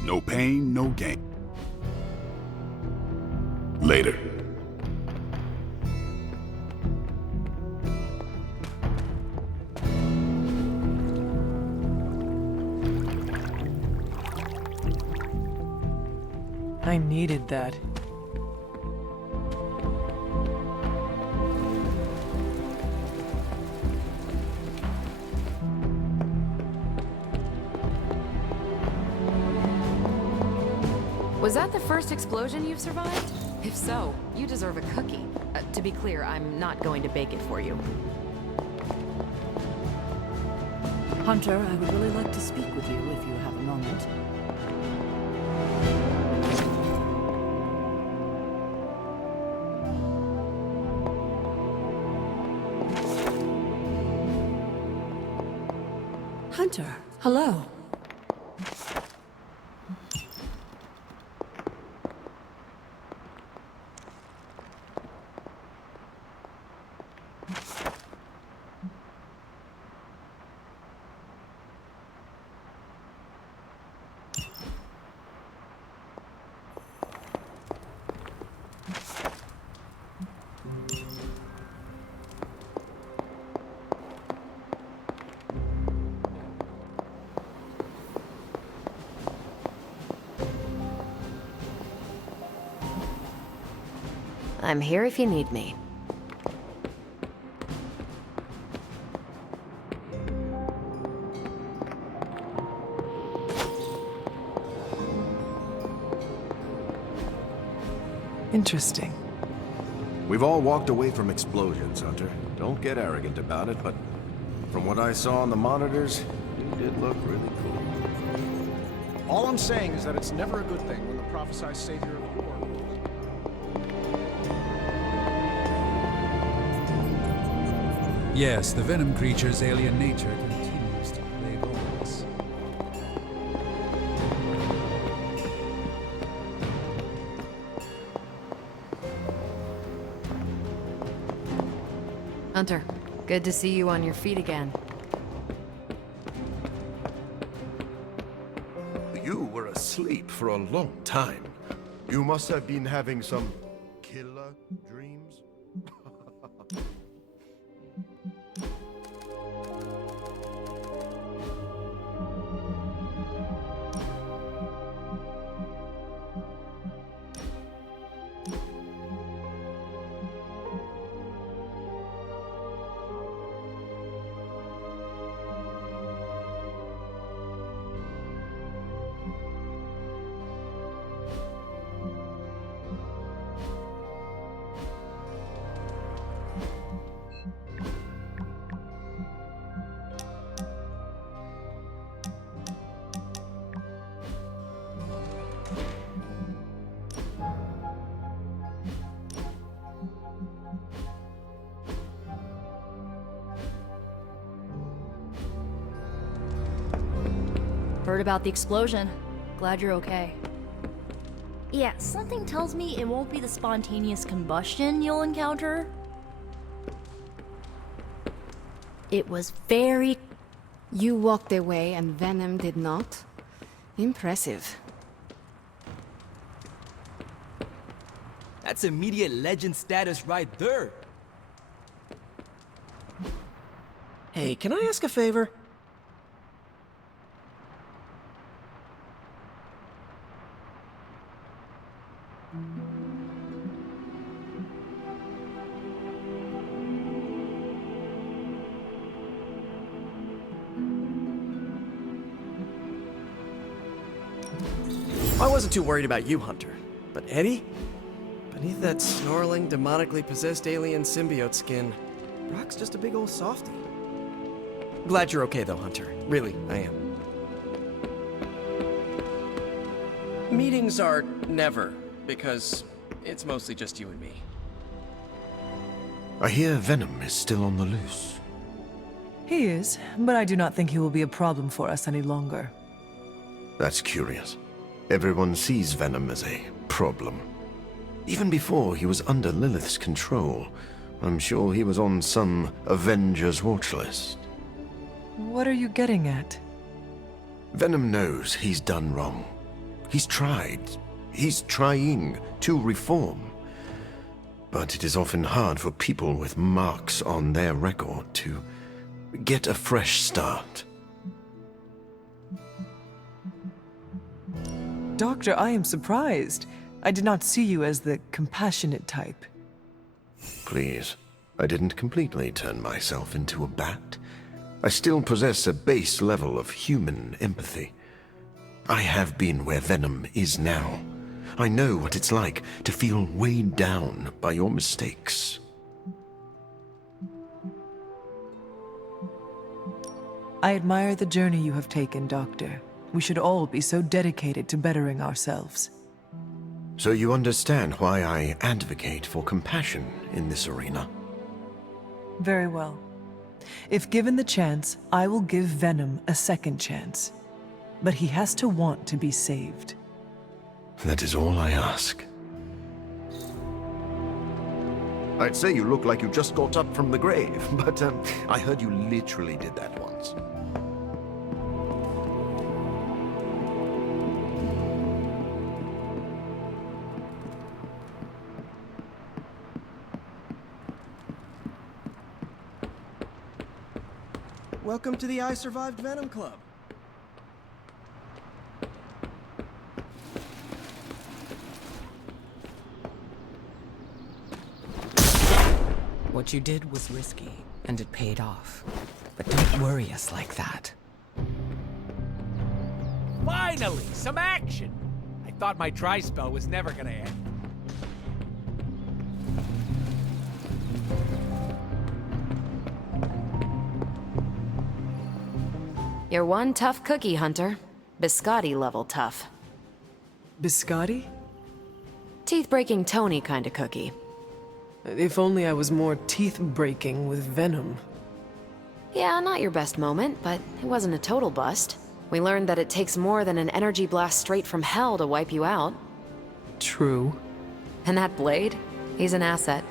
No pain, no gain. Later. I needed that. Was that the first explosion you've survived? If so, you deserve a cookie. To be clear, I'm not going to bake it for you. Hunter, I would really like to speak with you if you have a moment. Hunter, hello. I'm here if you need me. Interesting. We've all walked away from explosions, Hunter. Don't get arrogant about it, but from what I saw on the monitors, you did look really cool. All I'm saying is that it's never a good thing when the prophesied savior of the war. Yes, the venom creature's alien nature continues to plague all of us. Hunter, good to see you on your feet again. You were asleep for a long time. You must have been having some killer dreams. Heard about the explosion. Glad you're okay. Yeah, something tells me it won't be the spontaneous combustion you'll encounter. It was very... You walked away and Venom did not? Impressive. That's immediate legend status right there. Hey, can I ask a favor? I wasn't too worried about you, Hunter. But Eddie? Beneath that snarling, demonically possessed alien symbiote skin, Brock's just a big old softie. Glad you're okay though, Hunter. Really, I am. Meetings are never, because it's mostly just you and me. I hear Venom is still on the loose. He is, but I do not think he will be a problem for us any longer. That's curious. Everyone sees Venom as a problem. Even before he was under Lilith's control, I'm sure he was on some Avengers watch list. What are you getting at? Venom knows he's done wrong. He's tried. He's trying to reform. But it is often hard for people with marks on their record to get a fresh start. Doctor, I am surprised. I did not see you as the compassionate type. Please, I didn't completely turn myself into a bat. I still possess a base level of human empathy. I have been where Venom is now. I know what it's like to feel weighed down by your mistakes. I admire the journey you have taken, Doctor. We should all be so dedicated to bettering ourselves. So you understand why I advocate for compassion in this arena? Very well. If given the chance, I will give Venom a second chance. But he has to want to be saved. That is all I ask. I'd say you look like you just got up from the grave, but I heard you literally did that once. Welcome to the I Survived Venom Club. What you did was risky, and it paid off. But don't worry us like that. Finally, some action! I thought my dry spell was never gonna end. You're one tough cookie, Hunter. Biscotti level tough. Biscotti? Teeth-breaking Tony kind of cookie. If only I was more teeth-breaking with Venom. Yeah, not your best moment, but it wasn't a total bust. We learned that it takes more than an energy blast straight from hell to wipe you out. True. And that blade? He's an asset.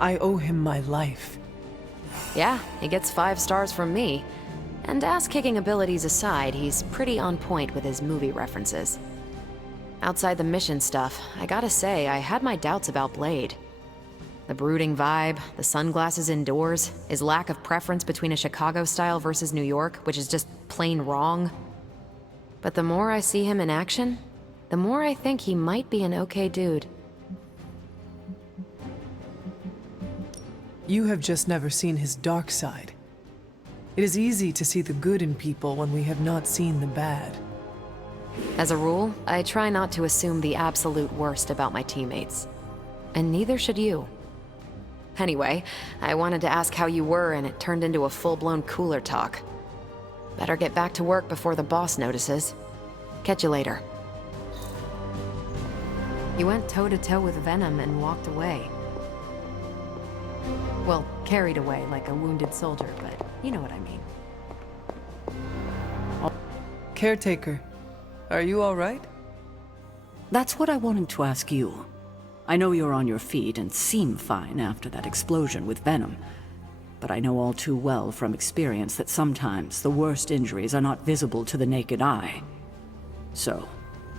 I owe him my life. Yeah, he gets 5 stars from me. And ass-kicking abilities aside, he's pretty on point with his movie references. Outside the mission stuff, I gotta say, I had my doubts about Blade. The brooding vibe, the sunglasses indoors, his lack of preference between a Chicago style versus New York, which is just plain wrong. But the more I see him in action, the more I think he might be an okay dude. You have just never seen his dark side. It is easy to see the good in people when we have not seen the bad. As a rule, I try not to assume the absolute worst about my teammates. And neither should you. Anyway, I wanted to ask how you were, and it turned into a full-blown cooler talk. Better get back to work before the boss notices. Catch you later. You went toe-to-toe with Venom and walked away. Well, carried away like a wounded soldier, but you know what I mean. Caretaker, are you all right? That's what I wanted to ask you. I know you're on your feet and seem fine after that explosion with Venom. but I know all too well from experience that sometimes the worst injuries are not visible to the naked eye. So,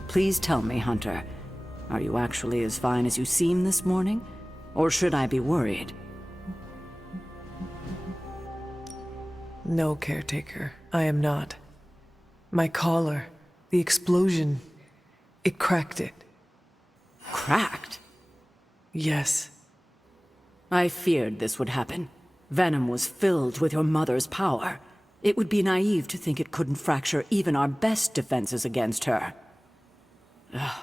please tell me, Hunter, are you actually as fine as you seem this morning? Or should I be worried? No, caretaker, I am not. My collar, the explosion, it cracked it. Cracked? Yes. I feared this would happen. Venom was filled with your mother's power. It would be naive to think it couldn't fracture even our best defenses against her. Ugh.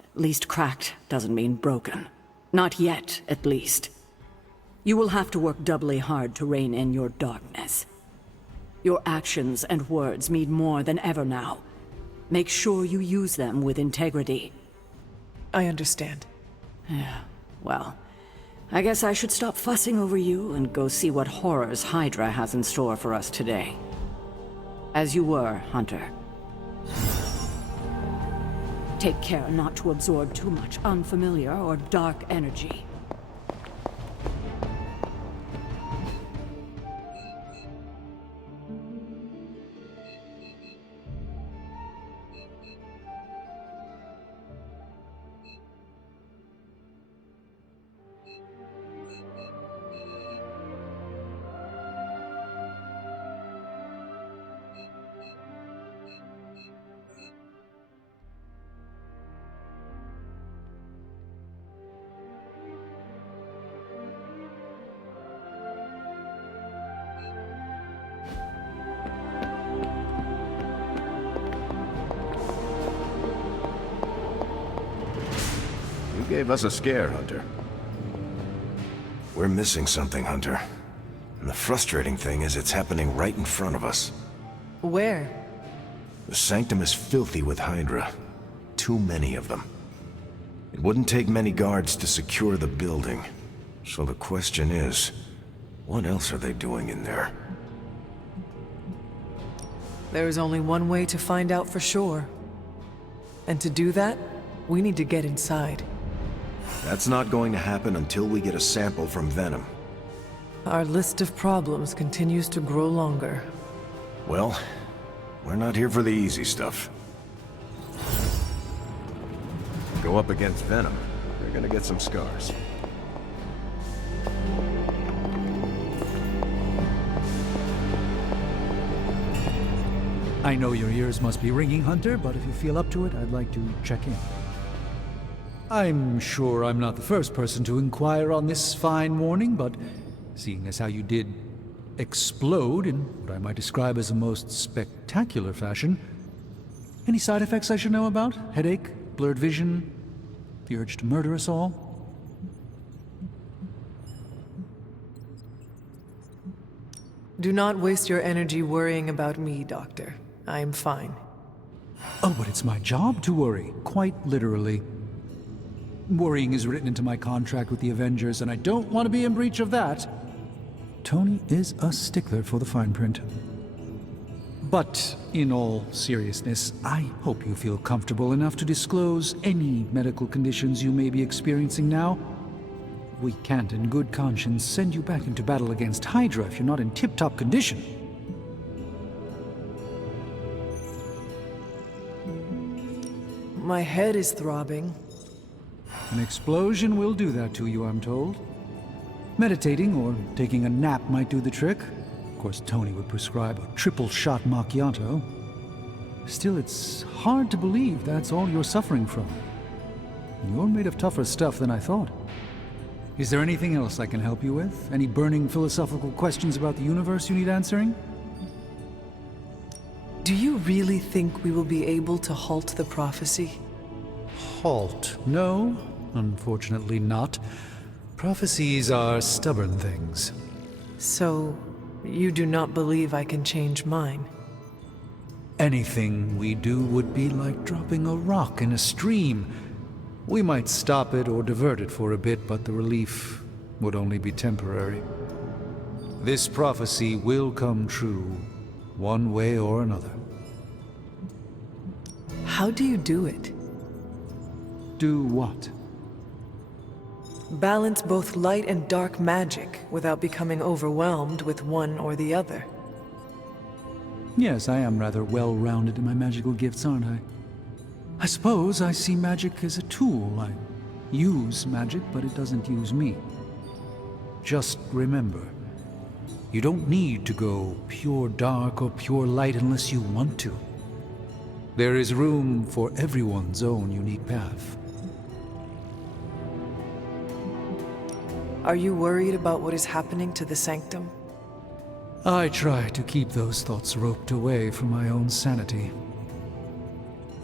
At least cracked doesn't mean broken. Not yet, at least. You will have to work doubly hard to rein in your darkness. Your actions and words mean more than ever now. Make sure you use them with integrity. I understand. Yeah, well, I guess I should stop fussing over you and go see what horrors Hydra has in store for us today. As you were, Hunter. Take care not to absorb too much unfamiliar or dark energy. You gave us a scare, Hunter. We're missing something, Hunter. And the frustrating thing is it's happening right in front of us. Where? The Sanctum is filthy with Hydra. Too many of them. It wouldn't take many guards to secure the building. So the question is, what else are they doing in there? There is only one way to find out for sure. And to do that, we need to get inside. That's not going to happen until we get a sample from Venom. Our list of problems continues to grow longer. Well, we're not here for the easy stuff. Go up against Venom, they're gonna get some scars. I know your ears must be ringing, Hunter, but if you feel up to it, I'd like to check in. I'm sure I'm not the first person to inquire on this fine morning, but seeing as how you did explode in what I might describe as a most spectacular fashion, any side effects I should know about? Headache, blurred vision, the urge to murder us all? Do not waste your energy worrying about me, Doctor. I am fine. Oh, but it's my job to worry, quite literally. Worrying is written into my contract with the Avengers, and I don't want to be in breach of that. Tony is a stickler for the fine print. But in all seriousness, I hope you feel comfortable enough to disclose any medical conditions you may be experiencing now. We can't in good conscience send you back into battle against Hydra if you're not in tip-top condition. My head is throbbing. An explosion will do that to you, I'm told. Meditating or taking a nap might do the trick. Of course, Tony would prescribe a triple-shot macchiato. Still, it's hard to believe that's all you're suffering from. You're made of tougher stuff than I thought. Is there anything else I can help you with? Any burning philosophical questions about the universe you need answering? Do you really think we will be able to halt the prophecy? Halt? No, unfortunately not. Prophecies are stubborn things. So, you do not believe I can change mine? Anything we do would be like dropping a rock in a stream. We might stop it or divert it for a bit, but the relief would only be temporary. This prophecy will come true, one way or another. How do you do it? Do what? Balance both light and dark magic without becoming overwhelmed with one or the other. Yes, I am rather well-rounded in my magical gifts, aren't I? I suppose I see magic as a tool. I use magic, but it doesn't use me. Just remember, you don't need to go pure dark or pure light unless you want to. There is room for everyone's own unique path. Are you worried about what is happening to the Sanctum? I try to keep those thoughts roped away from my own sanity.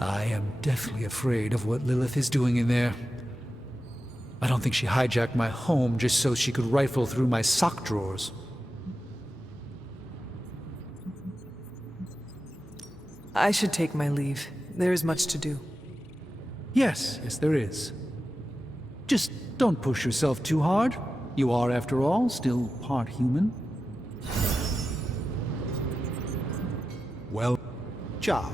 I am deathly afraid of what Lilith is doing in there. I don't think she hijacked my home just so she could rifle through my sock drawers. I should take my leave. There is much to do. Yes, there is. Just don't push yourself too hard. You are, after all, still part human. Well, ciao.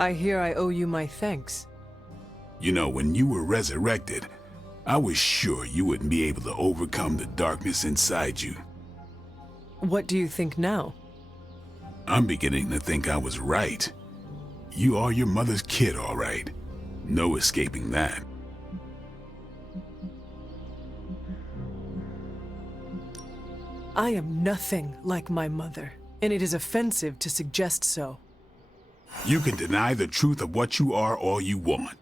I hear I owe you my thanks. You know, when you were resurrected, I was sure you wouldn't be able to overcome the darkness inside you. What do you think now? I'm beginning to think I was right. You are your mother's kid, all right. No escaping that. I am nothing like my mother, and it is offensive to suggest so. You can deny the truth of what you are all you want.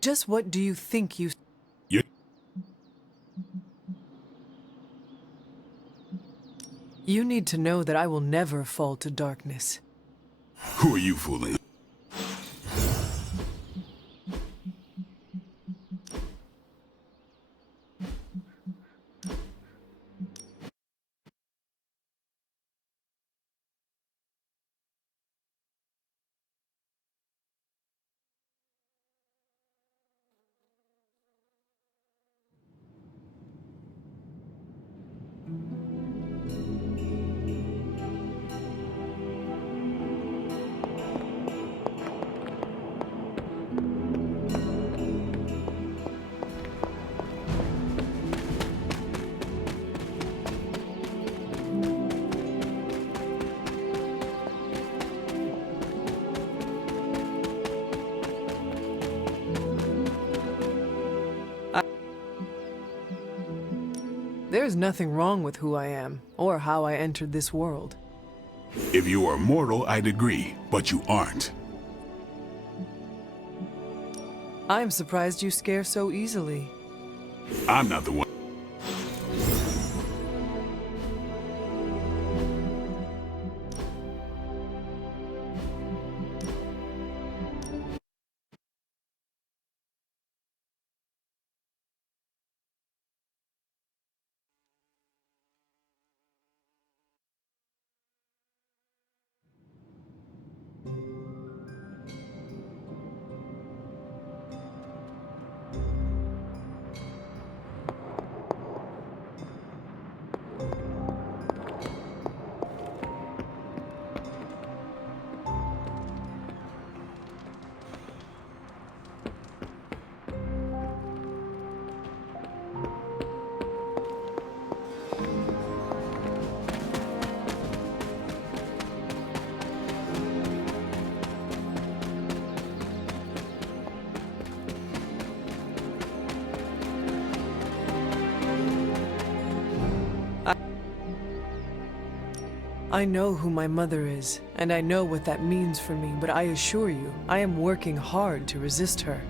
Just what do you think you... You're... You need to know that I will never fall to darkness. Who are you fooling? There's nothing wrong with who I am, or how I entered this world. If you are mortal, I'd agree, but you aren't. I'm surprised you scare so easily. I'm not the one. I know who my mother is, and I know what that means for me, but I assure you, I am working hard to resist her.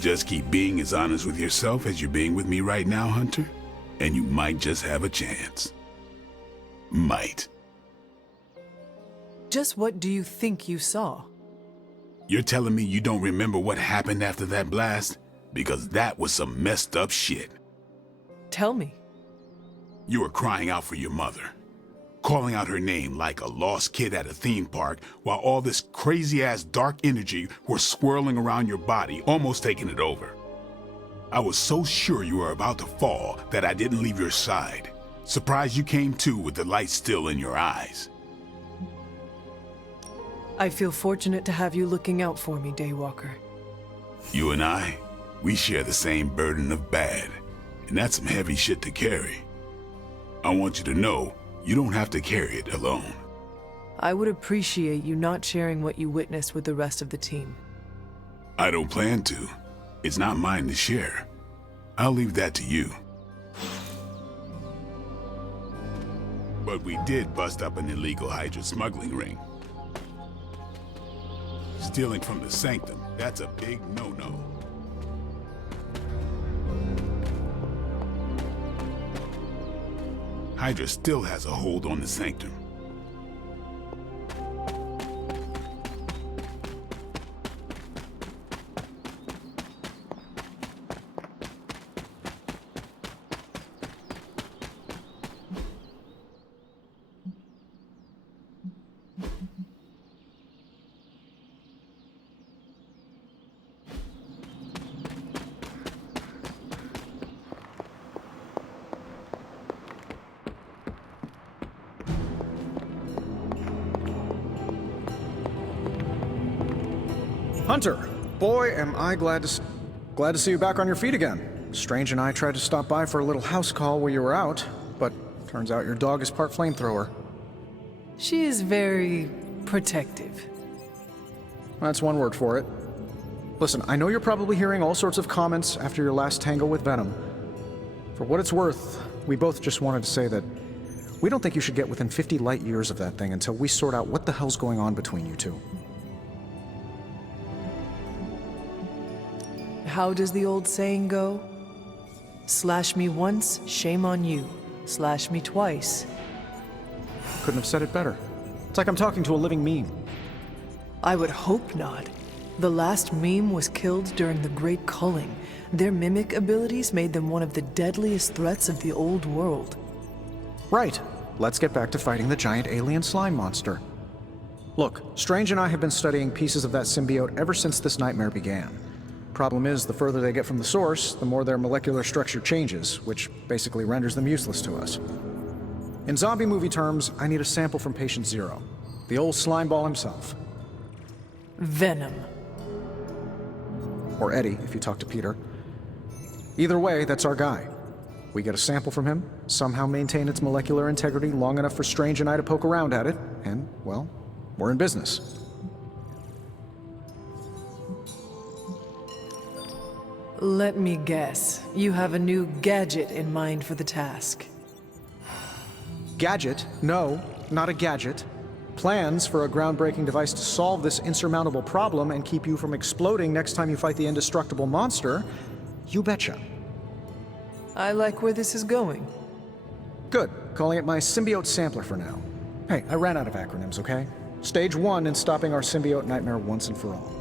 Just keep being as honest with yourself as you're being with me right now, Hunter, and you might just have a chance. Might. Just what do you think you saw? You're telling me you don't remember what happened after that blast? Because that was some messed up shit. Tell me. You were crying out for your mother, calling out her name like a lost kid at a theme park, while all this crazy-ass dark energy was swirling around your body, almost taking it over. I was so sure you were about to fall that I didn't leave your side. Surprised you came to with the light still in your eyes. I feel fortunate to have you looking out for me, Daywalker. You and I, we share the same burden of bad, and that's some heavy shit to carry. I want you to know you don't have to carry it alone. I would appreciate you not sharing what you witnessed with the rest of the team. I don't plan to. It's not mine to share. I'll leave that to you. But we did bust up an illegal Hydra smuggling ring. Stealing from the Sanctum, that's a big no-no. Hydra still has a hold on the Sanctum. Hunter, boy, am I glad to see you back on your feet again. Strange and I tried to stop by for a little house call while you were out, but turns out your dog is part flamethrower. She is very protective. That's one word for it. Listen, I know you're probably hearing all sorts of comments after your last tango with Venom. For what it's worth, we both just wanted to say that we don't think you should get within 50 light years of that thing until we sort out what the hell's going on between you two. How does the old saying go? Slash me once, shame on you. Slash me twice. Couldn't have said it better. It's like I'm talking to a living meme. I would hope not. The last meme was killed during the Great Culling. Their mimic abilities made them one of the deadliest threats of the old world. Right. Let's get back to fighting the giant alien slime monster. Look, Strange and I have been studying pieces of that symbiote ever since this nightmare began. Problem is, the further they get from the source, the more their molecular structure changes, which basically renders them useless to us. In zombie movie terms, I need a sample from Patient Zero, the old slime ball himself. Venom. Or Eddie, if you talk to Peter. Either way, that's our guy. We get a sample from him, somehow maintain its molecular integrity long enough for Strange and I to poke around at it, and, well, we're in business. Let me guess. You have a new gadget in mind for the task. Gadget? No, not a gadget. Plans for a groundbreaking device to solve this insurmountable problem and keep you from exploding next time you fight the indestructible monster? You betcha. I like where this is going. Good. Calling it my symbiote sampler for now. Hey, I ran out of acronyms, okay? Stage 1 in stopping our symbiote nightmare once and for all.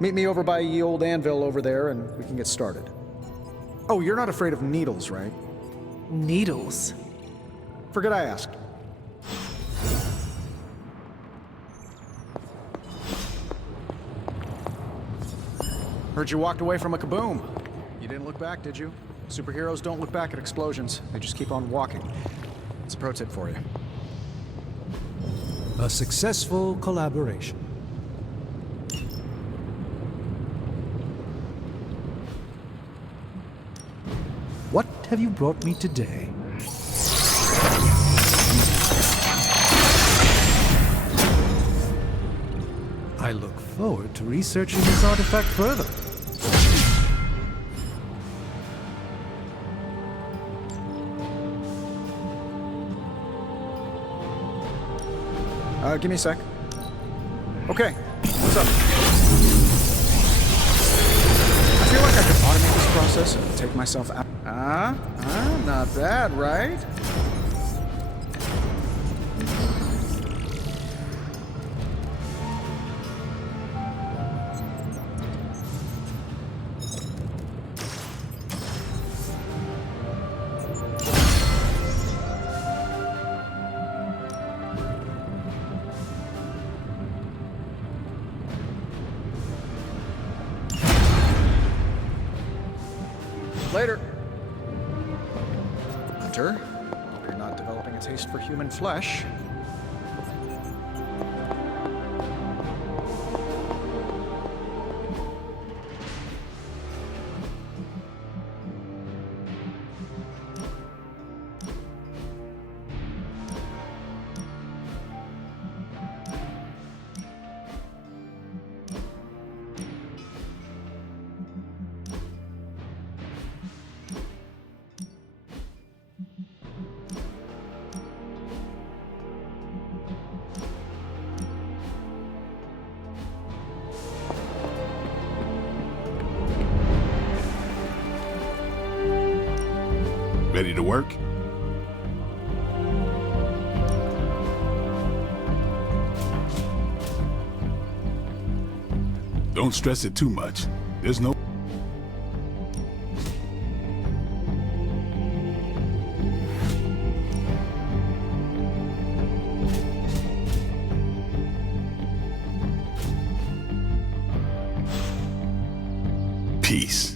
Meet me over by ye old anvil over there and we can get started. Oh, you're not afraid of needles, right? Needles? Forget I asked. Heard you walked away from a kaboom. You didn't look back, did you? Superheroes don't look back at explosions. They just keep on walking. It's a pro tip for you. A successful collaboration. What have you brought me today? I look forward to researching this artifact further. Give me a sec. Okay, what's up? I feel like I could automate this process and take myself out. Not bad, right? Later. Hunter, hope you're not developing a taste for human flesh. Ready to work? Don't stress it too much. There's no... Peace.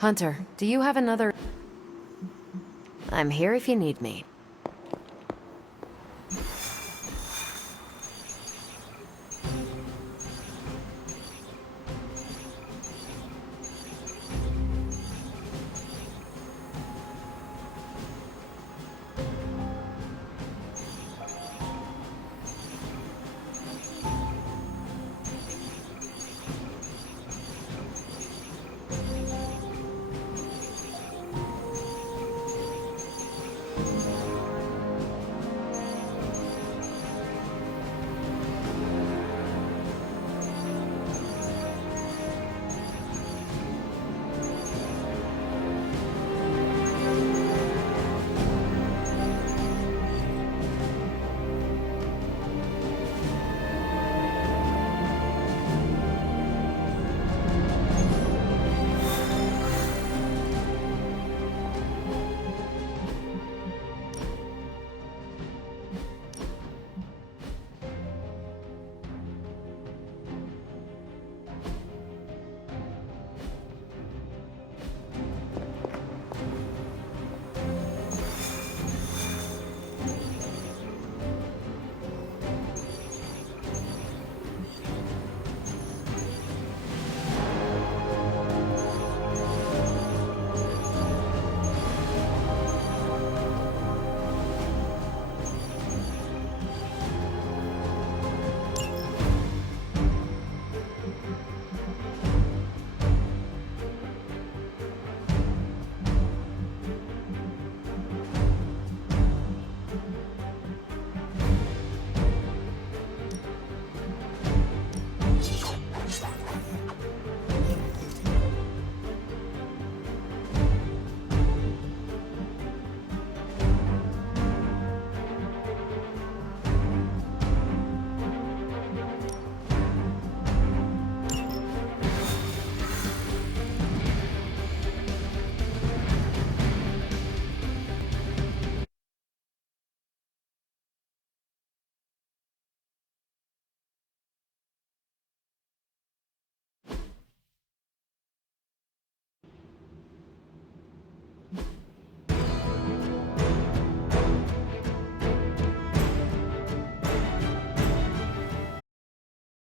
Hunter, do you have another... I'm here if you need me.